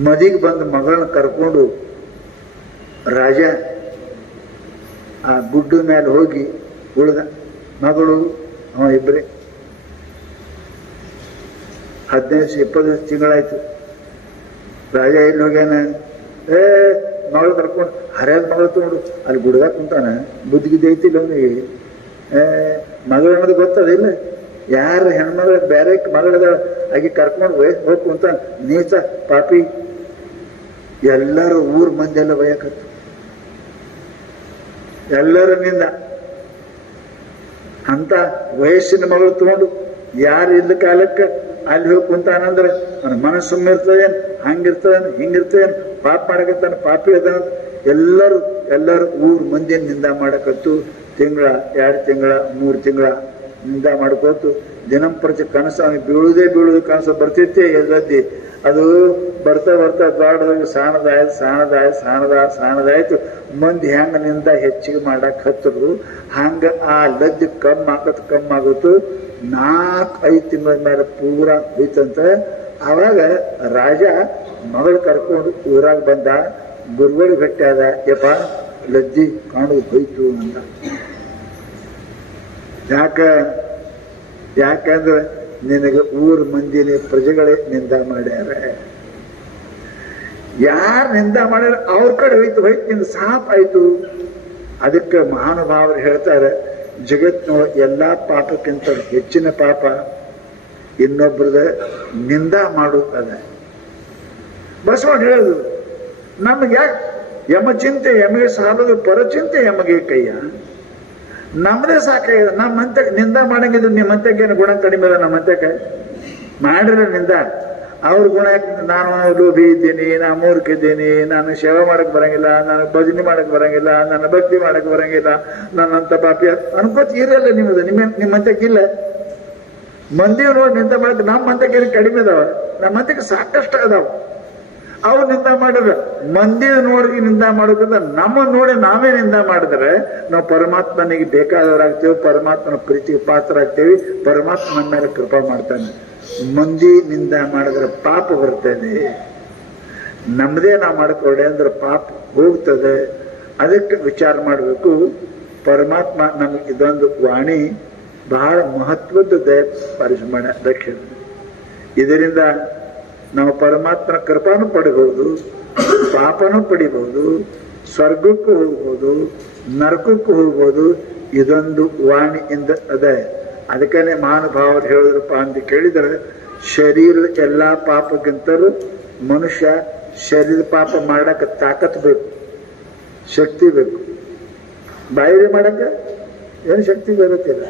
ಮದಿಗೆ ಬಂದ ಮಗಳನ್ನ ಕರ್ಕೊಂಡು ರಾಜ ಆ ಗುಡ್ಡ ಮೇಲೆ ಹೋಗಿ ಉಳ್ದ. ಮಗಳು ಅವ ಇಬ್ಬರೇ. 15-20 ತಿಂಗಳಾಯ್ತು. ರಾಜ ಎಲ್ಲಿ ಹೋಗ್ಯಾನ? ಮಗಳು ಕರ್ಕೊಂಡು ಹರಿಯಾದ ಮಗಳು ತಗೊಂಡು ಅಲ್ಲಿ ಗುಡ್ದಾಗ ಕುಂತಾನ, ಬುದ್ಧಿಗಿದ್ದ ಐತಿಲ್ಲ ಅವನಿಗೆ. ಮಗಳು ಅನ್ನೋದು ಗೊತ್ತದಿಲ್ಲ. ಯಾರ ಹೆಣ್ಮಗಳ ಬೇರೆ ಮಗಳದ ಆಗಿ ಕರ್ಕೊಂಡು ಹೋಗಿ ಕುಂತ ನೀಚ ಪಾಪಿ. ಎಲ್ಲರೂ ಊರ್ ಮಂದಿ ಎಲ್ಲ ಬಯಕತ್ತು, ಎಲ್ಲರನ್ನಿಂದ ಅಂತ ವಯಸ್ಸಿನ ಮಗಳು ತಗೊಂಡು ಯಾರು ಇದ್ದ ಕಾಲಕ್ಕೆ ಅಲ್ಲಿ ಹೋಗಿ ಕುಂತಾನಂದ್ರೆ ನನ್ನ ಮನಸ್ಸು ಸುಮ್ಮಿರ್ತದೇನು, ಹಂಗಿರ್ತದೇನು, ಹಿಂಗಿರ್ತದೇನು, ಪಾಪ ಮಾಡಕತ್ತಾನ, ಪಾಪಿ ಅದಾನ. ಎಲ್ಲರೂ ಊರ್ ಮಂದಿಯನ್ನು ನಿಂದ ಮಾಡಕತ್ತು. ತಿಂಗಳ 2 ತಿಂಗಳ 3 ತಿಂಗಳ ನಿಂದ ಮಾಡ್ಕೋತು. ದಿನಂಪ್ರತಿ ಕನಸು ಅವನಿಗೆ ಬೀಳುವುದು ಕನಸು ಬರ್ತೈತೆ ಎದ್ದಿ. ಅದು ಬರ್ತಾ ದೊಡ್ಡದಾಗಿ ಸಾಣದಾಯ್ತು. ಮಂದಿ ಹೆಂಗ ನಿಂದ ಹೆಚ್ಚಿಗೆ ಮಾಡಕ್ ಹತ್ತರು, ಹಂಗ ಆ ಲದ್ದಿ ಕಮ್ಮಾಗತ್ತು. 4-5 ತಿಂಗಳ ಮೇಲೆ ಪೂರಾ ಹೋಯ್ತಂತ. ಅವಾಗ ರಾಜ ಮಗಳು ಕರ್ಕೊಂಡು ಊರಾಗ ಬಂದ. ಗುರುಗಳು ಭೇಟಿ ಆದ, ಯಪ್ಪ ಲದ್ದಿ ಕಾಣುದು ಹೋಯ್ತು ಅಂತ. ಯಾಕಂದ್ರೆ ನಿನಗೆ ಊರ್ ಮಂದಿನೇ ಪ್ರಜೆಗಳೇ ನಿಂದ ಮಾಡ್ಯಾರ. ಯಾರು ನಿಂದ ಮಾಡ್ಯಾರ ಅವ್ರ ಕಡೆ ಹೋಯ್ತು ನಿಂದ ಸಾಪ್ ಆಯ್ತು. ಅದಕ್ಕೆ ಮಹಾನುಭಾವರು ಹೇಳ್ತಾರೆ, ಜಗತ್ತಿನ ಎಲ್ಲಾ ಪಾಪಕ್ಕಿಂತ ಹೆಚ್ಚಿನ ಪಾಪ ಇನ್ನೊಬ್ಬರದ ನಿಂದ ಮಾಡುತ್ತದೆ. ಬಸವಣ್ಣ ಹೇಳುದು, ನಮ್ಗೆ ಯಾಕೆ ಯಮ ಚಿಂತೆ ಯಮಗೆ ಸಾಲದು, ಪರಚಿಂತೆ ಯಮಗೆ ಕೈಯ. ನಮ್ಮದೇ ಸಾಕಾಗಿದೆ. ನಮ್ಮಂತ ನಿಂದ ಮಾಡಂಗಿದ್ರು ನಿಮ್ಮಂತಕ್ಕೇನು ಗುಣ ಕಡಿಮೆ ಅದ. ನಮ್ಮಂತಕ್ಕೆ ಮಾಡಿದ್ರೆ ನಿಂದ ಅವ್ರ ಗುಣ, ನಾನು ಲೋಭಿ ಇದ್ದೀನಿ, ನಾನು ಮೂರ್ಖ ಇದ್ದೀನಿ, ನಾನು ಸೇವೆ ಮಾಡಕ್ ಬರಂಗಿಲ್ಲ, ನಾನು ಭಜನೆ ಮಾಡಕ್ ಬರಂಗಿಲ್ಲ, ನನ್ನ ಭಕ್ತಿ ಮಾಡಕ್ ಬರಂಗಿಲ್ಲ, ನನ್ನಂತ ಪಾಪಿ ಅನ್ಕೋತ ಇರಲ್ಲ. ನಿಮ್ಮದು ನಿಮ್ಮಂತಕ್ಕಿಲ್ಲ. ಮಂದಿ ನೋಡಿ ನಿಂದ ಮಾಡಕ್ ನಮ್ಮಂತಕ್ಕೇನು ಕಡಿಮೆ ಅದಾವ. ನಮ್ಮಂತಕ್ಕೆ ಸಾಕಷ್ಟು ಅದಾವ. ಅವ್ರು ನಿಂದ ಮಾಡಿದ್ರೆ ಮಂದಿ ನೋಡಿ ನಿಂದ ಮಾಡೋದ್ರಿಂದ ನಮ್ಮ ನೋಡಿ ನಾವೇ ನಿಂದ ಮಾಡಿದ್ರೆ ನಾವು ಪರಮಾತ್ಮನಿಗೆ ಬೇಕಾದವರಾಗ್ತೇವೆ, ಪರಮಾತ್ಮನ ಪ್ರೀತಿಗೆ ಪಾತ್ರ ಆಗ್ತೇವೆ, ಪರಮಾತ್ಮ ನಮ್ಮ ಮೇಲೆ ಕೃಪಾ ಮಾಡ್ತಾನೆ. ಮಂದಿ ನಿಂದ ಮಾಡಿದ್ರೆ ಪಾಪ ಬರ್ತದೆ. ನಮ್ಮದೇ ನಾವು ಮಾಡ್ಕೊಳ್ಳೆ ಅಂದ್ರೆ ಪಾಪ ಹೋಗ್ತದೆ. ಅದಕ್ಕೆ ವಿಚಾರ ಮಾಡಬೇಕು. ಪರಮಾತ್ಮ ನಮಗೆ ಇದೊಂದು ವಾಣಿ ಬಹಳ ಮಹತ್ವದ ಪರಿಶ್ರಮ ದಕ್ಷಿಣ. ಇದರಿಂದ ನಾವು ಪರಮಾತ್ಮನ ಕೃಪಾನು ಪಡಿಬಹುದು, ಪಾಪನೂ ಪಡಿಬಹುದು, ಸ್ವರ್ಗಕ್ಕೂ ಹೋಗ್ಬೋದು, ನರಕಕ್ಕೂ ಹೋಗ್ಬೋದು. ಇದೊಂದು ವಾಣಿಯಿಂದ ಅದೇ. ಅದಕ್ಕೇ ಮಹಾನುಭಾವರು ಹೇಳಿದ್ರಪ್ಪ ಅಂತ ಕೇಳಿದರೆ, ಶರೀರದ ಎಲ್ಲಾ ಪಾಪಕ್ಕಿಂತಲೂ ಮನುಷ್ಯ ಶರೀರ ಪಾಪ ಮಾಡಕ್ಕೆ ತಾಕತ್ ಬೇಕು, ಶಕ್ತಿ ಬೇಕು. ಬಾಯಿಗೆ ಮಾಡಕ್ಕೆ ಏನು ಶಕ್ತಿ ಬರುತ್ತಿಲ್ಲ.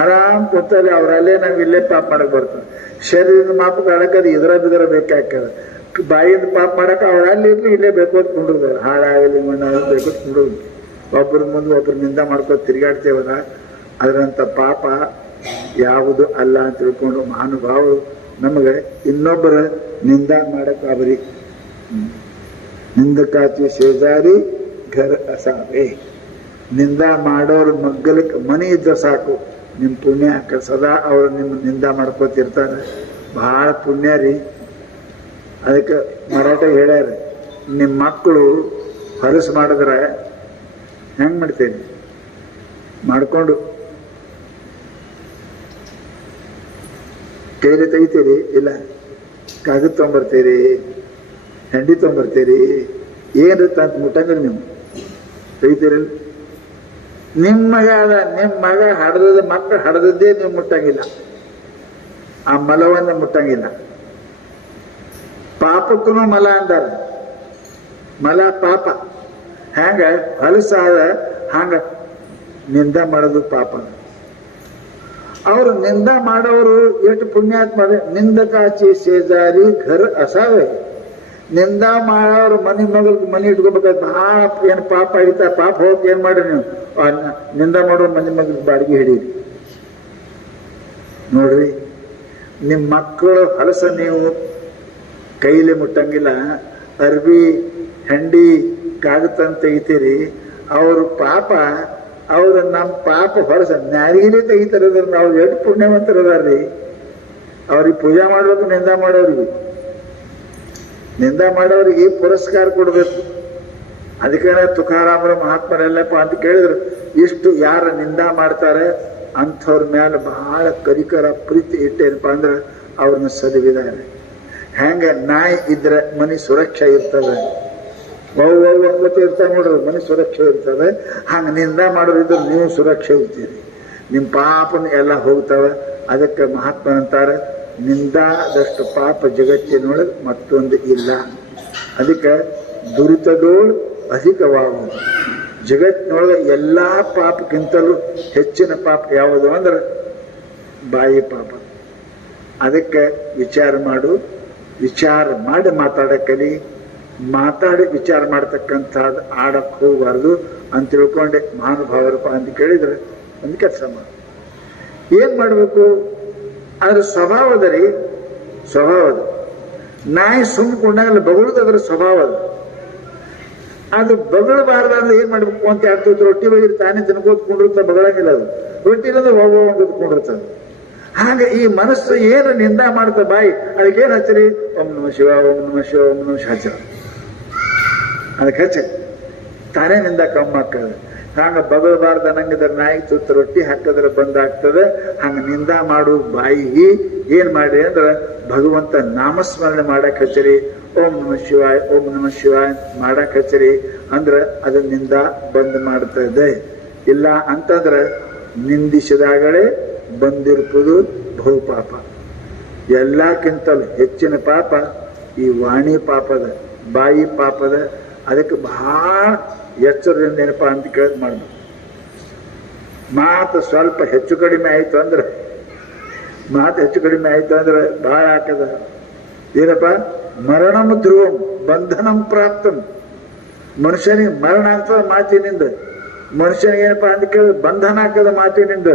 ಆರಾಮ್ ಕೂತಲ್ಲಿ ಅವರಲ್ಲೇ ನಾವು ಇಲ್ಲೇ ಪಾಪ ಮಾಡಕ್ ಬರ್ತದೆ. ಶರೀರದ ಮಾಪಕ್ಕೆ ಆಡಕ್ಕದು ಇದರ ಬಿದರ ಬೇಕಾಗ್ತದೆ. ಬಾಯಿಂದ ಪಾಪ ಮಾಡಕ್ಕೆ ಅವ್ರ ಅಲ್ಲಿ ಇರ್ಲಿ ಇಲ್ಲೇ ಬೇಕೋತ್ ಕುಂಡ್ರದ, ಹಾಳಾಗಲಿ ಮಣ್ಣಾಗಲಿ ಬೇಕೋತ್ ಕುಂಡ್ರದು. ಒಬ್ಬರ ಮುಂದೆ ಒಬ್ಬರು ನಿಂದ ಮಾಡ್ಕೋತ ತಿರುಗಾಡ್ತೇವಲ್ಲ, ಅದರಂತ ಪಾಪ ಯಾವುದು ಅಲ್ಲ ಅಂತ ತಿಳ್ಕೊಂಡು ಮಹಾನುಭಾವರು ನಮಗೆ ಇನ್ನೊಬ್ಬರ ನಿಂದ ಮಾಡಕ್ ಅವರಿ. ನಿಂದಕಾಚಿ ಶೇಜಾರಿ ಘರ ಅಸಾವೆ. ನಿಂದ ಮಾಡೋರು ಮಗ್ಗಲಕ್ಕೆ ಮನೆ ಇದ್ದ ಸಾಕು, ನಿಮ್ ಪುಣ್ಯ ಸದಾ ಅವರು ನಿಮ್ಮ ನಿಂದ ಮಾಡ್ಕೋತಿರ್ತಾರೆ. ಬಹಳ ಪುಣ್ಯ ರೀ. ಅದಕ್ಕೆ ಮರಾಠ ಹೇಳ್ಯಾರ, ನಿಮ್ಮ ಮಕ್ಕಳು ಹೊಲಸು ಮಾಡಿದ್ರೆ ಹೆಂಗ್ ಮಾಡ್ತೇನೆ ಮಾಡ್ಕೊಂಡು ಕೈಲಿ ತೆಗಿತೀರಿ, ಇಲ್ಲ ಕಾಗದ ತಗೊಂಬರ್ತೀರಿ, ಹೆಂಡಿ ತಗೊಂಬರ್ತೀರಿ, ಏನಿರುತ್ತ ಅಂತ ಮುಟ್ಟಂಗಿಲ್ಲ. ನೀವು ತೆಗಿತೀರಲ್ಲ. ನಿಮ್ಮ ಮಗ ಹಡದ ಮಕ್ಕಳು ಹಡದದ್ದೇ ನೀವು ಮುಟ್ಟಂಗಿಲ್ಲ, ಆ ಮಲವನ್ನು ಮುಟ್ಟಂಗಿಲ್ಲ. ಪಾಪಕ್ಕೂ ಮಲ ಅಂದಾರ. ಮಲ ಪಾಪ. ಹ್ಯಾಂಗ ಹೊಲಸಾದ ಹಂಗ ನಿಂದ ಮಾಡೋದು ಪಾಪ. ಅವರು ನಿಂದ ಮಾಡೋರು ಎಷ್ಟು ಪುಣ್ಯಾತ್ಮ. ನಿಂದಕಾಚಿ ಸೇಜಾರಿ ಘರ್ ಅಸಾವೆ. ನಿಂದ ಮಾಡೋರು ಮನೆ ಇಟ್ಕೋಬೇಕಾದ್ರೆ ಬಹಳ ಏನು ಪಾಪ ಆಗಿತ್ತ. ಪಾಪ ಹೋಗಿ ಏನ್ ಮಾಡ್ರಿ ನೀವು, ನಿಂದ ಮಾಡೋ ಮನೆ ಬಾಡಿಗೆ ಹಿಡೀರಿ. ನೋಡ್ರಿ, ನಿಮ್ ಮಕ್ಕಳು ಹಲಸ ನೀವು ಕೈಲಿ ಮುಟ್ಟಂಗಿಲ್ಲ. ಅರ್ಬಿ ಹೆಂಡಿ ಕಾಗತಂತ ತೆಗಿತೀರಿ. ಅವರು ಪಾಪ, ಅವ್ರು ನಮ್ಮ ಪಾಪ ಹೊಲಸ ನ್ಯಾರಿಗಿಲೇ ತೆಗಿತಾರ. ನಾವು ಎಷ್ಟು ಪುಣ್ಯವಂತರದಾರ್ರಿ. ಅವ್ರಿಗೆ ಪೂಜೆ ಮಾಡ್ಬೇಕು. ನಿಂದ ಮಾಡೋರಿಗೆ ಪುರಸ್ಕಾರ ಕೊಡ್ಬೇಕು. ಅದಕ್ಕೆ ತುಕಾರಾಮರ ಮಹಾತ್ಮರೆಲ್ಲಪ್ಪ ಅಂತ ಕೇಳಿದ್ರು, ಇಷ್ಟು ಯಾರ ನಿಂದ ಮಾಡ್ತಾರೆ ಅಂಥವ್ರ ಮೇಲೆ ಬಹಳ ಕರಿಕರ ಪ್ರೀತಿ ಇಟ್ಟೇನಪ್ಪ ಅಂದ್ರೆ ಅವ್ರನ್ನ ಸದವಿದ್ದಾರೆ. ಹೆಂಗ ನಾಯಿ ಇದ್ರೆ ಮನೆ ಸುರಕ್ಷಾ ಇರ್ತದೆ, ಅನ್ಕೋತ ಇರ್ತಾವ ನೋಡ್ರಿ, ಮನೆ ಸುರಕ್ಷೆ ಇರ್ತದೆ. ಹಂಗ ನಿಂದ ಮಾಡೋದಿದ್ರೆ ನೀವು ಸುರಕ್ಷೆ ಇರ್ತೀರಿ, ನಿಮ್ ಪಾಪನ ಎಲ್ಲ ಹೋಗ್ತಾವ. ಅದಕ್ಕೆ ಮಹಾತ್ಮನಂತಾರೆ, ನಿಂದಾದಷ್ಟು ಪಾಪ ಜಗತ್ತಿನೊಳಗೆ ಮತ್ತೊಂದು ಇಲ್ಲ. ಅದಕ್ಕೆ ದುರಿತದೋಳು ಅಧಿಕವಾಗುವುದು. ಜಗತ್ತಿನೊಳಗೆ ಎಲ್ಲಾ ಪಾಪಕ್ಕಿಂತಲೂ ಹೆಚ್ಚಿನ ಪಾಪ ಯಾವುದು ಅಂದ್ರೆ ಬಾಯಿ ಪಾಪ. ಅದಕ್ಕೆ ವಿಚಾರ ಮಾಡು, ವಿಚಾರ ಮಾಡಿ ಮಾತಾಡಕ್ಕಲಿ, ಮಾತಾಡಿ ವಿಚಾರ ಮಾಡ್ತಕ್ಕಂಥದ್ದು ಆಡಕ್ಕೆ ಹೋಗಬಾರ್ದು ಅಂತ ತಿಳ್ಕೊಂಡೆ ಮಹಾನುಭಾವರಪ್ಪ ಅಂತ ಕೇಳಿದ್ರೆ ಒಂದು ಕೆಲಸ ಮಾಡು. ಏನ್ ಮಾಡ್ಬೇಕು? ಅದ್ರ ಸ್ವಭಾವದ ರೀ, ಸ್ವಭಾವದ ನಾಯಿ ಸುಮ್ಕೊಂಡಾಗಲ್ಲ ಬಗಳುದು ಅದ್ರ ಸ್ವಭಾವದ. ಅದು ಬಗಳಬಾರ್ದ ಅಂದ್ರೆ ಏನ್ ಮಾಡ್ಬೇಕು ಅಂತ ಆಗ್ತದೆ. ರೊಟ್ಟಿ ಬೈದ್ರೆ ತಾನೇ ತಿನ್ಕೋತ್ಕೊಂಡಿರ್ತ ಬಗಳಂಗಿಲ್ಲ. ಅದು ರೊಟ್ಟಿ ಇಲ್ಲಂದ್ರೆ ಹೋಗೋಕೊಂಡಿರ್ತದೆ. ಹಾಗೆ ಈ ಮನಸ್ಸು ಏನು ನಿಂದ ಮಾಡ್ತಾ ಬಾಯಿ ಅದಕ್ಕೇನು ಹಚ್ಚರಿ? ಓಂ ನಮ ಶಿವ, ಓಂ ನಮ ಶಿವ, ಓಂ ನಮ ಶಿವ ಹಚ್ಚ. ಅದಕ್ಕೆ ಹಚ್ಚ, ತಾನೇ ನಿಂದ ಕಮ್ಮಿ ಆಗ್ತದೆ. ಹಂಗ ಬಗಳಬಾರ್ದು ಅನ್ನಂಗಿದ್ರೆ ನಾಯಿ ತುತ್ತು ರೊಟ್ಟಿ ಹಾಕಿದ್ರೆ ಬಂದಾಗ್ತದೆ. ಹಂಗ ನಿಂದ ಮಾಡು ಬಾಯಿ ಏನ್ ಮಾಡಿ ಅಂದ್ರೆ ಭಗವಂತ ನಾಮಸ್ಮರಣೆ ಮಾಡಕ್ ಹಚ್ಚರಿ. ಓಂ ನಮ ಶಿವಾಯ, ಓಂ ನಮ ಶಿವಾಯ ಮಾಡಕ್ ಹಚ್ಚರಿ ಅಂದ್ರೆ ಅದನ್ನಿಂದ ಬಂದ್ ಮಾಡ್ತದೆ. ಇಲ್ಲ ಅಂತಂದ್ರೆ ನಿಂದಿಸಿದಾಗಲೇ ಬಂದಿರ್ಪುದು ಬಹುಪಾಪ. ಎಲ್ಲಕ್ಕಿಂತಲೂ ಹೆಚ್ಚಿನ ಪಾಪ ಈ ವಾಣಿ ಪಾಪದ, ಬಾಯಿ ಪಾಪದ. ಅದಕ್ಕೆ ಬಹಳ ಎಚ್ಚರದಿಂದ ಏನಪ್ಪಾ ಅಂತ ಕೇಳದ್ ಮಾಡ್ಬೇಕು. ಮಾತು ಸ್ವಲ್ಪ ಹೆಚ್ಚು ಕಡಿಮೆ ಆಯ್ತು ಅಂದ್ರೆ, ಬಹಳ ಹಾಕದ. ಏನಪ್ಪ? ಮರಣಂ ಧ್ರುವಂ ಬಂಧನಂ ಪ್ರಾಪ್ತಂ. ಮನುಷ್ಯನಿಗೆ ಮರಣ ಆಗ್ತದ ಮಾತಿನಿಂದ. ಮನುಷ್ಯನಿಗೆ ಏನಪ್ಪಾ ಅಂತ ಕೇಳಿದ್ರೆ ಬಂಧನ ಹಾಕದ ಮಾತಿನಿಂದ,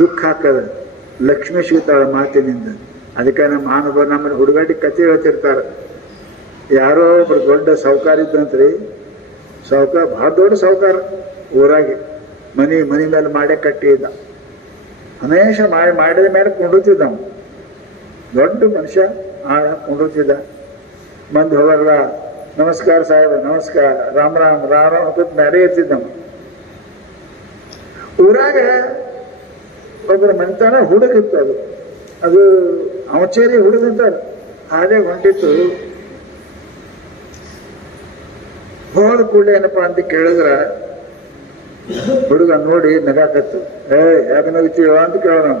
ದುಃಖ ಹಾಕದ. ಲಕ್ಷ್ಮೀ ಸಿಗ್ತಾಳ ಮಾತಿನಿಂದ. ಅದಕ್ಕೆ ನಮ್ಮ ಮಹಾನುಭಾವ ನಮ್ಮನ್ನ ಹುಡುಗಾಟಿ ಕಥೆ ಹೇಳ್ತಿರ್ತಾರೆ. ಯಾರೋ ಒಬ್ರು ದೊಡ್ಡ ಸಾಹುಕಾರ ಇದ್ದಂತ್ರಿ. ಸಾಹುಕಾರ ಬಹಳ ದೊಡ್ಡ ಸಾಹುಕಾರ, ಊರಾಗೆ ಮನಿ ಮೇಲೆ ಮಾಡೇ ಕಟ್ಟಿದ್ದ. ಹಮೇಶ ಮಾಡಿದ ಮೇಲೆ ಕೊಂಡಿರ್ತಿದ್ದ. ದೊಡ್ಡ ಮನುಷ್ಯ ಕೊಂಡಿರ್ತಿದ್ದ. ಮಂದಿ ಹೋಗಲ್ಲ, ನಮಸ್ಕಾರ ಸಾಹೇಬ, ನಮಸ್ಕಾರ, ರಾಮ್ ರಾಮ್ ರಾಮ್ ರಾಮ್ ಅಂತ ಬೇರೆ ಇರ್ತಿದ್ದ. ಊರಾಗ ಒಬ್ಬರ ಮನೆತನ ಹುಡುಗಿತ್ತು. ಅದು ಅವಚೇರಿ ಹುಡುಗಂತ ಹಾಗೆ ಹೊಂಟಿತ್ತು. ಹೋದ ಕೂಡಲೇ ಏನಪ್ಪಾ ಅಂತ ಕೇಳಿದ್ರ ಹುಡುಗ ನೋಡಿ ನಗಾಕತ್ತು. ಯಾಕೆ ನಗಿತೀವ ಅಂತ ಕೇಳೋಣ.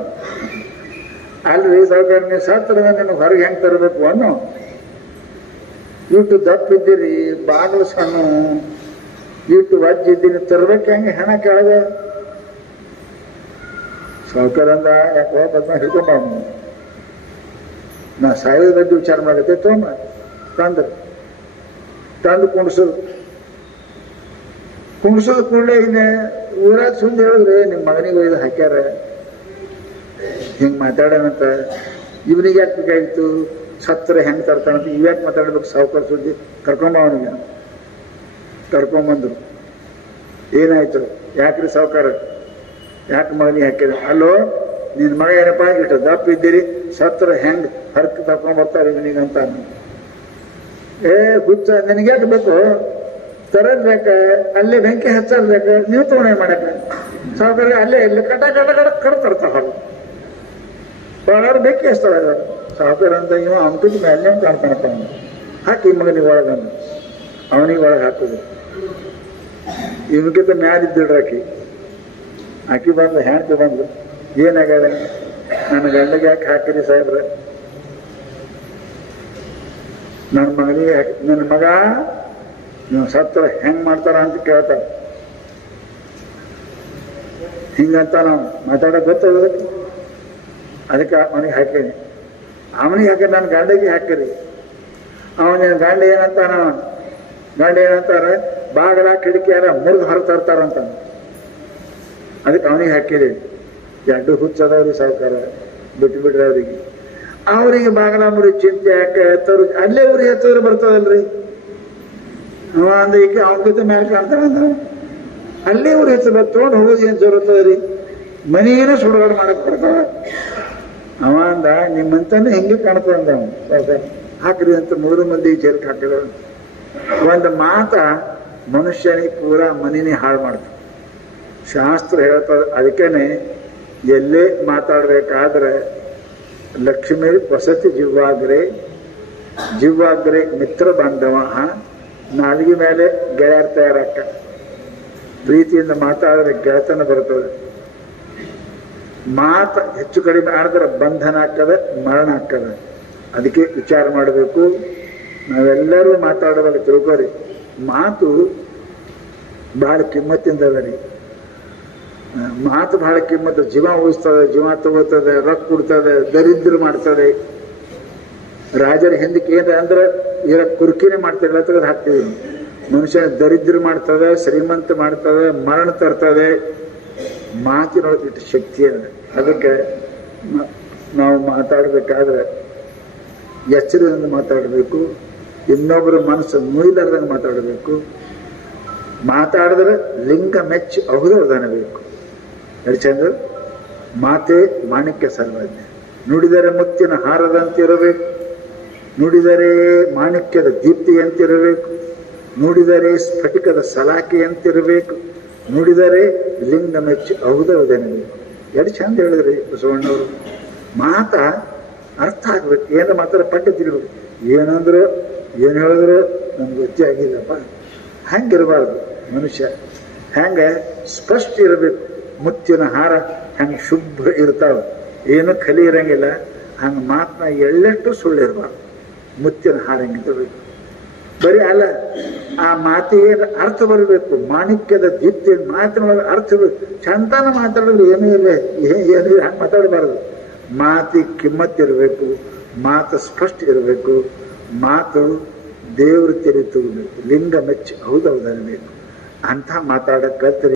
ಅಲ್ರಿ ಸಾವುಕಾರ, ನೀವು ಸತ್ತರದ ನಿನ್ನ ಹೊರಗೆ ಹೆಂಗ್ ತರಬೇಕು ಅನ್ನೋ. ಇಟ್ಟು ದಪ್ಪಿದ್ದೀರಿ, ಬಾಗಿಲು ಸಣ್ಣ, ಇಟ್ಟು ವಜ್ಜಿದ್ದೀನಿ, ತರ್ಬೇಕು ಹೆಂಗೆ ಹೆಣ ಕೆಳಗ? ಸಾವುಕಾರಂದ ಯಾಕೆ ಬದ್ನ ಹಿಡ್ಕೊಂಡ. ನಾ ಸಾಯೋದ ಬಗ್ಗೆ ವಿಚಾರ ಮಾಡತ್ತೆ. ತೋಮ ತಂದು ಕುಣಿಸೋದು ಕೂಡಲೇ ಇನ್ನೇ ಊರಾಗ ಸುಂದ್ ಹೇಳಿದ್ರೆ ನಿಮ್ಮ ಮಗನಿಗೆ ಒಯ್ದು ಹಾಕ್ಯಾರ, ಹಿಂಗ್ ಮಾತಾಡೋಣಂತ. ಇವನಿಗೆ ಯಾಕೆ ಬೇಕಾಗಿತ್ತು? ಸತ್ರ ಹೆಂಗ್ ತರ್ತಾನಂತ ಇವ್ಯಾಕೆ ಮಾತಾಡ್ಬೇಕು? ಸಾವುಕಾರ ಸುದ್ದಿ ಕರ್ಕೊಂಬವನಿಗೆ ಕರ್ಕೊಂಬಂದ್ರು. ಏನಾಯ್ತು? ಯಾಕ್ರಿ ಸಾವುಕಾರ, ಯಾಕೆ ಮಗನಿಗೆ ಹಾಕಿದ? ಅಲ್ಲೋ ನಿನ್ ಮಗ ಏನಪ್ಪಾ ಇಟ್ಟು ದಪ್ಪ ಇದ್ದೀರಿ, ಸತ್ರ ಹೆಂಗ್ ಹರ್ಕ್ ತರ್ಕೊಂಡ್ ಬರ್ತಾರೆ ಇವನಿಗಂತ. ಹುಚ್ಚ, ನಿನಗ್ಯಾಕೆ ಬೇಕು? ತರದ್ ಬೇಕ, ಅಲ್ಲೇ ಬೆಂಕಿ ಹಚ್ಚದ್ ಬೇಕ, ನೀವು ತಗೊಂಡ ಮಾಡಕ? ಸಾವುಕಾರ ಅಲ್ಲೇ ಇಲ್ಲಿ ಕಟ ಕಡ್ತಾರ. ಬಹಳ ಬೆಂಕಿ ಹಚ್ತಾರ. ಸಾವುಕಾರ ಅಂತ ಇವ ಅಂಕದ ಮೇಲೆ ಕಾಣ್ತಾನಪ್ಪ. ಹಾಕಿ ಮಗನಿಗೆ ಒಳಗಂದು ಅವನಿಗೆ ಒಳಗೆ ಹಾಕುದು. ಇವನ್ಕಿಂತ ಮ್ಯಾಲಿದ್ದಿಡ್ರಿ ಆಕಿ ಬಂದು ಹೆಣ್ತಿ ಬಂದು, ಏನಾಗ್ಯದ? ನನ್ನ ಗಂಡಗೆ ಯಾಕೆ ಹಾಕಿರಿ ಸಾಹೇಬ್ರ? ನನ್ನ ಮಗನಿಗೆ ನನ್ನ ಮಗ ನೀವು ಸತ್ರ ಹೆಂಗ್ ಮಾಡ್ತಾರ ಅಂತ ಕೇಳ್ತಾರ. ಹಿಂಗಂತ ನಾವು ಮಾತಾಡಕ್ ಗೊತ್ತದ. ಅದಕ್ಕೆ ಅವನಿಗೆ ಹಾಕೀನಿ. ಅವನಿಗೆ ಹಾಕಿ ನನ್ನ ಗಂಡಗೆ ಹಾಕಿರಿ. ಅವನ ಗಂಡ ಏನಂತಾನ? ಗಂಡ ಏನಂತಾರ? ಬಾಗಲ ಕಿಟಕಿಯಾರ ಮುರಿದು ಹೊರ ತರ್ತಾರಂತ. ಅದಕ್ಕೆ ಅವನಿಗೆ ಹಾಕಿರಿ. ಎರಡು ಹುಚ್ಚದವ್ರಿ ಸಾವುಕಾರ, ಬಿಟ್ಬಿಡ್ರಿ ಅವ್ರಿಗೆ. ಅವ್ರಿಗೆ ಬಾಗಲ ಮುರಿ ಚಿಂತೆ ಯಾಕೆ ತರು? ಅಲ್ಲೇ ಊರಿಗೆ ಹತ್ತಿದ್ರೆ ಬರ್ತದಲ್ರಿ. ಅವ ಅಂದ ಈಗ ಅವನ ಮೇಲೆ ಕಾಣ್ತಾರ ಅಂದ ಅಲ್ಲೇ ಊರು ಹೆಚ್ಚದ ತಗೊಂಡು ಹೋಗೋದು ಏನ್ ಜೋರತ್ತದ್ರಿ? ಮನೆಗೇನೋ ಸುಡುಗಾಡು ಮಾಡಕ್ ಬರ್ತಾವ. ಅವ ಅಂದ ನಿಮ್ಮಂತಾನೆ ಹಿಂಗೆ ಕಾಣ್ತದ ಅಂದ. ಸಾವುಕಾರ ಹಾಕ್ರಿ ಅಂತ 3 ಮಂದಿ ಜೇಲ್ಕ್ ಹಾಕಿದ. ಒಂದು ಮಾತ ಮನುಷ್ಯನಿಗೆ ಪೂರಾ ಮನಿನೇ ಹಾಳು ಮಾಡ್ತದೆ. ಶಾಸ್ತ್ರ ಹೇಳ್ತದ. ಅದಕ್ಕೇನೆ ಎಲ್ಲೇ ಮಾತಾಡ್ಬೇಕಾದ್ರೆ ಲಕ್ಷ್ಮೀ ವಸತಿ ಜಿವ್ವಾಗ್ರೆ ಮಿತ್ರ ಬಾಂಧವ ನಾಲಿಗೆ ಮೇಲೆ ಗೆಳೆಯರ್ ತಯಾರಾಕ. ಪ್ರೀತಿಯಿಂದ ಮಾತಾಡಿದ್ರೆ ಗೆಳೆತನ ಬರ್ತದೆ. ಮಾತು ಹೆಚ್ಚು ಕಡಿಮೆ ಆಡಿದ್ರೆ ಬಂಧನ ಆಗ್ತದೆ, ಮರಣ ಆಗ್ತದೆ. ಅದಕ್ಕೆ ವಿಚಾರ ಮಾಡಬೇಕು. ನಾವೆಲ್ಲರೂ ಮಾತಾಡುವಾಗ ತಿಳ್ಕೊರಿ, ಮಾತು ಬಹಳ ಕಿಮ್ಮತ್ತಿಂದ ರೀ. ಮಾತು ಬಹಳ ಕಿಮ್ಮತ್ತು. ಜೀವ ಉಳಿಸ್ತದೆ, ಜೀವ ತಗೋತದೆ, ರೊಕ್ಕ ಕೊಡ್ತದೆ, ದರಿದ್ರ ಮಾಡ್ತದೆ. ರಾಜರ ಹಿಂದಕ್ಕೆ ಏನ ಅಂದ್ರೆ ಈಗ ಕುರ್ಕಿನೇ ಮಾಡ್ತಾರೆ, ತೆಗೆದು ಹಾಕ್ತೀವಿ. ಮನುಷ್ಯನ ದರಿದ್ರ ಮಾಡ್ತದೆ, ಶ್ರೀಮಂತ ಮಾಡ್ತದೆ, ಮರಣ ತರ್ತದೆ. ಮಾತಿನೊಳಗೆ ಇಟ್ಟು ಶಕ್ತಿ ಅದ. ಅದಕ್ಕೆ ನಾವು ಮಾತಾಡಬೇಕಾದ್ರೆ ಎಚ್ಚರದಿಂದ ಮಾತಾಡಬೇಕು. ಇನ್ನೊಬ್ಬರ ಮನಸ್ಸು ಮುಯ್ಲಾರ್ದಂಗೆ ಮಾತಾಡಬೇಕು. ಮಾತಾಡಿದ್ರೆ ಲಿಂಗ ಮೆಚ್ಚಿ ಔಷಧನಬೇಕು. ಹೇಳಿ ಚಂದ್ರ, ಮಾತೆ ಮಾಣಿಕ್ಯ ಸರ್ವಜ್ಞ. ನುಡಿದರೆ ಮುತ್ತಿನ ಹಾರದಂತಿರಬೇಕು, ನುಡಿದರೆ ಮಾಣಿಕ್ಯದ ದೀಪ್ತಿಯಂತಿರಬೇಕು, ನುಡಿದರೆ ಸ್ಫಟಿಕದ ಸಲಾಕೆಯಂತಿರಬೇಕು, ನುಡಿದರೆ ಲಿಂಗ ಮೆಚ್ಚಿ ಔಷಧನಬೇಕು. ಎಷ್ಟು ಚಂದ ಹೇಳಿದ್ರಿ ಬಸವಣ್ಣವರು. ಮಾತ ಅರ್ಥ ಆಗ್ಬೇಕು. ಏನೋ ಮಾತಾಡ ಪಟ್ಟ ತಿರ್ಬೇಕು. ಏನಂದ್ರು ಏನು ಹೇಳಿದ್ರು ನಮ್ಗೆ ಗೊತ್ತೇ ಆಗಿಲ್ಲಪ್ಪ. ಹಂಗಿರಬಾರ್ದು ಮನುಷ್ಯ. ಹೆಂಗೆ ಸ್ಪಷ್ಟ ಇರಬೇಕು. ಮುತ್ತಿನ ಹಾರ ಹೆಂಗೆ ಶುಭ್ರ ಇರ್ತಾವ, ಏನು ಕಲಿ ಇರಂಗಿಲ್ಲ. ಹಂಗೆ ಮಾತನ್ನ ಎಳ್ಳೆಟ್ಟು ಸುಳ್ಳಿರಬಾರ್ದು. ಮುತ್ತಿನ ಹಾರ ಹೆಂಗಿರಬೇಕು. ಬರೀ ಅಲ್ಲ, ಆ ಮಾತಿಗೆ ಅರ್ಥ ಬರಬೇಕು. ಮಾಣಿಕ್ಯದ ದೀಪ್ತಿ ಮಾತಿನೊಳಗೆ ಅರ್ಥ ಇರಬೇಕು. ಚಂದನ ಮಾತಾಡಿದ್ರೆ ಏನೂ ಇಲ್ಲ, ಏನು ಹಂಗೆ ಮಾತಾಡಬಾರ್ದು. ಮಾತಿಗೆ ಕಿಮ್ಮತ್ತಿರಬೇಕು, ಮಾತು ಸ್ಪಷ್ಟ ಇರಬೇಕು, ಮಾತು ದೇವರು ತೆರೆ ತಗೋಬೇಕು, ಲಿಂಗ ಮೆಚ್ಚಿ ಹೌದೌದನ್ಬೇಕು. ಅಂಥ ಮಾತಾಡಕ್ಕೆ